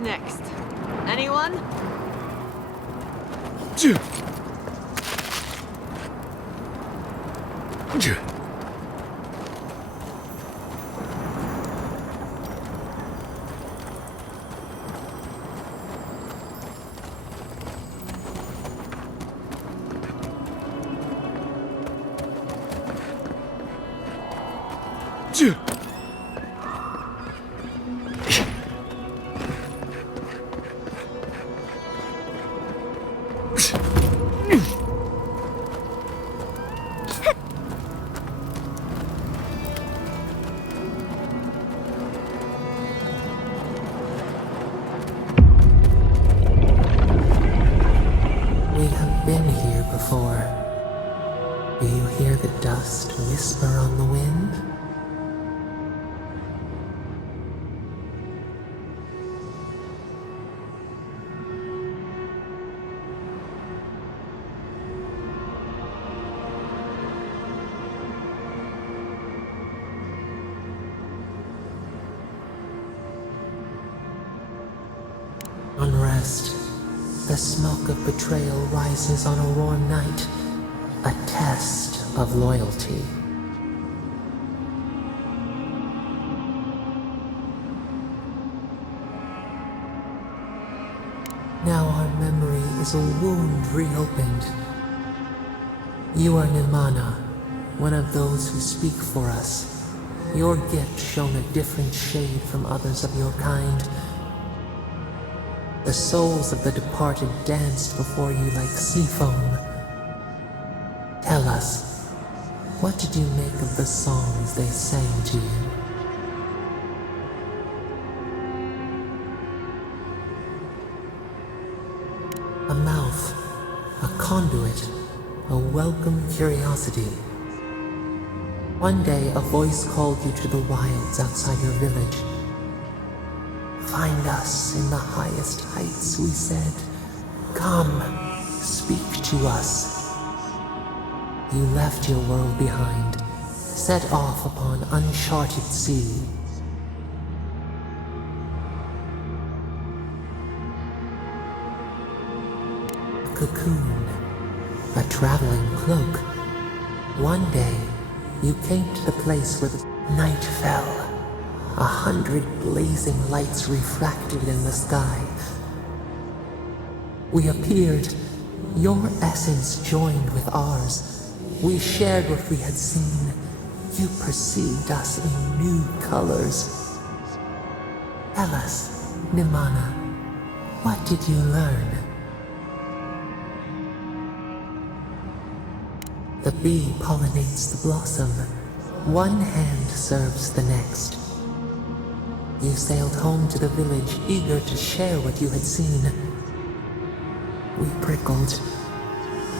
next? Anyone? We have been here before. Do you hear the dust whisper on the wind? Unrest. The smoke of betrayal rises on a warm night, a test of loyalty. Now our memory is a wound reopened. You are Nimana, one of those who speak for us. Your gift shone a different shade from others of your kind. The souls of the departed danced before you like sea foam. Tell us, what did you make of the songs they sang to you? A mouth, a conduit, a welcome curiosity. One day a voice called you to the wilds outside your village. Find us in the highest heights, we said. Come, speak to us. You left your world behind, set off upon uncharted sea. A cocoon, a traveling cloak. One day, you came to the place where the night fell. 100 blazing lights refracted in the sky. We appeared. Your essence joined with ours. We shared what we had seen. You perceived us in new colors. Tell us, Nimana, what did you learn? The bee pollinates the blossom. One hand serves the next. You sailed home to the village, eager to share what you had seen. We prickled.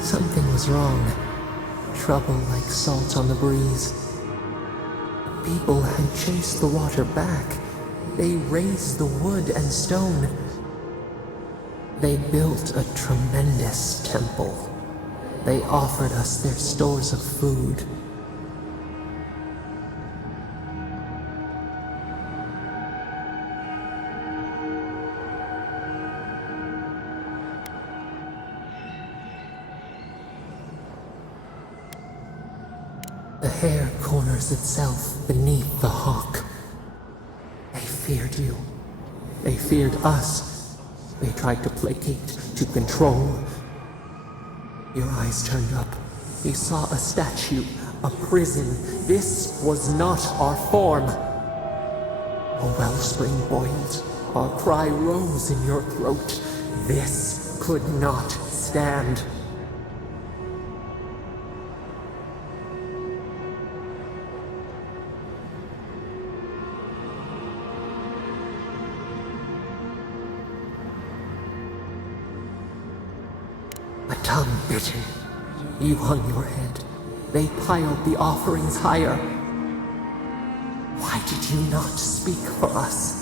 Something was wrong. Trouble like salt on the breeze. People had chased the water back. They raised the wood and stone. They built a tremendous temple. They offered us their stores of food. The hair corners itself beneath the hawk. They feared you. They feared us. They tried to placate, to control. Your eyes turned up. You saw a statue, a prison. This was not our form. A wellspring boiled. Our cry rose in your throat. This could not stand. A tongue bitten. You hung your head. They piled the offerings higher. Why did you not speak for us?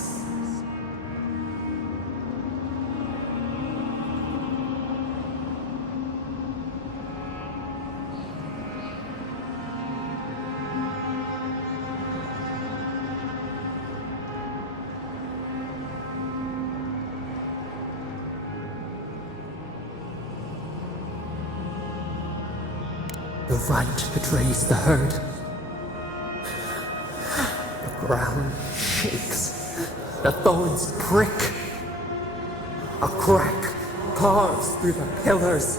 The right betrays the herd. The ground shakes. The thorns prick. A crack carves through the pillars.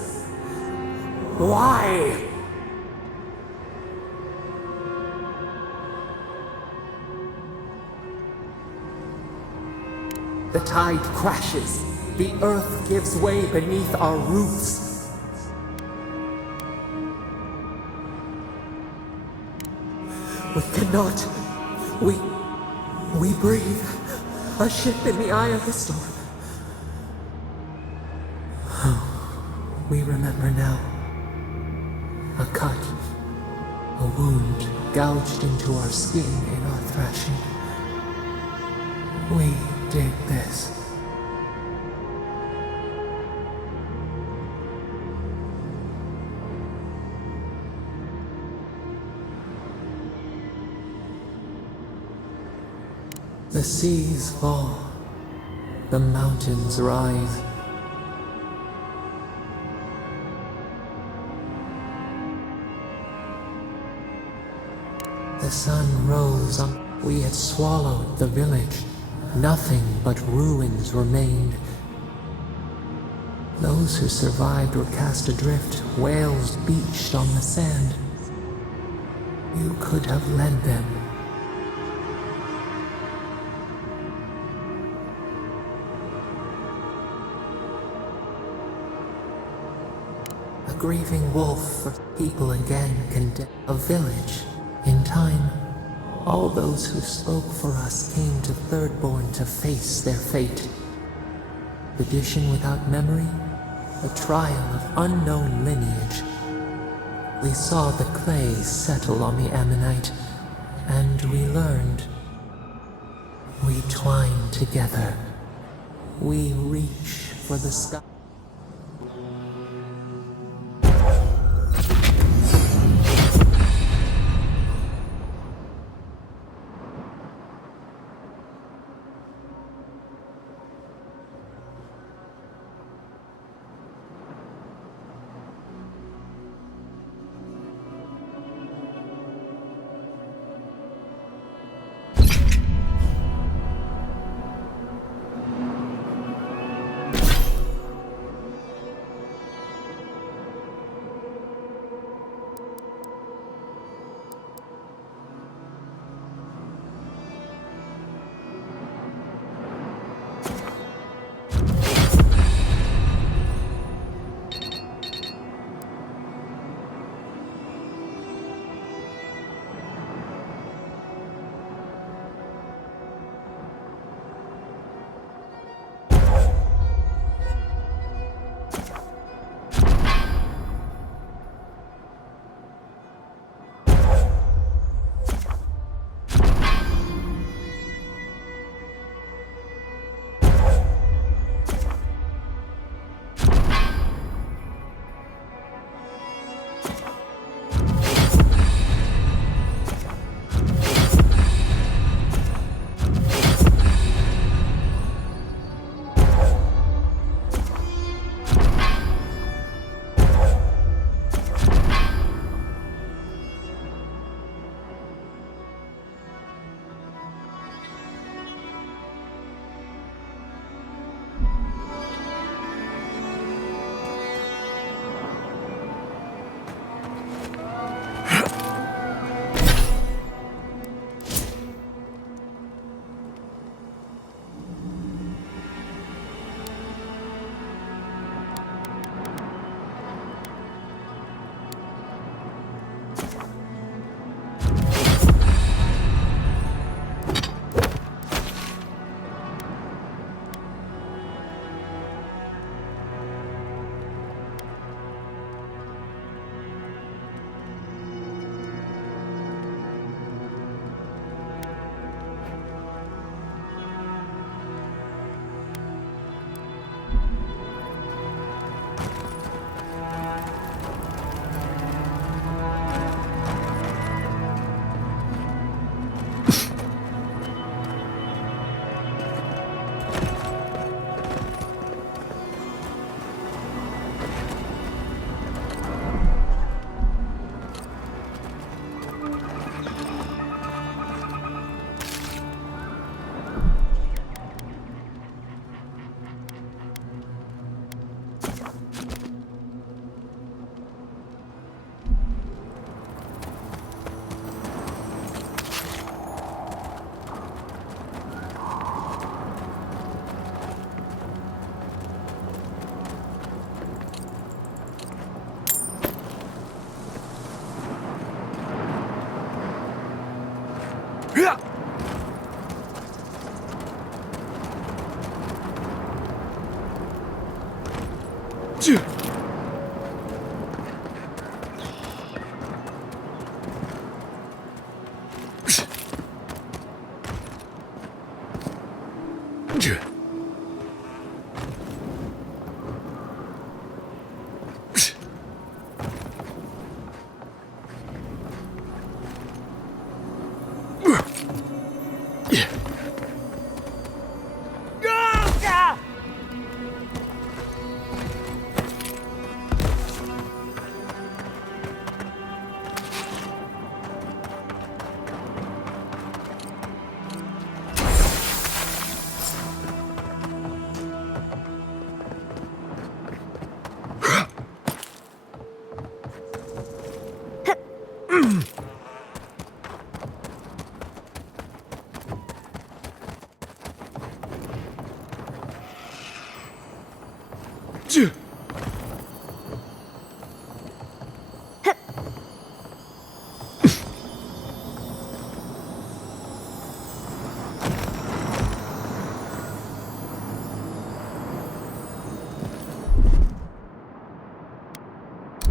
Why? The tide crashes. The earth gives way beneath our roofs. We cannot. We breathe. A ship in the eye of the storm. We remember now. A cut. A wound gouged into our skin in our thrashing. We did this. The seas fall. The mountains rise. The sun rose on. We had swallowed the village. Nothing but ruins remained. Those who survived were cast adrift, whales beached on the sand. You could have led them. A grieving wolf for people again condemned. A village. In time, all those who spoke for us came to Thirdborn to face their fate. Tradition without memory, a trial of unknown lineage. We saw the clay settle on the ammonite, and we learned. We twine together. We reach for the sky.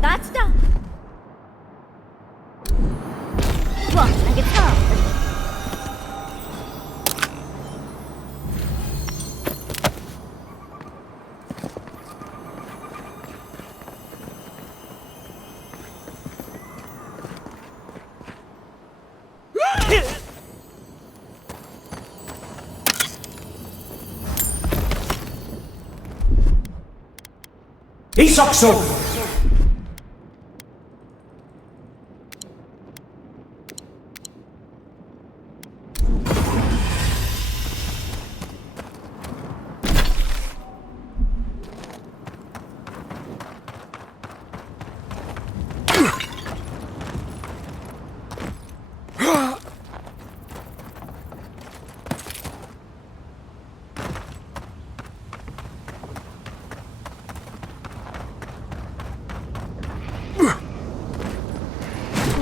That's done. What a guitar. Isokso!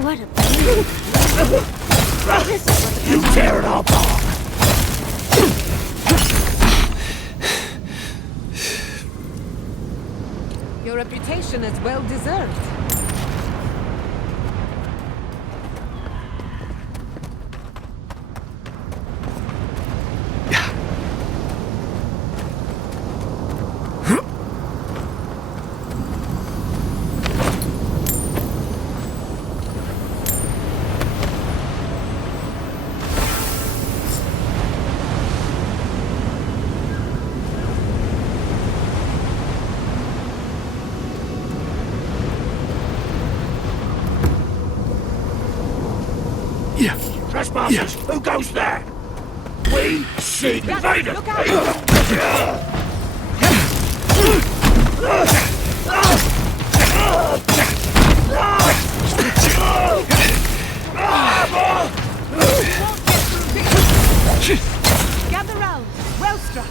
What a beautiful. You tear it all apart! Your reputation is well deserved. Trespassers! Who goes there? We see the invader! Gather round. Well struck.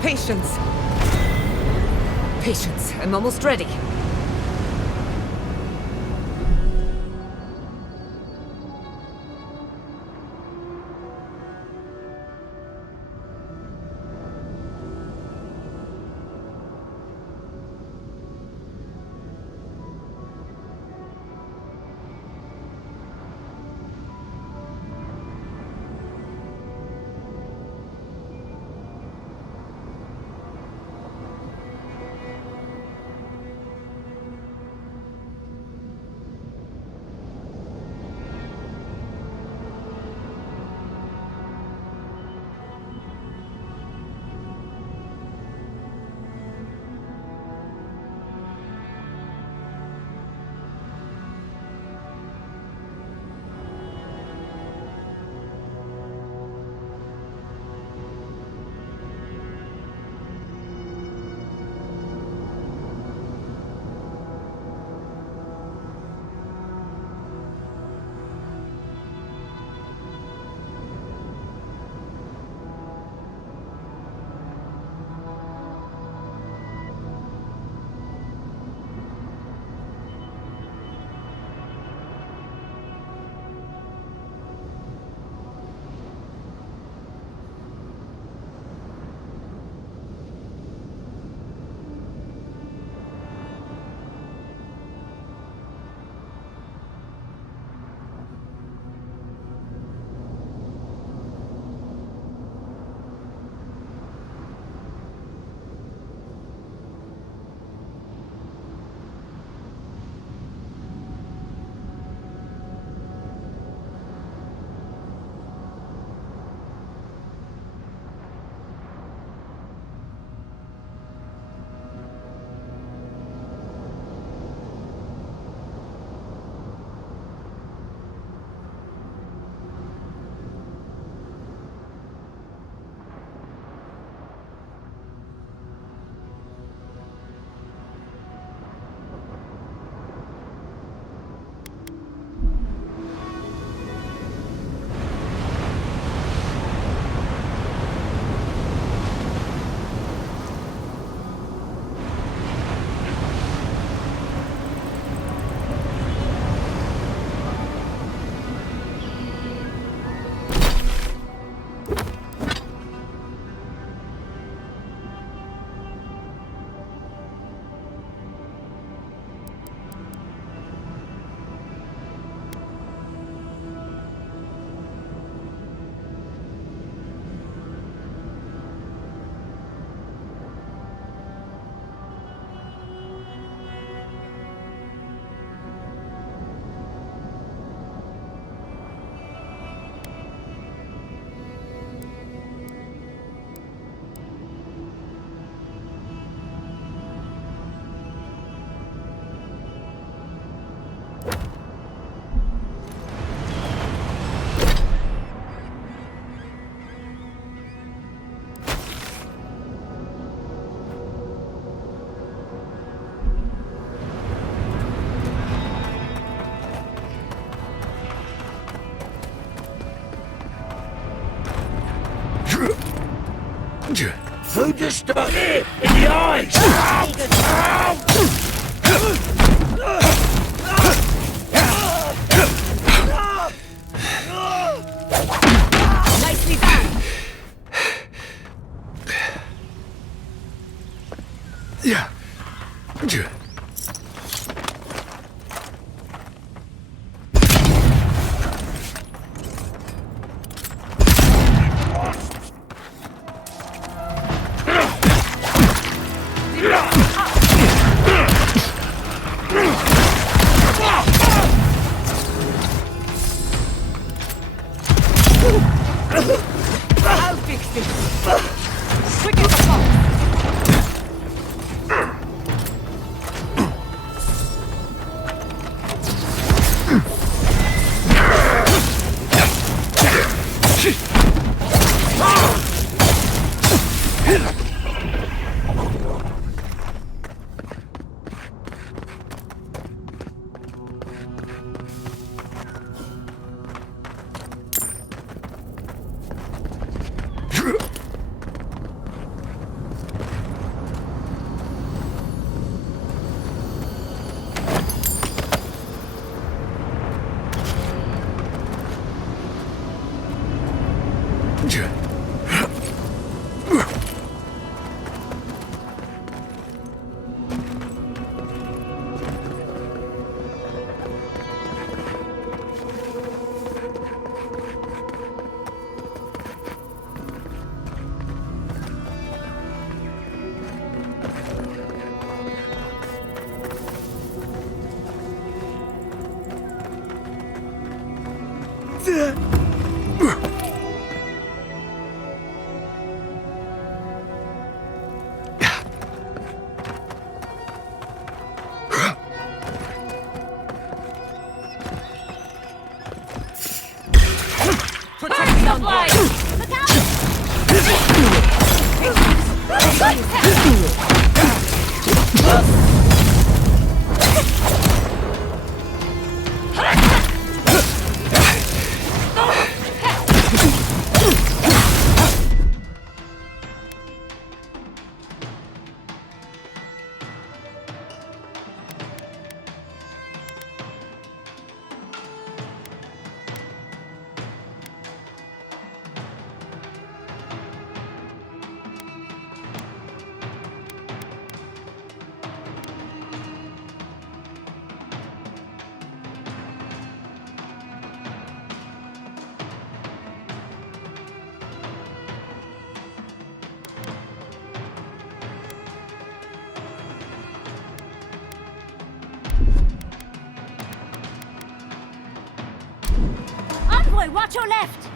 Patience. Patience. I'm almost ready. Who just got hit in the eyes? Nicely done. Yeah. I'll fix this. Quick as a fox. Protect the light! Look out! Envoy, watch your left!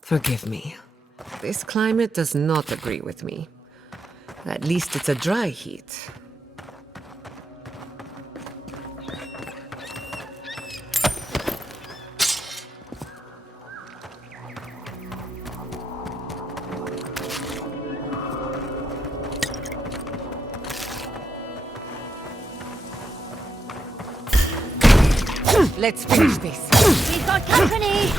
Forgive me. This climate does not agree with me. At least it's a dry heat. Let's finish this. We've got company!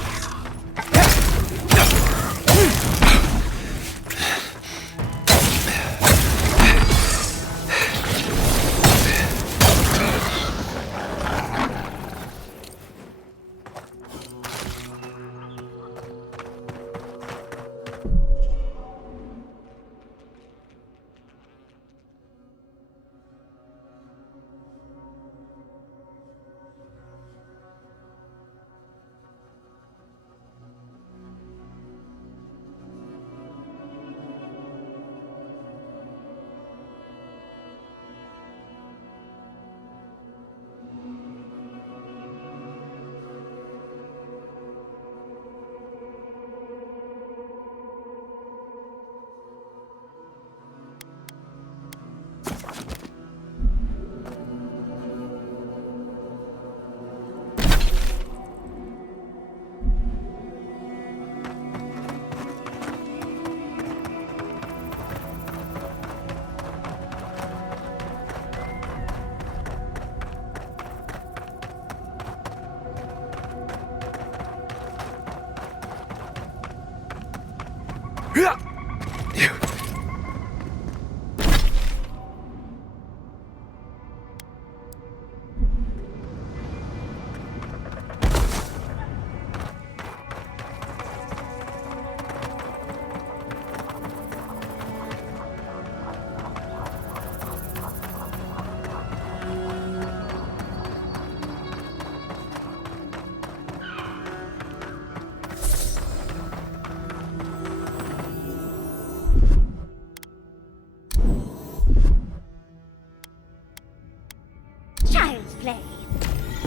Child's play.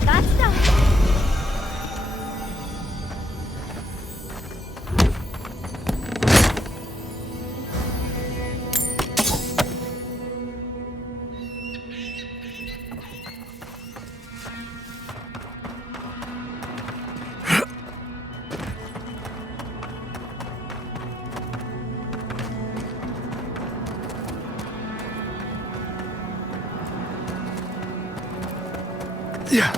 That's done. Yeah.